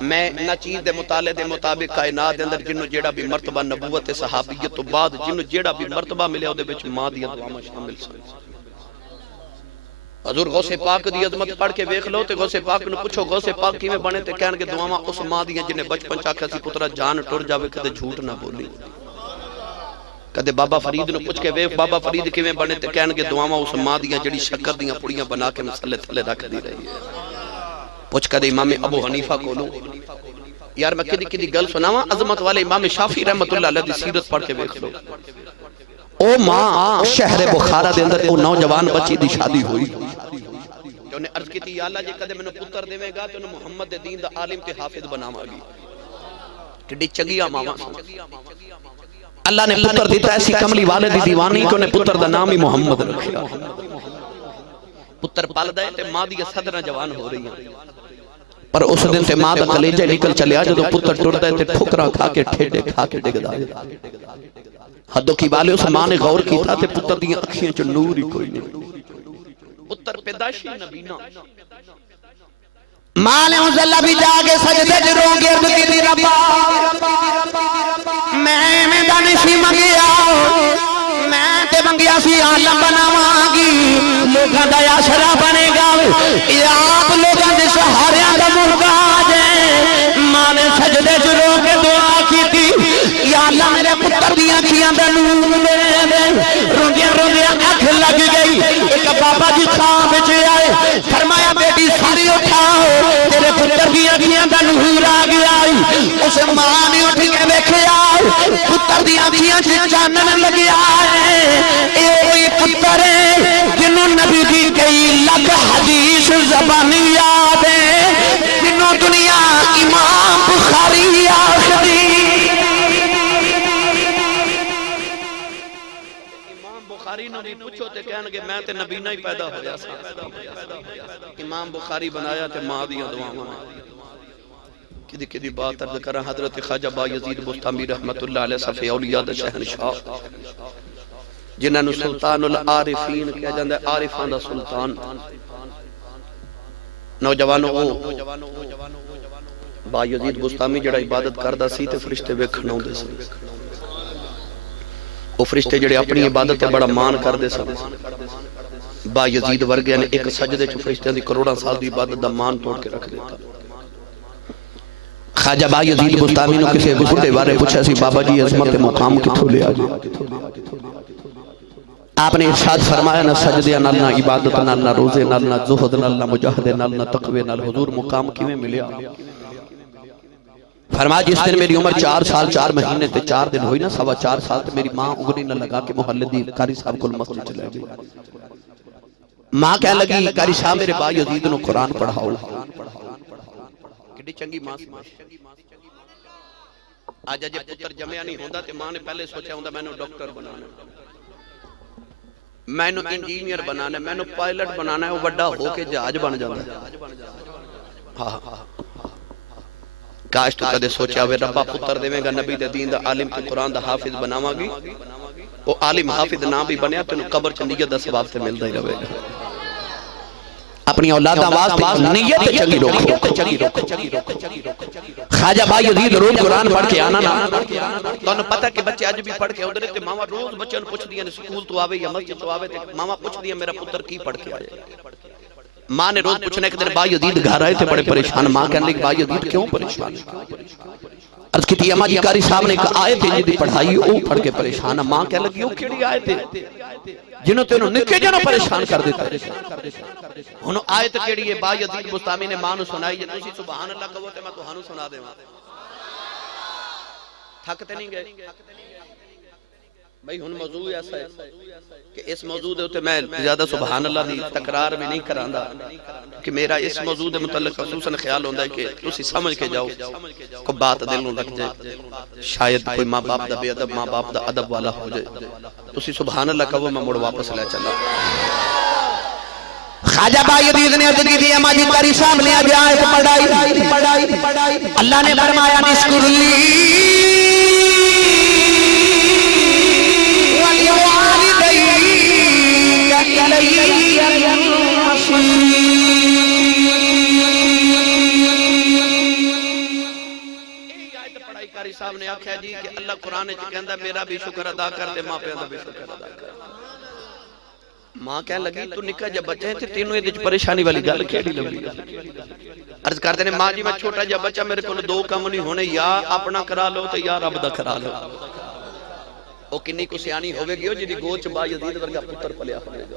میں نہ چیز دے مطالعے دے مطابق کائنات دے اندر جنوں جیڑا بھی مرتبہ نبوت صحابیت تو بعد جنوں جیڑا بھی مرتبہ ملے او دے وچ ماں دی دعاواں شامل سن حضور غوث پاک دی عظمت پڑھ کے ویکھ لو تے غوث پاک نو پوچھو غوث پاک کیویں بنے تے کہن گے دعاواں اس ماں دیاں جنے بچپن چ آکھیا سی پترا جان ٹر جاوے کدے جھوٹ نہ بولی کدے بابا فرید نو پوچھ کے ویکھ بابا فرید کیویں بنے تے کہن گے دعاواں اس ماں دیاں جڑی شکر دیاں پڑیاں بنا کے مسلے تھلے رکھ دی رہی ہے پوچھ کدے امام ابو حنیفہ کولوں یار میں کدی گل سناواں عظمت والے امام شافعی رحمۃ اللہ علیہ دی سیرت پڑھ کے ویکھ لو او ماں شہر بخارا دے اندر او نوجوان بچی دی شادی ہوئی تے انہیں عرض کیتی یا اللہ جے کدے مینوں پتر دیویں گا تے انہوں محمد دے دین دا عالم تے حافظ بناواں گی کڈی چنگیاں ماواں اللہ نے پتر دیتا ایسی کملی والے دی دیوانی کہ انہیں پتر دا نام ہی محمد رکھیا پتر پال دائے تے ماں دی صدرہ جوان ہو رہی ہیں پر اس دن تے ماں دا کلیجہ نکل چلے آ جدو پتر ٹر دائے تے ٹھکرا کھا کے ٹھیڈے کھا کے ڈگ دائے حدوں کی والے اس ماں نے غور کی تھا تے پتر دی اکھیاں چو نور ہی کوئی نہیں پتر پیداشی نبینا ماں نے حضلہ بھی جاگے سجدے جروں گرد کی دی ربا میں دانشی منگیا میں تے منگیا سی عالم بناواں گی لوگاں دا یاشرا بنے گا یا آپ لوگاں دے سہاریاں دا محتاج ہے ماں نے سجدے جروں کے دعا کی تھی یا اللہ میرے پتر دیاں کیاں دا نور دے دے روندیاں اکھ لگ گئی ایک بابا جی خواب وچ آئے فرمایا بیٹی ساری اٹھاؤ تیرے پتر دیاں کیاں دا نور آ گیا اس ماں نے اٹھ کے ویکھیا پتر دیاں کیاں چانن لگیا ہے اے وہی پتر ہے جنوں نبی دی کئی لکھ حدیث زبانی یاد ہے جنوں دنیا امام بخاری آخری بخاری نو بھی پوچھو تے کہنگے میں تے نبینا ہی پیدا ہویا سا امام بخاری بنایا تے ماں دیاں دعاواں کدی بات عرض کراں حضرت خواجہ با یزید بستامی رحمت اللہ علیہ صفی اولیاء دا شہنشاہ جنہاں نو سلطان العارفین کہا جاندا ہے عارفاں دا سلطان نوجوانوں با یزید بستامی جڑا عبادت کردا سی تے فرشتے ویکھن اوندے سی وہ فرشتے جڑے اپنی عبادت تے بڑا مان کر دے سن با یزید ورگے نے ایک سجدے چ فرشتیاں دی کروڑاں سال دی عبادت دا مان توڑ کے رکھ دیتا خواجہ با یزید بستامی نو کسی بزرگ بارے پوچھا سی بابا جی عظمت مقام کتھوں لے آجے آپ نے ارشاد فرمایا نہ سجدے نال نہ عبادت نال نہ روزے نال نہ زہد نال نہ مجاہدے نال نہ تقوی نال حضور مقام کیویں ملیا فرمایا جس دن میری عمر 4 سال 4 مہینے تے 4 دن ہوئی نا 4.25 سال تے میری ماں انگلی نہ لگا کے محلے دی قاری صاحب کو مسجد چلے گئی ماں کہنے لگی قاری صاحب میرے با یزید نو قرآن پڑھاؤ کڈی چنگی ماں آج جے پتر جمعہ نہیں ہوندا تے ماں نے پہلے سوچا ہوندا میں نو ڈاکٹر بنانا میں نو انجینئر بنانا میں نو پائلٹ بنانا ہے وہ بڑا ہو کے جہاز بن جانا ہاں کاش تو کدے سوچا ہوئے ربا پتر دے گا نبی دے دین دا عالم تے قرآن دا حافظ بناواں گی وہ عالم حافظ نہ بھی بنیا تو قبر چ نیت دا ثواب تے ملدا ہی رہے گا اپنی اولاداں واسطے نیت چنگی رکھو خواجہ با یزید روز قرآن پڑھ کے آنا نا تانوں پتہ کہ بچے اج بھی پڑھ کے اوندے تے ماواں روز بچیاں نوں پوچھدیاں نے سکول تو آوے یا مسجد تو آوے تے ماواں پوچھدیاں میرا پتر کی پڑھ کے آیا ماں نے روز پوچھنا ایک دن با یزید گھر آئے تھے بڑے پریشان ماں کہنے لگی با یزید کیوں پریشان عرض کی تھی اماں جی قاری صاحب نے کہا آئے تھے جدی پڑھائی او پڑھ کے پریشان ماں کہنے لگی او کیڑی آئے تھے جنہوں تے انہوں نکے جنہوں پریشان کر دیتا انہوں آئے تھے کیڑی ہے با یزید بستامی نے ماں نو سنائی جے تسی سبحان اللہ کہو تے میں تو ہانو سنا دے ماں تھکتے نہیں گئے بھئی ہن موضوع ایسا ہے کہ اس موضوع دے ہوتے میں زیادہ سبحان اللہ دی تکرار بھی نہیں کراندا کہ میرا اس موضوع دے متعلق خصوصاً خیال ہوندہ ہے کہ تسی سمجھ کے جاؤ کو بات دل نوں لگ جائے شاید کوئی ماں باپ دا بے ادب ماں باپ دا ادب والا ہو جائے تسی سبحان اللہ کہو میں مڑ واپس لے چلا خواجہ با یزید نے عرض کی تھی اما جی قاری صاحب نے آج آیت پڑھائی اللہ نے فرمایا نشکر لی قاری صاحب نے آکھا جی کہ اللہ قرآن وچ کہندا میرا بھی شکر ادا کر دے ماں پیو دا بھی شکر ادا کر ماں کہنے لگی تو نکا جب بچہ ہے تے تینوں یہ پریشانی والی گل کیڑی لگی عرض کرتے ہیں ماں جی میں چھوٹا جب بچہ میرے کو 2 کام نہیں ہونے یا اپنا کرا لو تے یا رب دا کرا لو او کنی کو سیانی ہوئے گی جی گوچ با یزید ورگا پتر پلیا ہوئے گا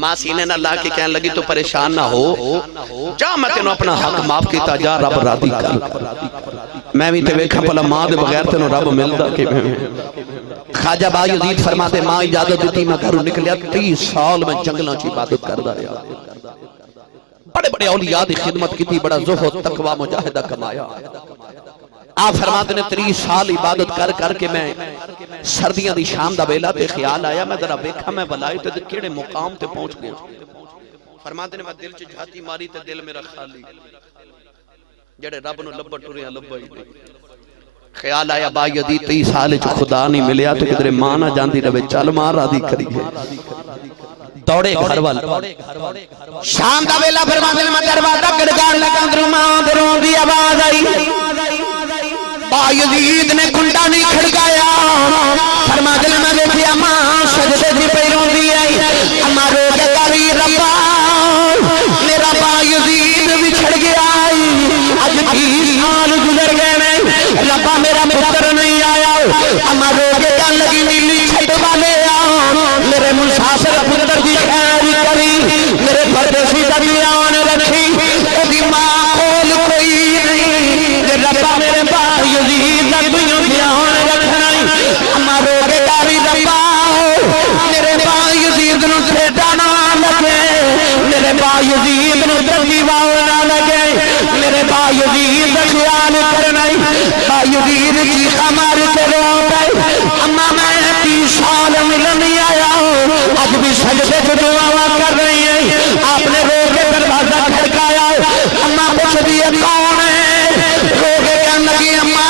ماں سینے نہ لا کے کہنے لگی تو پریشان نہ ہو جا میں تینوں اپنا حق معاف کیتا جا رب راضی کر میں بھی تے ویکھا پلا ماں دے بغیر تینوں رب ملدا کہ خواجہ با یزید فرماتے ماں اجازت دیتی میں گھروں نکلیا 30 سال میں جنگلاں چ عبادت کردا رہا بڑے بڑے اولیاء دی خدمت کی بڑا زہد تقوی مجاہدہ کمایا آپ فرماتے نے 30 سال عبادت کر کے میں سردیاں دی شام دا ویلا تے خیال آیا میں ذرا ویکھا میں بلائی تے کیڑے مقام تے پہنچ گیا فرماتے نے میں دل چ جھاتی ماری تے دل میرا خالی جڑے رب نو لبا ٹریا لبا ہی نہیں خیال آیا با یزید 30 سال چ خدا نہیں ملیا تے کدھر ماں نہ جاندی رہے چل ماں راضی کری دوڑے گھر وال شام دا ویلا فرماتے نے میں دروازہ کھڑکان لگا اندروں ماں دروں دی آواز آئی با یزید نے کنڈا نہیں کھڑکایا فرماتے نے میں دیکھیا ماں سجدے دی پیروں دی آئی اما رو کے کاری ربا میرا با یزید بچھڑ گیا آج 30 سال گزر گئے میں ربا میرا پتر نہیں آیا اما رو کے کہنے لگی نیلی چھٹ والے میرے مسافر پتر دی خیر کری میرے پردیسی دا دیان رکھی او دی ماں کول کوئی نہیں ربا میرے با یزید دا کوئی دیان رکھنا اما رو کے کاری ربا میرے با یزید نو سیٹا نہ لگے میرے با یزید نو درگی واؤ نہ لگے میرے با یزید دا خیال کرنا با یزید کی خمار کے رو گئے اما میں 30 سال ملن نہیں آیا آج بھی سجدے کو دعا کر رہی ہیں آپ نے رو کے دروازہ کھڑکایا اما پوچھ دیئے کون ہے رو کے کہنے لگی اما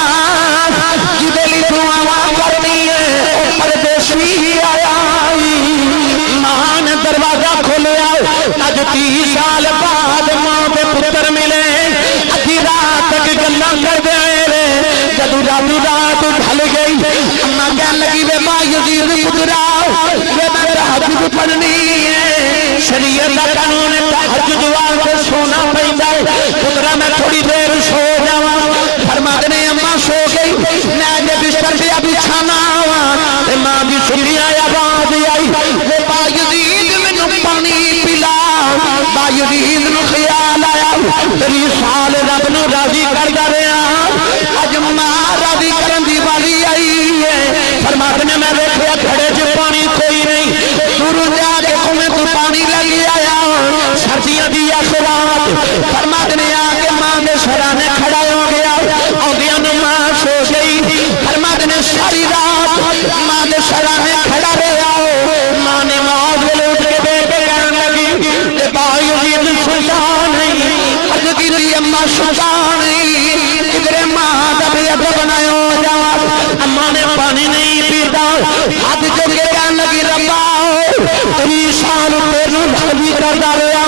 جدے لی دعا کرنی ہے پردیسی آیا ماں نے دروازہ کھولیا آج 30 سال بعد ماں کے پتر ملے ادھی رات تک گلاں کر دے جدو رات ڈھل گئی اما کہنے لگی وے با یزید پترا وے میں تہجد پڑھنی ہے شریعت کا قانون تہجد واسطے سونا پیندا ہے پترا میں تھوڑی دیر سو جاواں فرماتے نے اما سو گئی میں جے بستر پہ بچھانا تے ماں دی سنی آواز آئی وے با یزید مینوں پانی پلا با یزید نو خیال آیا 30 سال رب نو راضی کردا رہیا اج ماں راضی کرن دی والی آئی ہے فرماتے نے میں ویکھیا گھڑے چ پانی کوئی نہیں دور جا کے کنویں تو پانی لے آیا سردیاں دی آخرات فرماتے نے آ کے ماں دے سرانے کھڑا ہو گیا اوندیاں نو ماں سو گئی فرماتے نے ساری رات ماں دے سرانے کھڑا رہیا ماں نے موت ویلے اٹھ کے بیٹھ کے کہنے لگی کہ با یزید سلطان نہیں عرض کی اما سلطان نہیں ادھر ماں دا بھی اب بنایا جا اما نے پانی نہیں پیتا ہاتھ جو کے کہنے لگی ربا 30 سال تیروں راضی کردا رہیا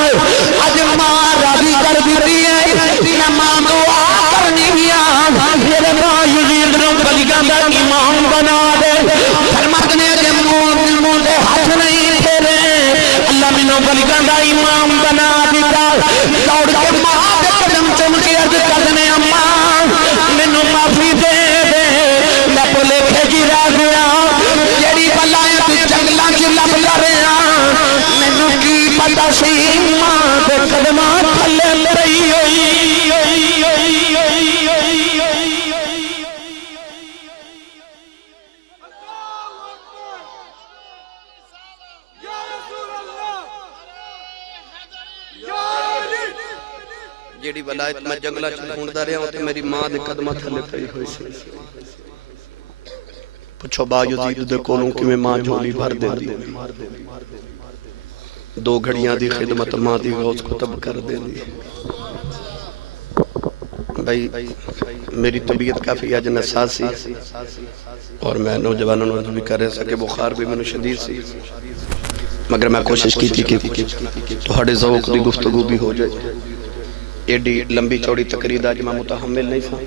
اج ماں راضی کر دیتی ہے نہ ماں دعا کرنی ہے میرے با یزید نو بلیاں دا امام بنا دے فرماتے نے کہ منہ دے ہاتھ نہیں پھیرے اللہ مینوں بلیاں دا امام بنا دیتا دوڑ کے ماں دے قدم چوم کے عرض کرنے اما مینوں معافی دے دے میں بولے کھجی رہ گیا جیڑی بلائیں تے جنگلاں چ لب لڑیا مینوں کی پتہ سی ماں دے قدماں تھلے رہی ہوئی جیڑی ولایت میں جنگلاں چ ڈھونڈدا رہیا تے میری ماں دے قدماں تھلے پئی ہوئی سی پوچھو با یزید دے کولوں کیویں ماں جھولی بھر دیندی 2 گھڑیاں دی خدمت ماں دی غوث کو تب کر دیندی بھائی میری طبیعت کافی اج نساز سی اور میں نوجوانوں نوں بھی کر رہا کہ بخار بھی مینوں شدید سی مگر میں کوشش کی تھی کہ تہاڈے ذوق دی گفتگو بھی ہو جائے ایڈی لمبی چوڑی تقریر اج میں متحمل نہیں تھا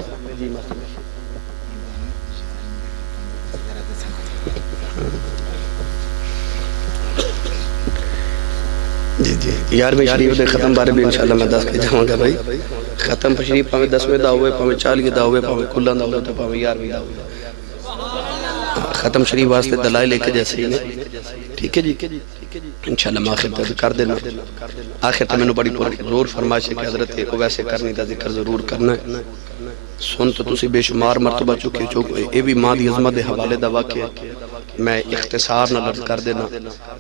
جی جی 11ویں شریف دے ختم بارے بھی انشاءاللہ میں دس کے جاؤں گا بھائی ختم شریف پاویں 10ویں دا ہوئے پاویں 40 دا ہوئے پاویں کلاں دا ہوئے تے پاویں 11ویں دا ہوئے ختم شریف واسطے دلائل لے کے جیسے ہی نے ٹھیک ہے جی انشاءاللہ میں آخر تک کر دینا آخر تک میں نے بڑی زور فرمائش ہے کہ حضرت کو ویسے کرنی دا ذکر ضرور کرنا ہے سن تو تسی بے شمار مرتبہ چکے اے بھی ماں دی عظمت دے حوالے دا واقع میں اختصار نہ لفظ کر دینا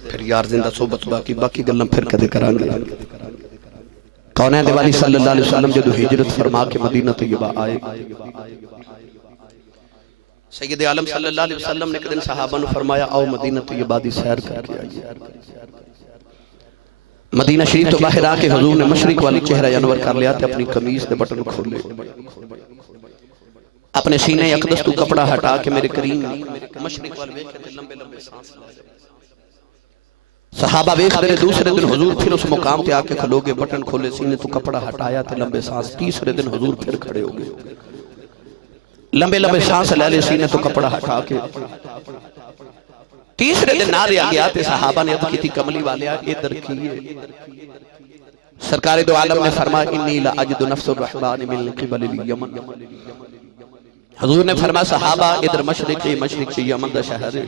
پھر یار زندہ صحبت باقی گلیں پھر کدے کران گے کونین دے والی صلی اللہ علیہ وسلم جدو ہجرت فرما کے مدینہ طیبہ آئے سید عالم صلی اللہ علیہ وسلم نے ایک دن صحابہ نے فرمایا آؤ مدینہ طیبہ دی سیر کر کے آئیے مدینہ شریف تو باہر آکے حضور نے مشرق والی چہرہ انور کر لیا تھے اپنی قمیص دے بٹن کھولے اپنے سینے اقدس تو کپڑا ہٹا کے میرے کریم مشرق والے ویکھے تھے لمبے لمبے سانس لے صحابہ ویکھ دے دوسرے دن حضور پھر اس مقام تے آکے کھلو گے بٹن کھولے سینے تو کپڑا ہٹایا تھے لمبے سانس تیسرے دن حضور پھر کھڑے ہو گئے لمبے لمبے سانس لے لے سینے تو کپڑا ہٹا کے تیسرے دن نہ لیا گیا تے صحابہ نے عرض کی تھی کملی والے ادھر کیے سرکار دو عالم نے فرمایا انی لا اجد نفس الرحمن من قبل الیمن حضور نے فرمایا صحابہ ادھر مشرق سے یمن دا شہر ہے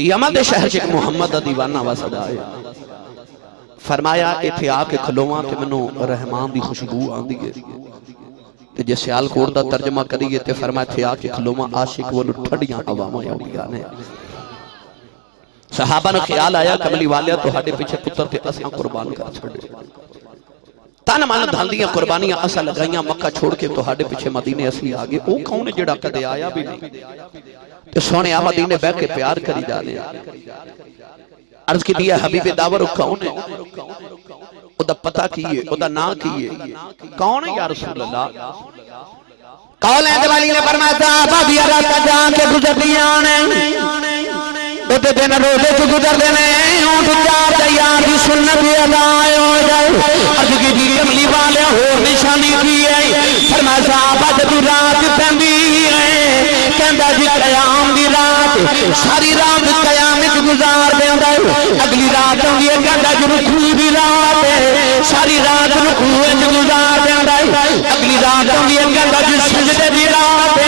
یمن دے شہر سے محمد دا دیوانہ واسد آئے فرمایا ایتھے آ کے کھلواں تے منو رحمان دی خوشبو آندی ہے تے جے سیال کوٹ دا ترجمہ کریے تے فرمایا ایتھے آ کے کھلواں عاشق ونو ٹھڑیاں عواماں آندیاں نے صحابہ نے خیال آیا کملی والیا تو ہاڈے پیچھے پتر تے اساں قربان کر چھڑے تن مانا دھاندیاں قربانیاں اسا لگائیاں مکہ چھوڑ کے تو ہاڈے پیچھے مدینے اسی آگے او کون جڑا کدے آیا بھی نہیں تے سونے آ مدینے بیٹھ کے پیار کری جانے عرض کی دیا حبیب داور کون ہے او دا پتہ کیے او دا نا کیے کون ہے یا رسول اللہ کون ہے والی نے فرمایا صحابہ دیا رات جان کے گزر دیاں نے تے دن روزے چ گزر دینے اونٹ چار یار دی سنت ادا ہو جائے اج کی دی کملی والے ہو نشانی کی ہے فرمایا صحابہ جدو رات پیندی ہے کہندا جی قیام دی رات ساری رات قیام وچ گزار دیندا ہے اگلی رات ہوندی ہے کہندا جی رکوع دی رات ساری رات رکوع وچ گزار دیندا ہے اگلی رات ہوندی ہے کہندا جی سجدے دی رات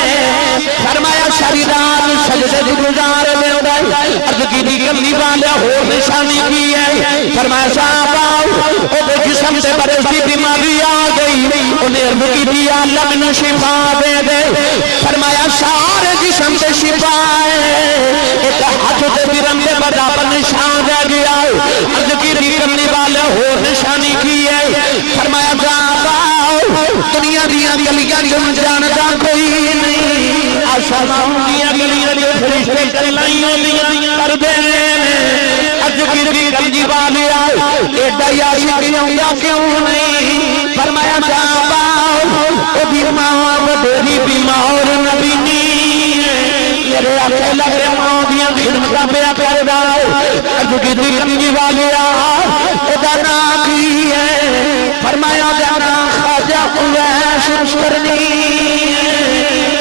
فرمایا ساری رات سجدے دی گزار دیندا ہے عرض کی دی کملی والا ہو نشانی کی ہے فرمایا صحابہ او دے جسم سے برس کی بیماری آ گئی انہیں عرض کی دی اللہ میں شفا دے دے فرمایا سارے جسم سے شفا ہے ایک ہاتھ سے برم دے بڑا پر نشان دے گیا عرض کی دی کملی والا ہو نشانی کی ہے فرمایا صحابہ دنیا دیاں گلیاں جن جانتا کوئی نہیں آشا سونیاں گلیاں جو فرشتے چلائیں ہوندیاں کر دینے اج کی کملی والے آئے ایڈا عاشق ہوندا کیوں نہیں فرمایا صحابہ او بیمار بڑی بیمار نبی نہیں میرے آقا لگ رہے ماں دیاں خدمتاں پہ کردا اج کی کملی والے آئے ادا نا کی ہے فرمایا جانا خواجہ اویس کرنی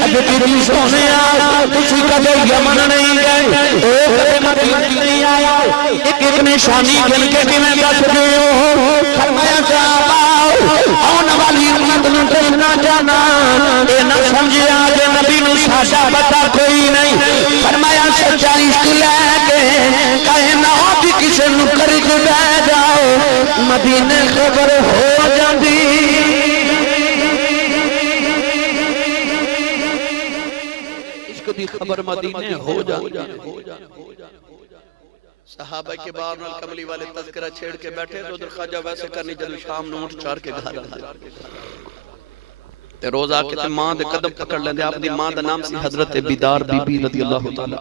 اج کی سونے آ تسی کدے یمن نہیں گئے او کدے مدینہ نہیں آیا ایک نشانی گن کے کیویں دس دیو فرمایا صحابہ آن والی امت نوں نہ جانا اے نہ سمجھیا جے نبی نوں ساڈا پتہ کوئی نہیں فرمایا سچا عشق لے کے کائنات کسے نوں کرج دے جاؤ مدینے خبر ہو جاندی دی خبر مدینے ہو جاندی صحابہ کے بعد نال کملی والے تذکرہ چھیڑ کے بیٹھے تو ادھر خواجہ ویسے کرنی جدو شام نو اٹھ چار کے گھر تے روز آ کے تے ماں دے قدم پکڑ لیندے آپ دی ماں دا نام سی حضرت بیدار بی بی رضی اللہ تعالی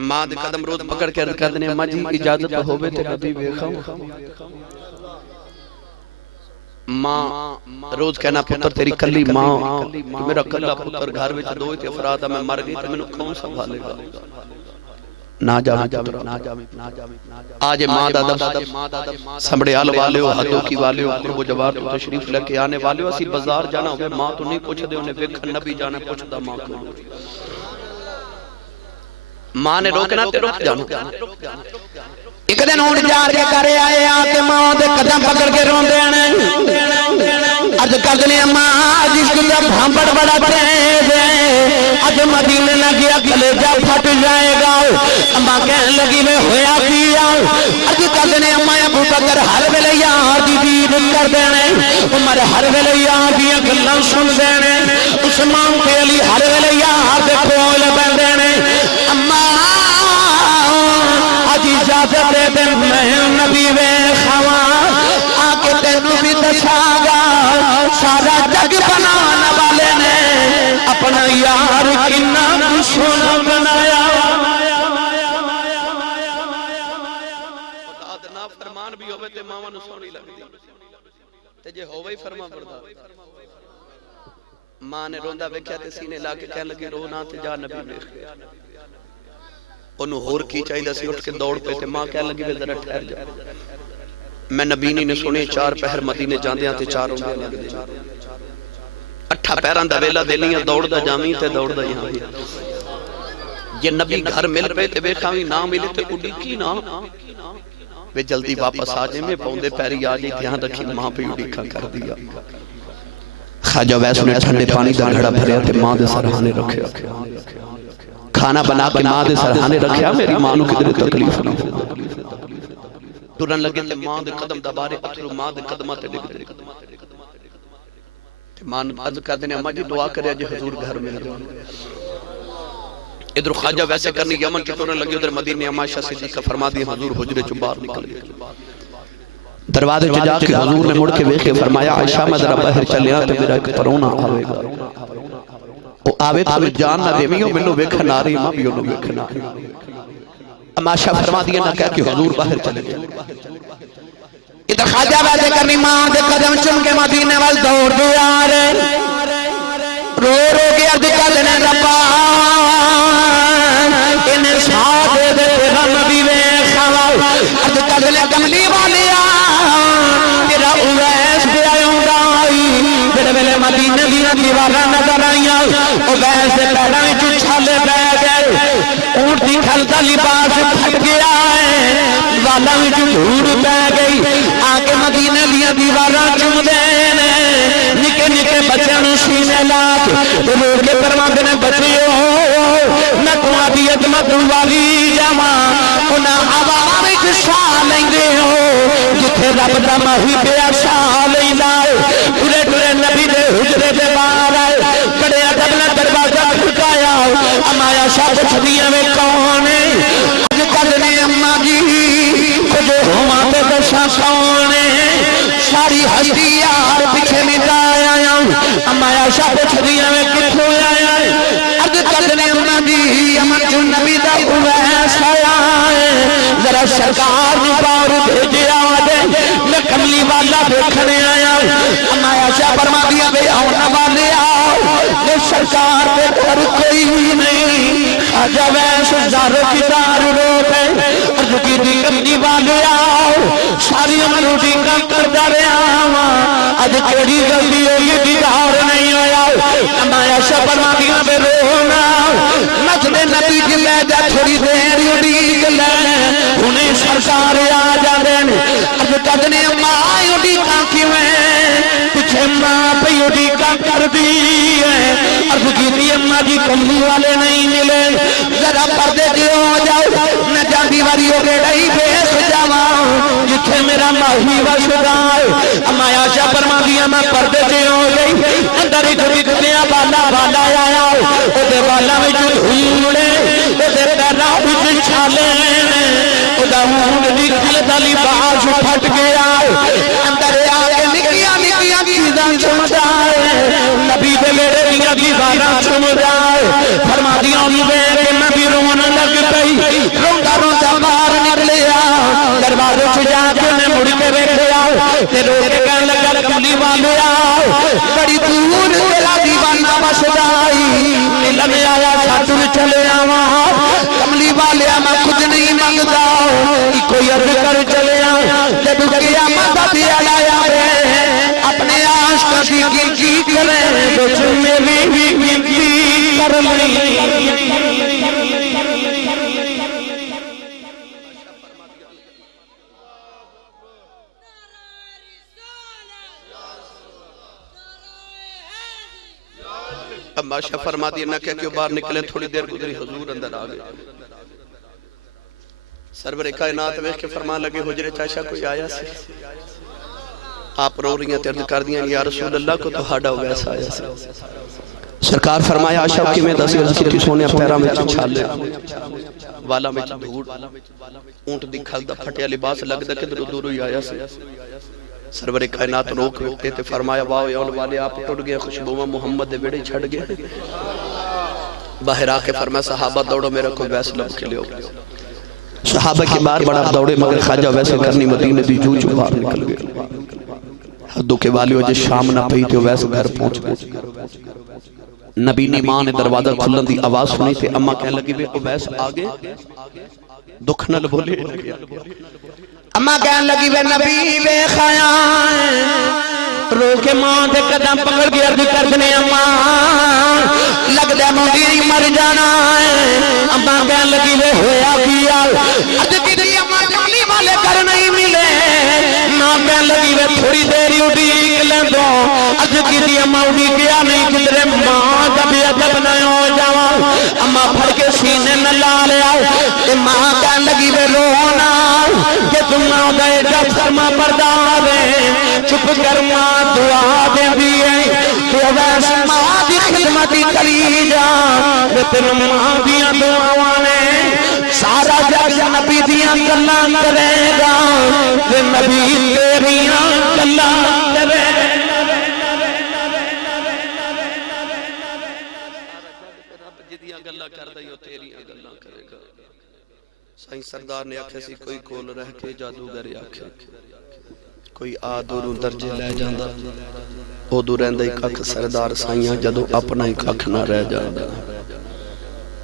ماں دے قدم روز پکڑ کے عرض کردنے ماں جی اجازت ہوے تے نبی ویکھاں ماں روز کہنا پتر تیری کلی ماں میرا کلا پتر گھر وچ دو تے افراد میں مر گئی تے مینوں کون سنبھالے گا نہ جاویں آج ماں دا دفتر سمڑیال والے ہو حدوں کی والے ہو قرب و جوار تو تشریف لے کے آنے والے ہو اسی بازار جانا ہوئے ماں تو نہیں پوچھ دے انہیں ویکھن نبی جانے پوچھ دا ماں کو ماں نے روکنا تے روک جانا ایک دن اونٹ جار کے کرے آئے آکے ماں دے قدم پکڑ کے رون دینے عرض کر دنے ماں جس کو جب ہم بڑا تیز ہے اج مدینے نہ گیا کلیجہ پھٹ جائے گا اما کہنے لگی میں ہویا کیا عرض کر دینے اما ابو بکر ہر ویلے یار دی دید کر دینے عمر ہر ویلے یار دی گلاں سن دینے عثمان تے علی ہر ویلے یار دے کول بن دینے اما اج اجازت دے دے میں نبی ویکھاواں آ کے تینوں بھی دساں گا سارا جگ بنانے والے نے اپنا یار کنا سونا بنایا نا فرمان بھی ہوئے تے ماما نو سونی لگدی تے جے ہوئے ہی فرما بردار ماں نے روندا ویکھیا تے سینے لا کے کہن لگی رو نہ تے جا نبی ویکھ انہوں ہور کی چاہیے سی اٹھ کے دوڑ پہ تے ماں کہن لگی وے ذرا ٹھہر جا میں نبی نے سنے 4 پہر مدینے جاندیاں تے 4 ہوندے لگ دے 8 پیران دا ویلا دینیاں دوڑ دا جامی تے دوڑ دا یہاں بھی یہ نبی گھر مل پہ تے بیکھاوی نہ ملی تے اڈی کی نہ وے جلدی واپس آ جائیں میں پوندے پیری آ جائیں دھیان رکھی ماں پہ اڈی کھا کر دیا خواجہ ویس نے ٹھنڈے پانی دا گھڑا بھریا تے ماں دے سرحانے رکھے کھانا بنا کے ماں دے سرحانے رکھیا میری ماں نو کدھر تکلیف نہ ہو ترن لگے تے ماں دے قدم دبارے اترو ماں دے قدمہ تے ڈگ دے ماں عرض کر دینے اماں جی دعا کرے جی حضور گھر میں ادھر خواجہ ویسے کرنی یمن کی ترن لگے ادھر مدینہ اماں شاہ صدیقہ فرما دی حضور حجرے چو باہر نکل گئے دروازے چ جا کے حضور نے مڑ کے ویکھے فرمایا عائشہ میں ذرا باہر چلیا تے میرا ایک پرونا آوے گا او آوے تو جان نہ دیویوں مینوں ویکھن آ رہی ماں بھی انہوں ویکھن آ رہی اما شاہ فرما دیا نہ کہہ کہ حضور باہر چلے ادھر خواجہ ویسے کرنی ماں دے قدم چم کے مدینے وال دوڑ دے آ رہے رو رو کے عرض کر دینے ربا انہیں ساتھ دے غم بھی ویکھاواں عرض کر دینے کملی والیا تیرا اویس پہ آیوں گائی میرے ویلے مدینے دیا دیواراں نظر آئیاں اویس دے پیڑاں وچ چھالے پے گئے اونٹ دی کھل دا لباس پھٹ گیا ہے والا وچ دھوڑ پے گئی آکے مدینے دیا دیواراں چم دینے نکے نکے بچیاں نو سینے لا کے رو کے فرماندے نے بچیو میں تو دی عظمت والی جاواں انہاں ہوا وچ ساہ لیندے ہو جتھے رب دا ماہی پیا ساہ لیندا ہے ٹرے ٹرے نبی دے حجرے دے باہر آئے بڑے ادب نال دروازہ کھٹکایا اما عائشہ پوچھدیاں وے کون ہے اج کدنے اماں جی کچھ ہوواں تے دساں کون ہے ساری ہستی یار پیچھے مٹا آیا اما عائشہ پوچھدیاں وے کتھوں آیا اج کدنے اماں جی اماں جو نبی دا اویس آیا ذرا سرکار نو باہر بھیجیا دے میں کملی والا دیکھنے آیا اما عائشہ فرما دیا بے آنے والے آؤ یہ سرکار پہ گھر کوئی نہیں خواجہ ویس زارو کی دار روٹے عرض کی دی کملی والے آؤ ساری عمر اٹھی کا کردہ رہے آواں اج کیڑی جلدی ہوئی دیدار نہیں ہویا اما عائشہ فرما دیا بے رونا مجھے نبی کی لے جا تھوڑی دیر اڈیگ لے انہیں سرکار آ جاندے نے عرض کدنے ماں اڈیگاں کیویں پچھے ماں پہ اڈیگاں کر دی ہے عرض کی دی اماں جی کملی والے نہیں ملے ذرا پردے دے ہو جاؤ میں جاندی واری ہو گئے رہی بھیس جاواں جتھے میرا ماہی وسدا ہے اما عائشہ فرما دیا میں پردے دے ہو گئی اندر ہی دیا بالا بالا آیا او دے بالا وچ دھوڑے او دے پیراں وچ چھالے او دا ہون دی کھل دا لباس پھٹ گیا اندر آ کے نکیاں نکیاں چیزاں چمدا ہے نبی دے میرے دیاں دیواراں چمدا ہے فرما دیا کہ میں بھی رون لگ پئی روندا روندا باہر نکلیا دروازے چ جا کے میں مڑ کے ویکھیا تے رو کے کہن لگا کملی والے آؤ بڑی دور تیرا دیوانہ بسدا ملن آیا ساتھ چلے آواں کملی والے میں کچھ نہیں منگدا کوئی عرض کر چلے آ جب قیامت دا دن آیا ہے اپنے عاشق کی گنتی کرے بچ میں بھی گنتی کر لی اما شاہ فرما دیا نہ کہ باہر نکلے تھوڑی دیر گزری حضور اندر آگئے سرور کائنات ویکھ کے فرمان لگے حجرے چاشا کوئی آیا سی آپ رو رہی ہیں ترد کر دیا یا رسول اللہ کو تو ہاڑا ہو ویسا آیا سی سرکار فرمایا آشا کی میں دسی عرض کی سونے پیرا میں چھال لے والا میں دھوڑ اونٹ دی کھل دا پھٹیا لباس لگ دا کہ دور ہی آیا سی سرور کائنات روک روکتے تھے فرمایا واو یول والے آپ ٹوٹ گئے خوشبو محمد دے بیڑے چھڑ گئے باہر آ کے فرمایا صحابہ دوڑو میرا کوئی ویس لب کے لئے صحابہ کے بار بڑا دوڑے مگر خواجہ ویسے کرنی مدینہ دی جو جو باہر نکل گئے حدوں کے والی وجہ شام نہ پہی تھے ویسے گھر پہنچ گئے نبی نے ماں نے دروازہ کھلن دی آواز سنی تھے اماں کہنے لگی بے ویس آگے دکھ نہ بولے اماں کہنے لگی بے نبی بے خیان رو کے ماں دے قدم پکڑ کے عرض کر دنے اماں لگ دے مدیری مر جانا ہے اماں کہنے لگی بے ہویا کیا عرض کی دی اماں جملی والے کر نہیں ملے نہ کہنے لگی بے تھوڑی دیری اٹھیک لیں دو عرض کی دی اماں اٹھی کیا نہیں کدرے ماں جب عجب نہ ہو جاؤں اماں پھڑ کے سینے میں لا لے آؤ ماں کہنے لگی بے رونا کہ تم نہ دے جب فرما پردہ دے چپ کر ماں دعا دے دیئے کہ ویسے ماں دی خدمتی کری جا بتن ماں دیاں دعاوانے سارا جگ نبی دیاں گلاں کرے گا کہ نبی تیریاں گلاں کرے جدیاں گلاں کر دائیو تیریاں گلاں کرے گا سائیں سردار نے آکھے سی کوئی کول رہ کے جادوگر آکھے کوئی آدھوروں درجے لے جاندہ او دو رہندہ ہی کک سردار سائیاں جدو اپنا ہی کک نہ رہ جاندہ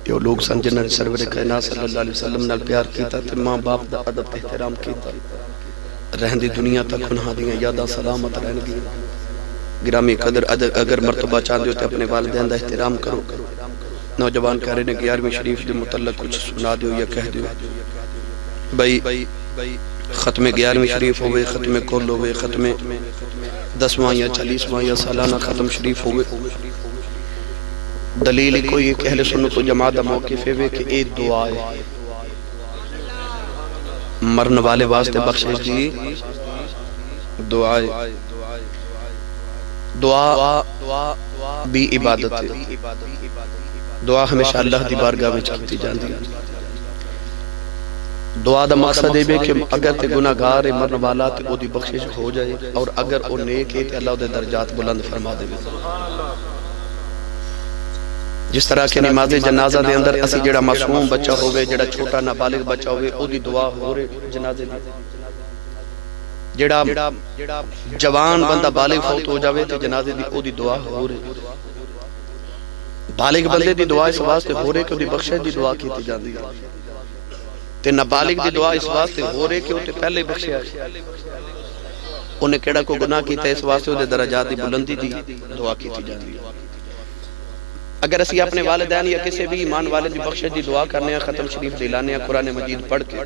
یہ لوگ سنجنر سرور کائنات صلی اللہ علیہ وسلم نال پیار کیتا تے ماں باپ دا عدب احترام کیتا رہندی دنیا تک انہاں دیاں یادہ سلامت رہن گی گرامی قدر اگر مرتبہ چاندے ہوتے اپنے والدین دا احترام کرو نوجوان کہہ رہے نے 11ویں شریف دے متعلق کچھ سنا دیو یا کہہ دیو بھئی ختم 11ویں شریف ہوئے ختم کل ہوئے ختم 10واں یا 40واں یا سالانہ ختم شریف ہوئے دلیل کوئی ایک اہل سنت و جماعت موقف ہے کہ ایک دعا ہے مرن والے واسطے بخشش جی دعا ہے دعا بھی عبادت ہے دعا ہمیشہ اللہ دی بارگاہ میں چاہتی جاندی دعا دا مقصد ہے کہ اگر تے گناہگار مرن والا تے او دی بخشش ہو جائے اور اگر او نیک ہے تے اللہ دے درجات بلند فرما دے جس طرح کہ نماز جنازہ دے اندر اسی جڑا معصوم بچہ ہوئے جڑا چھوٹا نابالغ بچہ ہوئے او دی دعا ہو رہے جنازے دی جڑا جوان بندہ بالغ فوت ہو جاوے تے جنازے دی او دی دعا ہو رہے بالغ بندے دی دعا اس واسطے ہو رہے کہ او دی بخشش دی دعا کیتی جاندی ہے تے نابالغ دی دعا اس واسطے ہو رہے کہ او تے پہلے بخشیا ہے انہیں کیڑا کو گناہ کیتا ہے اس واسطے او دے درجات دی بلندی دی دعا کیتی جاندی ہے اگر اسی اپنے والدین یا کسی بھی ایمان والے دی بخشش دی دعا کرنے ہیں ختم شریف دلانے ہیں قرآن مجید پڑھ کے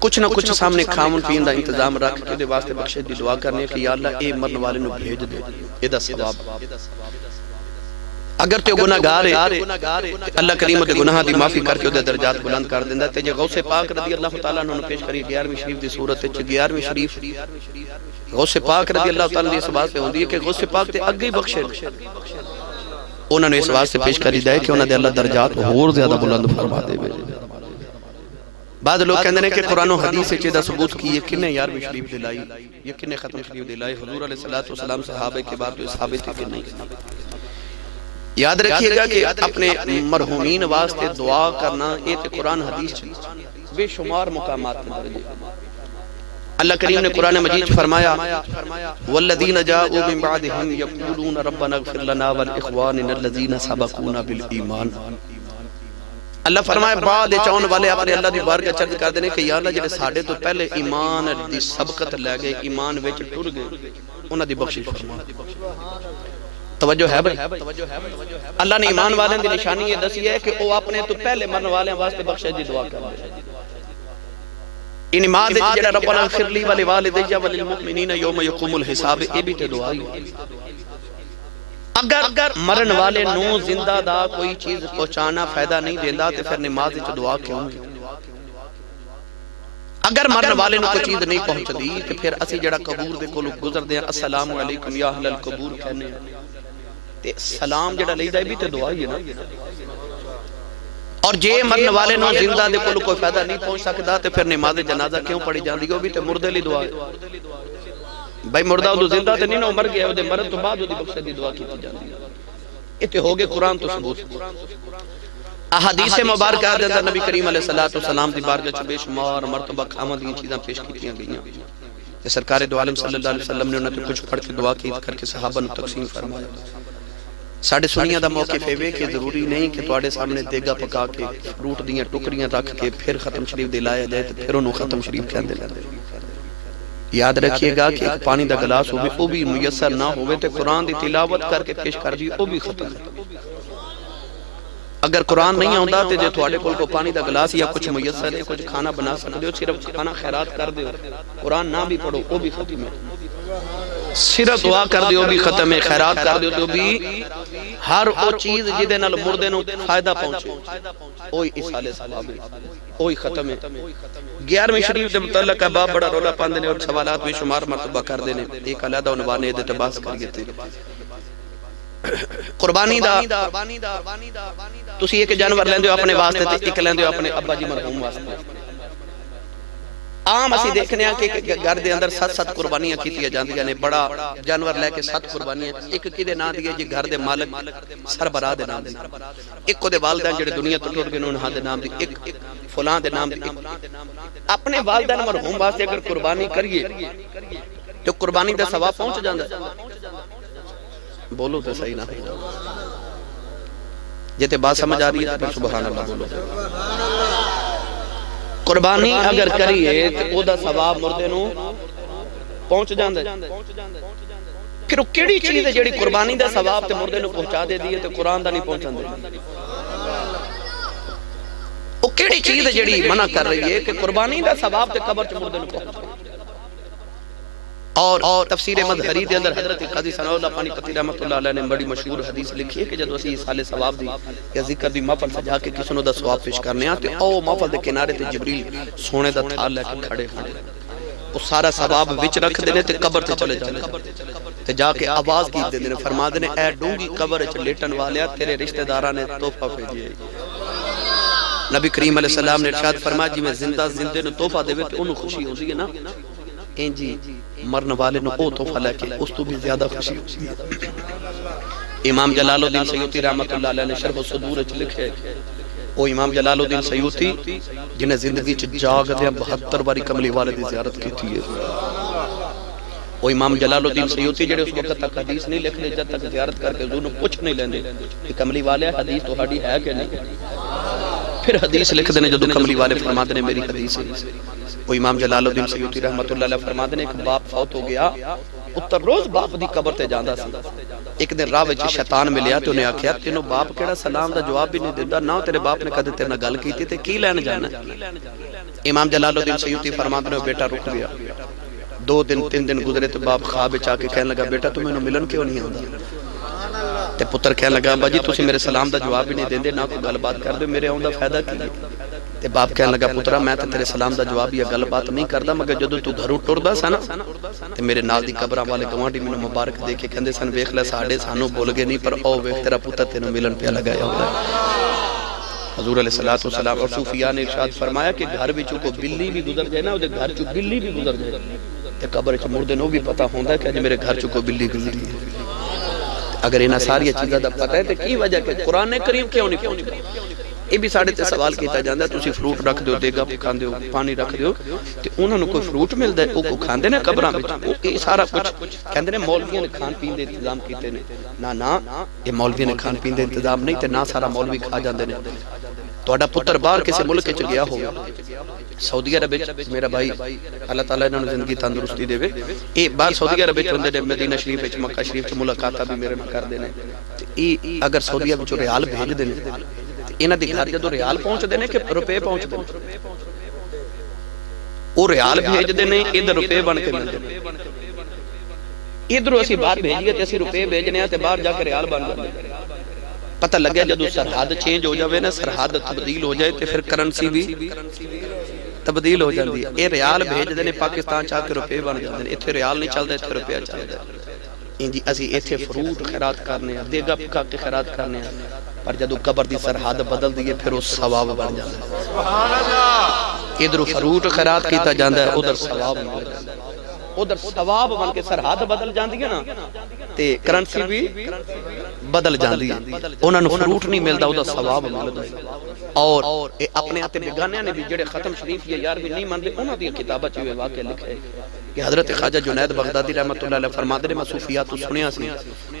کچھ نہ کچھ سامنے کھامن پین دا انتظام رکھ کے دے واسطے بخشش دی دعا کرنے ہیں کہ یا اللہ اے مرن والے نو بھیج دے اے دا ثواب اگر تے گناہگار ہے اللہ کریم دے گناہ دی معافی کر کے دے درجات بلند کر دیندا تے جے غوث پاک رضی اللہ تعالیٰ عنہ پیش کری 11ویں شریف دی صورت وچ 11ویں شریف غوث پاک رضی اللہ تعالیٰ دی اس بات پہ ہوندی ہے کہ غوث پاک تے اگے بخشے انہوں نے اس واسطے پیش کری دے کہ انہوں نے اللہ درجات اور زیادہ بلند فرما دے بعض لوگ کہندے ہیں کہ قرآن و حدیث سے چیدہ ثبوت کی یہ کنے 11ویں شریف دلائی یہ کنے ختم شریف دلائی حضور علیہ السلام صحابہ کے بعد تو ثابت ہے کہ نہیں یاد رکھیے گا کہ اپنے مرحومین واسطے دعا کرنا یہ تے قرآن حدیث بے شمار مقامات میں درجے اللہ کریم نے قرآن مجید فرمایا والذین جاءوا من بعدهم یقولون ربنا اغفر لنا والاخواننا الذین سبقونا بالایمان اللہ فرمایا بعد چاہن والے اپنے اللہ دی بارگاہ چرد کر دینے کہ یا اللہ جڑے ساڈے تو پہلے ایمان دی سبقت لے گئے ایمان وچ ٹر گئے انہاں دی بخشش فرما توجہ ہے بھائی اللہ نے ایمان والے دی نشانی یہ دسی ہے کہ وہ اپنے تو پہلے مرن والے واسطے بخشش دی دعا کر دے ان نماز جڑا ربنا اغفر لی ولوالدی وللمؤمنین یوم یقوم الحساب یہ بھی تے دعا ہی اگر مرن والے نو زندہ دا کوئی چیز پہنچانا فائدہ نہیں دیندہ تو پھر نماز وچ دعا کیوں؟ اگر مرن والے نو کوئی چیز نہیں پہنچ دی تو پھر اسی جڑا قبور دے کولو گزر دیا السلام علیکم یا اہل القبور کہنے تے سلام جڑا لئی دا بھی تے دعا ہی ہے نا. اور جے مرن والے نو زندہ دے کولو کوئی فائدہ نہیں پہنچ سکدا تے پھر نماز جنازہ کیوں پڑھی جاندی ہے؟ وہ بھی تے مردے لی دعا ہے. بھائی مردہ ادو زندہ تے نہیں نہ مر گیا ادھے مرد تو بعد ادھی بخشے دی دعا کی جاندی ہے. اتے ہوگے قرآن تو ثبوت. احادیث مبارکہ دے اندر نبی کریم علیہ السلام دی بارگاہ چ بے شمار مرتبہ کھاواں دی چیزاں پیش کیتیاں گئیاں تے سرکار دو عالم صلی اللہ علیہ وسلم نے انہاں تے کچھ پڑھ کے دعا کی کر کے صحابہ نو تقسیم فرمایا. ساڑھے سنیاں دا موقف ہے کہ ضروری نہیں کہ تواڈے سامنے دیگا پکا کے فروٹ دیاں ٹکریاں رکھ کے پھر ختم شریف دلایا جائے تے پھر انہوں ختم شریف کہندے لگے. یاد رکھیے گا کہ ایک پانی دا گلاس ہوئے وہ بھی میسر نہ ہوئے تے قرآن دی تلاوت کر کے پیش کر دی وہ بھی ختم ہے. اگر قرآن نہیں آؤں تے جے تھوڑے کو پانی دا گلاس یا کچھ میسر ہے کچھ کھانا بنا سکتے ہو صرف کھانا خیرات کر دے قرآن نہ بھی پڑھو وہ بھی ختم ہے. صرف دعا کر دے وہ بھی ختم ہے. خیرات کر دے تو بھی ہر وہ چیز جدے نال مردے نو فائدہ پہنچے اوہی اصال ثواب ہے اوہی ختم ہے. 11ویں شریف دے متعلق باب بڑا رولا پاندے نے اور سوالات میں شمار مرتبہ کر دینے. ایک علیحدہ عنوان ہے دے باس کر گئے قربانی دا تسی ایک جانور لیندے ہو اپنے واسطے تے ایک لیندے ہو اپنے ابا جی مرحوم واسطے. عام اسی دیکھنے ہیں کہ گھر دے اندر 7 قربانیاں کیتیاں جاندیاں نے. بڑا جانور لے کے 7 قربانیاں ایک کدے نام دیئے جی گھر دے مالک سربراہ دے نام دی ایک کو دے والدین جڑے دنیا تو ٹوٹ گئے انہاں دے نام دی ایک فلان دے نام دی. اپنے والدین مرحوم واسطے اگر قربانی کریے تو قربانی دا ثواب پہنچ جاندا ہے. بولو تو صحیح نہ جیتے بات سمجھ آ رہی ہے تو سبحان اللہ بولو. قربانی اگر کریے تو او دا ثواب مردے نو پہنچ جاندا ہے. پھر وہ کیڑی چیز ہے جڑی قربانی دا ثواب تے مردے نو پہنچا دے دی ہے تے قرآن دا نہیں پہنچان دے. وہ کیڑی چیز ہے جڑی منع کر رہی ہے کہ قربانی دا ثواب تے قبر چ مردے نو پہنچا. اور تفسیر مظہری دے اندر حضرت قاضی ثناء اللہ پانی پتی رحمت اللہ علیہ نے بڑی مشہور حدیث لکھی ہے کہ جدو اسی سال ثواب دی یا ذکر دی محفل سجا کے کسی نو دا ثواب پیش کرنے آتے او محفل دے کنارے تے جبریل سونے دا تھال لے کے کھڑے وہ سارا ثواب وچ رکھ دینے تے قبر تے چلے جانے تے جا کے آواز کی دے دینے فرما دینے اے ڈونگی قبر چ لیٹن والیا تیرے رشتہ داراں نے تحفہ بھیجیا. نبی کریم علیہ السلام نے ارشاد فرمایا جی میں زندے نو تحفہ دے تے انہوں خوشی ہوندی ہے نا این جی مرن والے نو او تحفہ لے کے اس تو بھی زیادہ خوشی ہوتی ہے. امام جلال الدین سیوطی رحمت اللہ علیہ نے شرح الصدور وچ لکھے او امام جلال الدین سیوطی جنہیں زندگی چ جاگ دے 72 باری کملی والے دی زیارت کیتی ہے. او امام جلال الدین سیوطی جڑے اس وقت تک حدیث نہیں لکھ لے جب تک زیارت کر کے حضور نو پوچھ نہیں لیندے کہ کملی والے حدیث تہاڈی ہے کہ نہیں. پھر حدیث لکھ دینے جدو کملی والے فرما دینے میری حدیث ہے. وہ امام جلال الدین سیوطی رحمت اللہ علیہ فرما دینے ایک باپ فوت ہو گیا اتر روز باپ دی قبر تے جاندہ سی. ایک دن راہ وچ شیطان ملیا تو انہیں آکھیا تینوں باپ کیڑا سلام دا جواب بھی نہیں دیتا نہ تیرے باپ نے کدے تیرے نہ گل کیتی تے کی لین جانا. امام جلال الدین سیوطی فرما دینے بیٹا رک گیا. 2 دن 3 دن گزرے تو باپ خواب وچ آ کے کہنے لگا بیٹا تمہیں ملن کیوں نہیں آندا تے پتر کہنے لگا ابا جی تسی میرے سلام دا جواب بھی نہیں دیندے نہ کوئی گل بات کر دے میرے آؤں دا فائدہ کی. تے باپ کہنے لگا پترا میں تے تیرے سلام دا جواب یا گل بات نہیں کردا مگر جدو تو گھروں ٹردا سا نا تے میرے نال دی قبراں والے گوانڈی مینوں مبارک دے کے کہندے سن ویکھ لے ساڈے سانو بھول گئے نہیں پر او ویکھ تیرا پتر تینوں ملن پیا لگایا ہوندا. حضور علیہ الصلوۃ والسلام اور صوفیاء نے ارشاد فرمایا کہ گھر وچوں کو بلی بھی گزر جائے نا او دے گھر چوں بلی بھی گزر جائے تے قبر وچ مردے نو بھی پتہ ہوندا کہ اج میرے گھر چوں کو بلی گزری ہے. اگر انہاں ساری چیزاں دا پتہ ہے تے کی وجہ کہ قرآن کریم کیوں نہیں پہنچدا. یہ بھی ساڑھے تے سوال کیتا جاندہ تسی فروٹ رکھ دیو دیگا پکاندے ہو پانی رکھ دیو تے انہوں نے کوئی فروٹ مل دے او کو کھاندے نے قبراں وچ یہ سارا کچھ کہندے نے مولویوں نے کھان پین دے انتظام کیتے نے نہ یہ مولوی نے کھان پین دے انتظام نہیں تے نہ سارا مولوی کھا جاندے نے. تہاڈا پتر باہر کسی ملک وچ گیا ہوگا سعودی عرب وچ میرا بھائی اللہ تعالیٰ انہوں نے زندگی تندرستی دے اے باہر سعودی عرب وچ ہوندے نے مدینہ شریف وچ مکہ شریف وچ ملاقاتاں بھی میرے نال کردے نے تے اگر سعودی وچ ریال بھیج دے نے انہاں دی گھر جدوں ریال پہنچ دے نے کہ روپے پہنچ دے او ریال بھیج دے نے ادھر روپے بن کے ملدے نے. ادھروں اسی باہر بھیجیے تے اسی روپے بھیجنے ہیں تے باہر جا کے ریال بن جاتے پتہ لگیا جدو سرحد چینج ہو جاوے نا سرحد تبدیل ہو جائے تے پھر کرنسی بھی تبدیل ہو جاندی ہے اے ریال بھیج دینے پاکستان چاہ کے روپے بن جاتے ہیں اتھے ریال نہیں چل دے اتھے روپے چل دے انجی اسی ایتھے فروٹ خیرات کرنے ہیں دیگا پکا کے خیرات کرنے ہیں پر جدو قبر دی سرحد بدل دیئے پھر اس ثواب بن جاتا ہے سبحان اللہ ادھر فروٹ خیرات کیتا جاندہ ہے ادھر ثواب مل جاندہ ہے ادھر ثواب بن کے سرحد بدل جاندی ہے نا تے کرنسی بھی بدل جاندی ہے انہوں نے فروٹ نہیں ملتا ادھر ثواب مل جاندہ ہے اور اپنے آتے بگانے نے بھی جڑے ختم شریف یہ یار بھی نہیں ماندے انہوں نے کتابہ چوئے واقع لکھے کہ حضرت خواجہ جنید بغدادی رحمت اللہ علیہ فرماتے نے میں صوفیات تو سنیا سی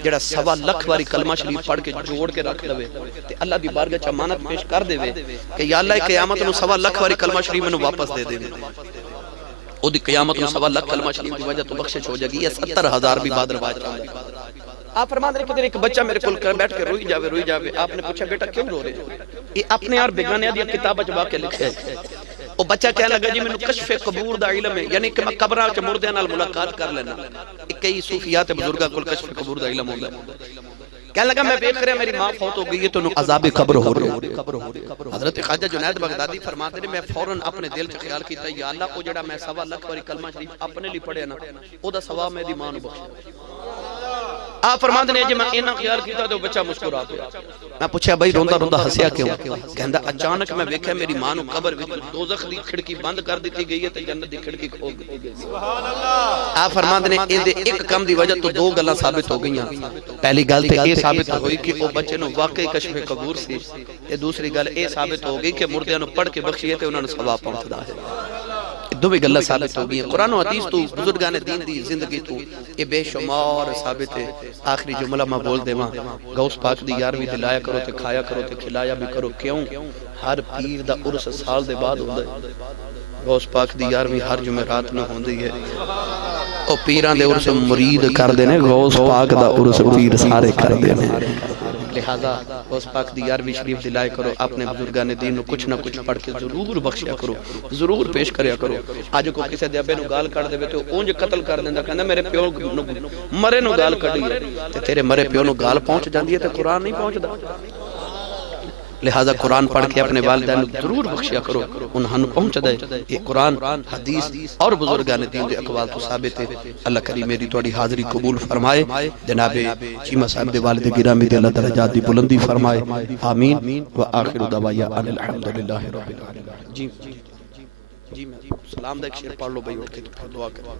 جڑا 1.25 لاکھ باری کلمہ شریف پڑھ کے جوڑ کے رکھ دوے تے اللہ دی بارگاہ چ امانت پیش کر دے کہ یا اللہ قیامت نو 1.25 لاکھ باری کلمہ شریف میں واپس دے دے او دی قیامت نو 1.25 لاکھ کلمہ شریف کی وجہ تو بخشش ہو جائے گی یہ 70,000 بھی بعد روایت چاہتے آپ فرماتے ہیں کہ ایک بچہ میرے کل بیٹھ کے روئی جاوے آپ نے پوچھا بیٹا کیوں رو رہے یہ اپنے اور بگانے دیا کتاب جبا کے لکھے وہ بچہ کہنے لگا جی میں نے کشف قبور دا علم ہے یعنی کہ میں قبرہ کے مردے نال ملاقات کر لینا کئی صوفیات بزرگاں کل کشف قبور دا علم ہوگا کہنے لگا میں دیکھ رہا میری ماں فوت ہو گئی ہے تو عذاب قبر ہو رہے حضرت خواجہ جنید بغدادی فرماتے ہیں میں فوراں اپنے دل سے خیال کیتا یا اللہ کو جڑا میں 1.25 لاکھ باری کلمہ شریف اپنے لیے پڑھے نا او دا ثواب میری ماں نو بخشے آپ فرماتے ہیں جی میں اینا خیال کیتا تو بچہ مسکرا پیا میں پوچھا بھائی روندا روندا ہسیا کیوں کہندا اچانک میں ویکھیا میری ماں نو قبر وچ دوزخ دی کھڑکی بند کر دتی گئی ہے تے جنت دی کھڑکی کھول دتی گئی سبحان اللہ آپ فرماتے ہیں ایندے ایک کم دی وجہ تو 2 گلاں ثابت ہو گئیاں پہلی گل تے یہ ثابت ہوئی کہ او بچے نو واقعی کشف قبور سی تے دوسری گل یہ ثابت ہو گئی کہ مردیاں نو پڑھ کے بخشیے تے انہاں نو ثواب پہنچدا ہے دو بھی گلہ ثابت ہو گئی ہیں قرآن و حدیث تو بزرگان دین دی زندگی تو یہ بے شمار ثابت ہے آخری جملہ میں بول دے ماں غوث پاک دی یارویں دلایا کرو تے کھایا کرو تے کھلایا بھی کرو کیوں ہر پیر دا عرس سال دے بعد ہوندہ ہے غوث پاک دی یارویں ہر جمعرات میں ہوندی ہے او پیران دے عرس مرید کر دینے غوث پاک دا عرس پیر سارے کر دینے لہذا غوث پاک دی یارویں شریف دلائے کرو اپنے بزرگان دین نو کچھ نہ کچھ پڑھ کے ضرور بخشیا کرو ضرور پیش کریا کرو آج کو کسی دے ابے نو گال کر دے تو اونج قتل کر دیندہ کہندہ میرے پیو مرے نو گال کر دی ہے تیرے مرے پیو نو گال پہنچ جاندی ہے تے قرآن نہیں پہنچ دا لہذا قرآن پڑھ کے اپنے والدین ضرور بخشیا کرو انہاں پہنچ دے یہ قرآن حدیث اور بزرگان دین دے اقوال تو ثابت ہے اللہ کریم میری توڑی حاضری قبول فرمائے جناب چیمہ صاحب دے والد گرامی دے اللہ درجات دی بلندی فرمائے آمین و آخر دعوایا ان الحمدللہ رب العالمین جی سلام دا ایک شیر پڑھ لو بھائی اٹھ کے تو پھر دعا کرو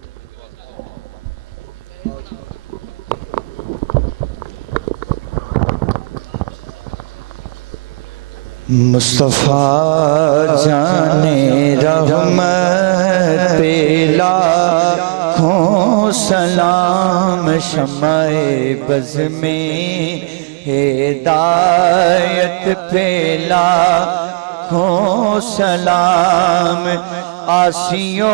مصطفیٰ جان رحمت پہ لاکھوں سلام شمع بز میں ہدایت پہ لاکھوں سلام آسیوں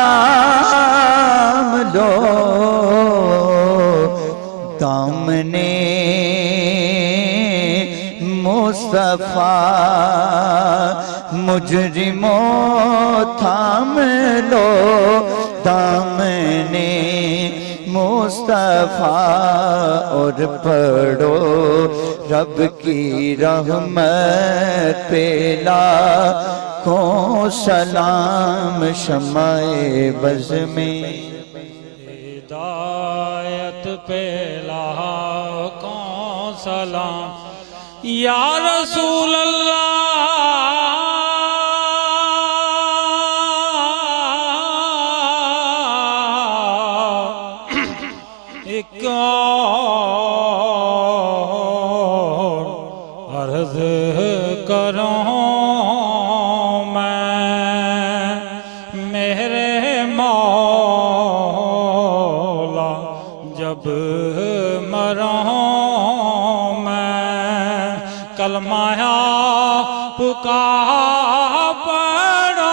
تھام لو دامنے مصطفیٰ مجرموں تھام لو دامنے مصطفیٰ اور پڑھو رب کی رحمت پہ لاکھوں سلام شمع بز میں ہدایت پہ لاکھوں سلام یا رسول اللہ ایک اور عرض کروں میں میرے مولا جب مروں میں کلمہ آپ کا پڑھوں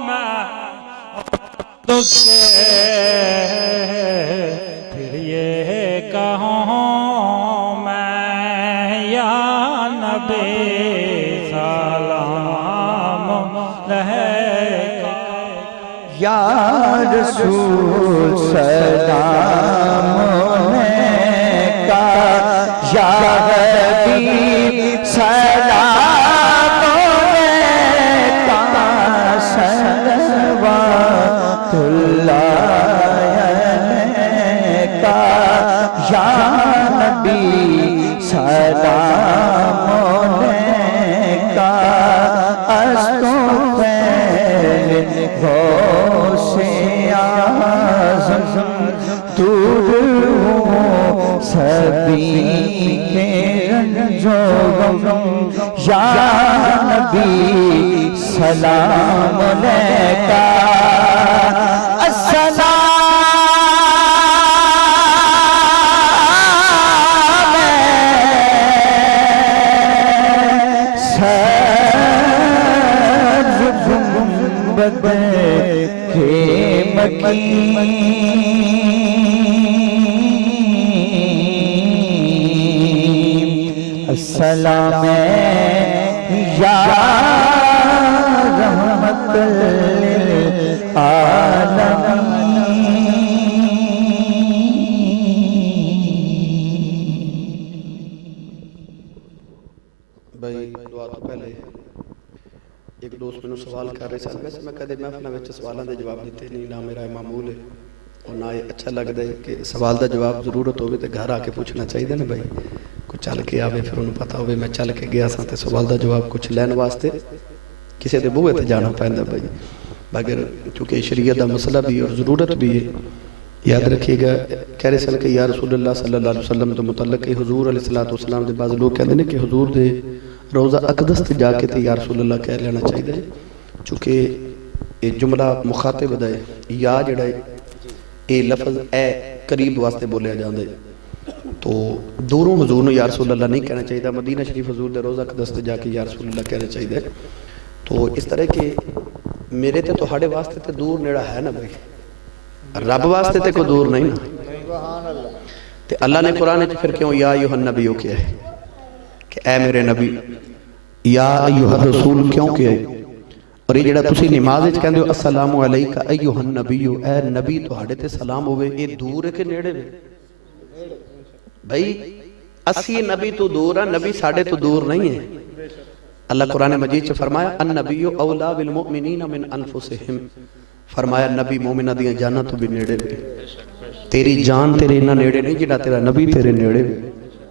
میں تو پھر یہ کہوں میں یا نبی سلام علیک یا رسول سلام کا، یا حبیب سلام کا، صلوات اللہ کا، یا نبی سلام کا، سبھی کے رنجو غم، یا نبی سلام علیکہ، السلام سر گنبد کے مکین، السلام یا رحمت بھائی دعا تو پہلے ایک دوست میں سوال کر رہے سن، ویسے میں کدے محفلوں میں سوالوں کے جواب دیتے نہیں، نہ میرا معمول ہے اور نہ یہ اچھا لگتا ہے کہ سوال کا جواب ضرورت ہوگی تو گھر آ کے پوچھنا چاہیے نا بھائی، کچھ چل کے آوے پھر انہوں پتا ہوئے میں چل کے گیا سا تو سوال کا جواب کچھ لین واسطے کسی دے بوئے تے جانا پہندا بھائی، مگر چونکہ شریعت کا مسئلہ بھی اور ضرورت بھی ہے، یاد رکھیے گا کہہ رہے سن کہ یا رسول اللہ صلی اللہ علیہ وسلم تو متعلق کہ حضور علیہ السلام دے بعض لوگ کہتے ہیں کہ حضور دے روزہ اقدس تے جا کے تے یا رسول اللہ کہہ لینا چاہیے، چونکہ یہ جملہ مخاطب ہے یا جڑا یہ لفظ اے قریب واسطے بولیا جاندے، تو دوروں حضور نے یا رسول اللہ نہیں کہنا چاہیے، مدینہ شریف حضور دے روزہ اقدس تے جا کے یا رسول اللہ کہنا چاہیے، تو اس طرح کہ میرے تے تہاڈے واسطے تے دور نیڑا ہے نا بھائی، رب واسطے تے کوئی دور نہیں نا، تے اللہ نے قرآن وچ پھر کیوں یا ایھا النبی کیا ہے کہ اے میرے نبی، یا ایھا الرسول کیوں کیا ہے، اور یہ جڑا تسی نماز وچ کہندے ہو السلام علیک ایھا النبی، اے نبی تہاڈے تے سلام ہوے، یہ دور ہے کہ نیڑے ہے بھائی؟ اسی نبی تو دور ہے، نبی ساڑھے تو دور نہیں ہے۔ اللہ قرآن مجید سے فرمایا النبی اولا بالمؤمنین من انفسہم، فرمایا نبی مومنہ دیاں جانا تو بھی نیڑے بھی، تیری جان تیرے انہا نیڑے نہیں جڑا تیرا نبی تیرے نیڑے بھی،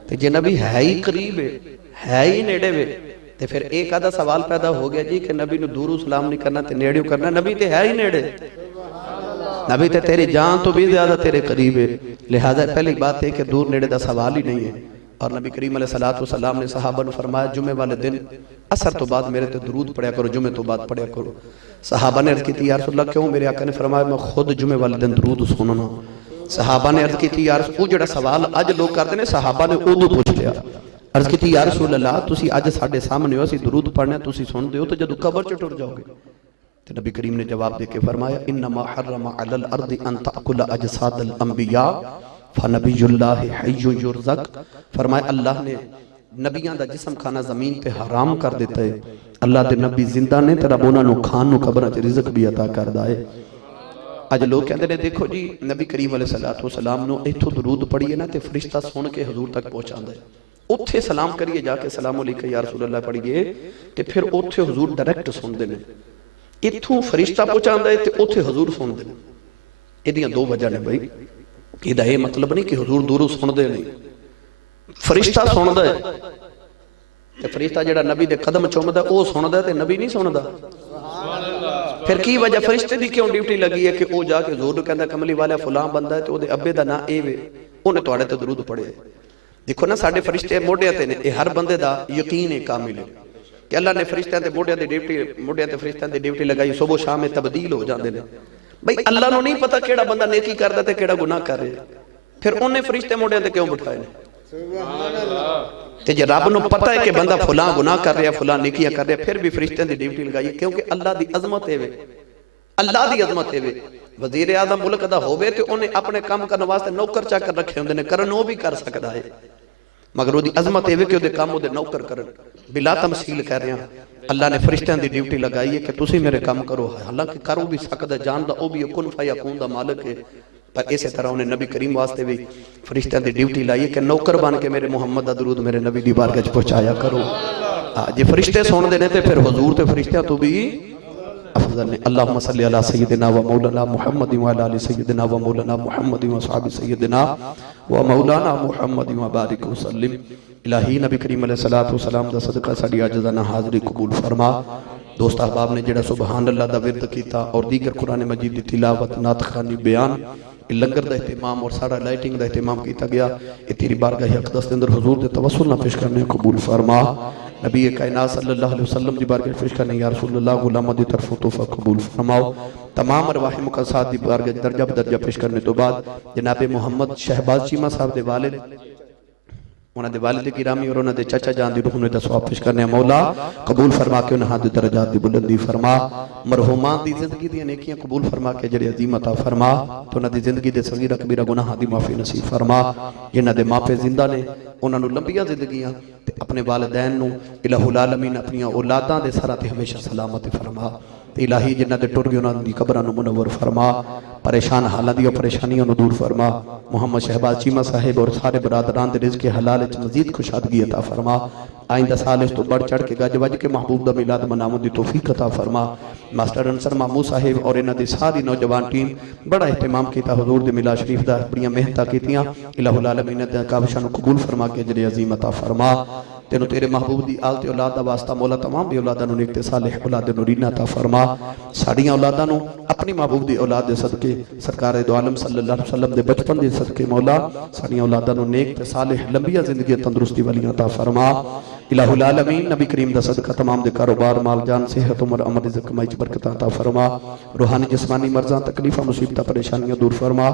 تے جے نبی ہے ہی قریب ہے ہی نیڑے بھی، تے پھر ایک آدھا سوال پیدا ہو گیا جی کہ نبی نو دورو سلام نہیں کرنا تے نیڑیو کرنا، نبی تے ہے ہی نیڑے، نبی تے تیری جان تو بھی زیادہ تیرے قریب ہے، لہذا پہلی بات ہے کہ دور نیڑے دا سوال ہی نہیں ہے۔ اور نبی کریم علیہ السلام نے صحابہ نے فرمایا جمعہ والے دن عصر تو بعد میرے تے درود پڑھیا کرو، جمعہ تو بعد پڑھیا کرو۔ صحابہ نے عرض کی تھی یا رسول اللہ کیوں؟ میرے آقا نے فرمایا میں خود جمعہ والے دن درود سننا۔ صحابہ نے عرض کی تھی یا رسول اللہ، وہ جڑا سوال آج لوگ کرتے ہیں صحابہ نے اودو پوچھ لیا، عرض کی تھی یا رسول اللہ تسی آج ساڑھے سامنے ہو، اسی درود پڑھنے تسی سن دے ہو تو جدو قبر چٹور جاؤ گے، تو نبی کریم نے جواب دے کے فرمایا انما حرم علی الارض ان تأکل اجساد الانبیاء فنبی اللہ حی یرزق، فرمایا اللہ نے نبیان دا جسم کھانا زمین پہ حرام کر دیتا ہے، اللہ دے نبی زندہ نے تیرا بونا نو کھان نو قبرہ چے رزق بھی عطا کر دائے۔ آج لوگ کہتے ہیں دیکھو جی نبی کریم علیہ السلام نو ایتھو درود پڑھئے نا تے فرشتہ سن کے حضور تک پہنچان دے، اتھے سلام کریے جا کے سلام علیکہ یا رسول اللہ پڑھئے تے پھر اتھے حضور ڈائریکٹ سن دے اتھوں فرشتہ پہنچان دے تے اتھے حضور سن دے۔ یہ دیاں دو وجہ نے بھائی، یہ دا یہ مطلب نہیں کہ حضور دورو سن دے نہیں، فرشتہ سن دے تے فرشتہ جڑا نبی دے قدم چوم دے او سن دے تے نبی نہیں سن دا۔ پھر کی وجہ فرشتے دی کیوں ڈیوٹی لگی ہے کہ او جا کے حضور کہندا کملی والا فلاں بندہ ہے تے او دے ابے دا نا اے وے، اونے تواڈے تے درود پڑھے۔ دیکھو نا ساڈے فرشتے موڈیاں تے نے، اے ہر بندے دا یقین ہے کامل ہے کہ اللہ نے فرشتیاں تے موڈیاں تے فرشتیاں تے ڈیوٹی لگائی، صبح شام میں تبدیل ہو جاندے نے۔ بھئی اللہ نو نہیں پتا کیڑا بندہ نیکی کردا تے کیڑا گناہ کر رہا، پھر انہیں فرشتے موڈیاں تے کیوں بٹھائے نے؟ تے جے رب نو پتا ہے کہ بندہ فلاں گناہ کر رہا فلاں نیکیاں کر رہا، پھر بھی فرشتیاں دی ڈیوٹی لگائی، کیونکہ اللہ دی عظمت ہے وے، اللہ دی عظمت ہے وے۔ وزیر اعظم ملک دا ہووے تے انہیں اپنے کام کرنے واسطے نوکر چاکر رکھے ہوندے نے، کرن وہ بھی کر سکدا ہے، مگر وہ دی عظمت ہے وے کہ وہ دے کام وہ دے نوکر کرن۔ بلا تمثیل کہہ رہے ہیں اللہ نے فرشتیاں دی ڈیوٹی لگائی ہے کہ تسی میرے کام کرو، حالانکہ کرو بھی سکتا جاندا او بھی کن فیکون دا مالک ہے، پر اسی طرح انہیں نبی کریم واسطے بھی فرشتیاں دی ڈیوٹی لائی ہے کہ نوکر بن کے میرے محمد دا درود میرے نبی دی بارگاہ وچ پہنچایا کرو۔ جے فرشتے سن دے نے تے پھر حضور تے فرشتیاں تو بھی افضل نے۔ اللہم صلی علی سیدنا و مولانا محمد و علی آل سیدنا و مولانا محمد و صحاب سیدنا و مولانا محمد و بارک وسلم۔ الہی نبی کریم علیہ السلام دا صدقہ ساڈی عاجزانہ حاضری قبول فرما۔ دوست احباب نے جڑا سبحان اللہ دا ورد کیتا اور دیگر قرآن مجید دی تلاوت، نعت خوانی، بیان، لنگر دا اہتمام اور سارا لائٹنگ دا اہتمام کیتا گیا، یہ تیری بارگاہ اقدس دے اندر حضور دے توسل نہ پیش کرنے قبول فرما۔ نبی کائنات صلی اللہ علیہ وسلم دی بارگاہ پیش کرنے یا رسول اللہ غلامہ دی طرف تحفہ قبول فرماؤ۔ تمام ارواح مقدسات دی بارگاہ درجہ بدرجہ پیش کرنے تو بعد جناب محمد شہباز چیمہ صاحب دے والد، انہاں دے والد گرامی اور انہاں دے چچا جان دی روح نے ثواب پیش کرنے مولا قبول فرما کے انہاں دے درجات دی بلندی فرما۔ مرحومان دی زندگی دی نیکیاں قبول فرما کے جڑے عظیم عطا فرما، تو انہاں دی زندگی دے صغیرہ کبیرہ گناہاں دی معافی نصیب فرما۔ جنہاں دے ماں پہ زندہ نے انہاں نو لمبیاں زندگیاں تے اپنے والدین نو الہ العالمین اپنی اولاداں دے سرا تے ہمیشہ سلامت فرما۔ الہی جنہ دے ٹر گئے انہاں دی قبراں نو منور فرما، پریشان حالاں دی پریشانیاں نو دور فرما۔ محمد شہباز چیمہ صاحب اور سارے برادران دے رزق حلال وچ مزید خوشادگی عطا فرما۔ آئندہ سال اس تو بڑھ چڑھ کے گج وج کے محبوب دا میلاد مناون دی توفیق عطا فرما۔ ماسٹر انصر محمود صاحب اور انہاں دی ساری نوجوان ٹیم بڑا اہتمام کیتا حضور دے میلاد شریف دا، بڑیاں محنتاں کیتیاں، الہ العالمین دے کاوشاں نو قبول فرما کے اجر عظیم عطا فرما۔ تینو تیرے محبوب دی آل تے اولاد دا واسطہ مولا تمام بھی اولاداں نو نیک تے صالح اولاد نورینہ عطا فرما۔ ساڈیاں اولاداں نو اپنی محبوب دی اولاد دے صدقے، سرکار دو عالم صلی اللہ علیہ وسلم دے بچپن دے صدقے مولا ساڈیاں اولاداں نو نیک تے صالح لمبیاں زندگی تندرستی والیاں عطا فرما۔ الہ العالمین نبی کریم دا صدقہ تمام دے کاروبار، مال جان، صحت، عمر، عمر، رزق، کمائی وچ برکت عطا فرما۔ روحانی جسمانی مرضاں، تکلیفاں، مصیبتاں، پریشانیاں دور فرما۔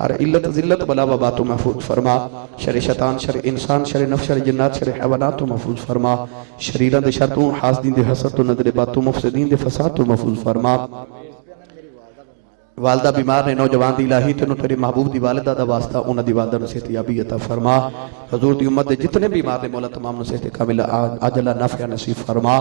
ہر علت، ذلت، بلا وبا تو محفوظ فرما۔ شر شیطان، شر انسان، شر نفس، شر جنات، شر حیوانات تو محفوظ فرما۔ شریراں دے شر تو، حاسدین دے حسد تو، نظر بد تو، مفسدین دے فساد تو محفوظ فرما۔ والدہ بیمار نے نوجوان دی الہی تینوں تیرے محبوب دی والدہ دا واسطہ انہاں دی والدہ نو صحت یابی عطا فرما۔ حضور دی امت دے جتنے بیمار نے مولا تمام نو صحت کاملہ عاجلہ نافعہ نصیب فرما۔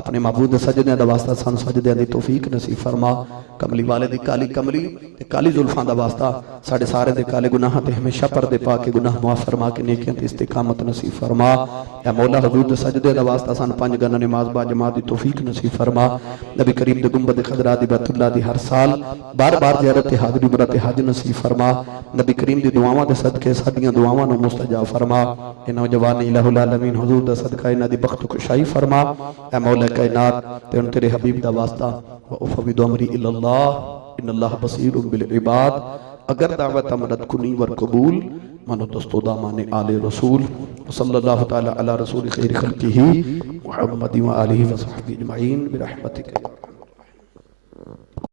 اپنے محبوب دے سجدے دا واسطہ سن سجدے دی توفیق نصیب فرما۔ کملی والے دی کالی کملی تے کالی زلفاں دا واسطہ ساڈے سارے دے کالے گناہاں تے ہمیشہ پردے پا کے گناہ معاف فرما کے نیکیاں تے استقامت نصیب فرما۔ یا مولا حضور دے سجدے دا واسطہ سن 5 گنا نماز با جماعت دی توفیق نصیب فرما۔ نبی کریم دے گنبد خضرا دی بیت اللہ دی ہر سال بار بار زیارت حاضری برات حج نصیب فرما۔ نبی کریم دی دعاواں دے صدقے ساڈیاں دعاواں نو مستجاب فرما۔ اے نوجوان الہ العالمین حضور دا صدقہ انہاں دی بخت کشائی فرما۔ اے مولا کائنات تے ان تیرے حبیب دا واسطہ وافوض امری الی اللہ ان اللہ بصیر بالعباد۔ اگر دعوت امرت کنی ور قبول منو دستو دامان آل رسول صلی اللہ تعالی علی رسول خیر خلقہ محمد و آلہ و صحبہ اجمعین برحمتک۔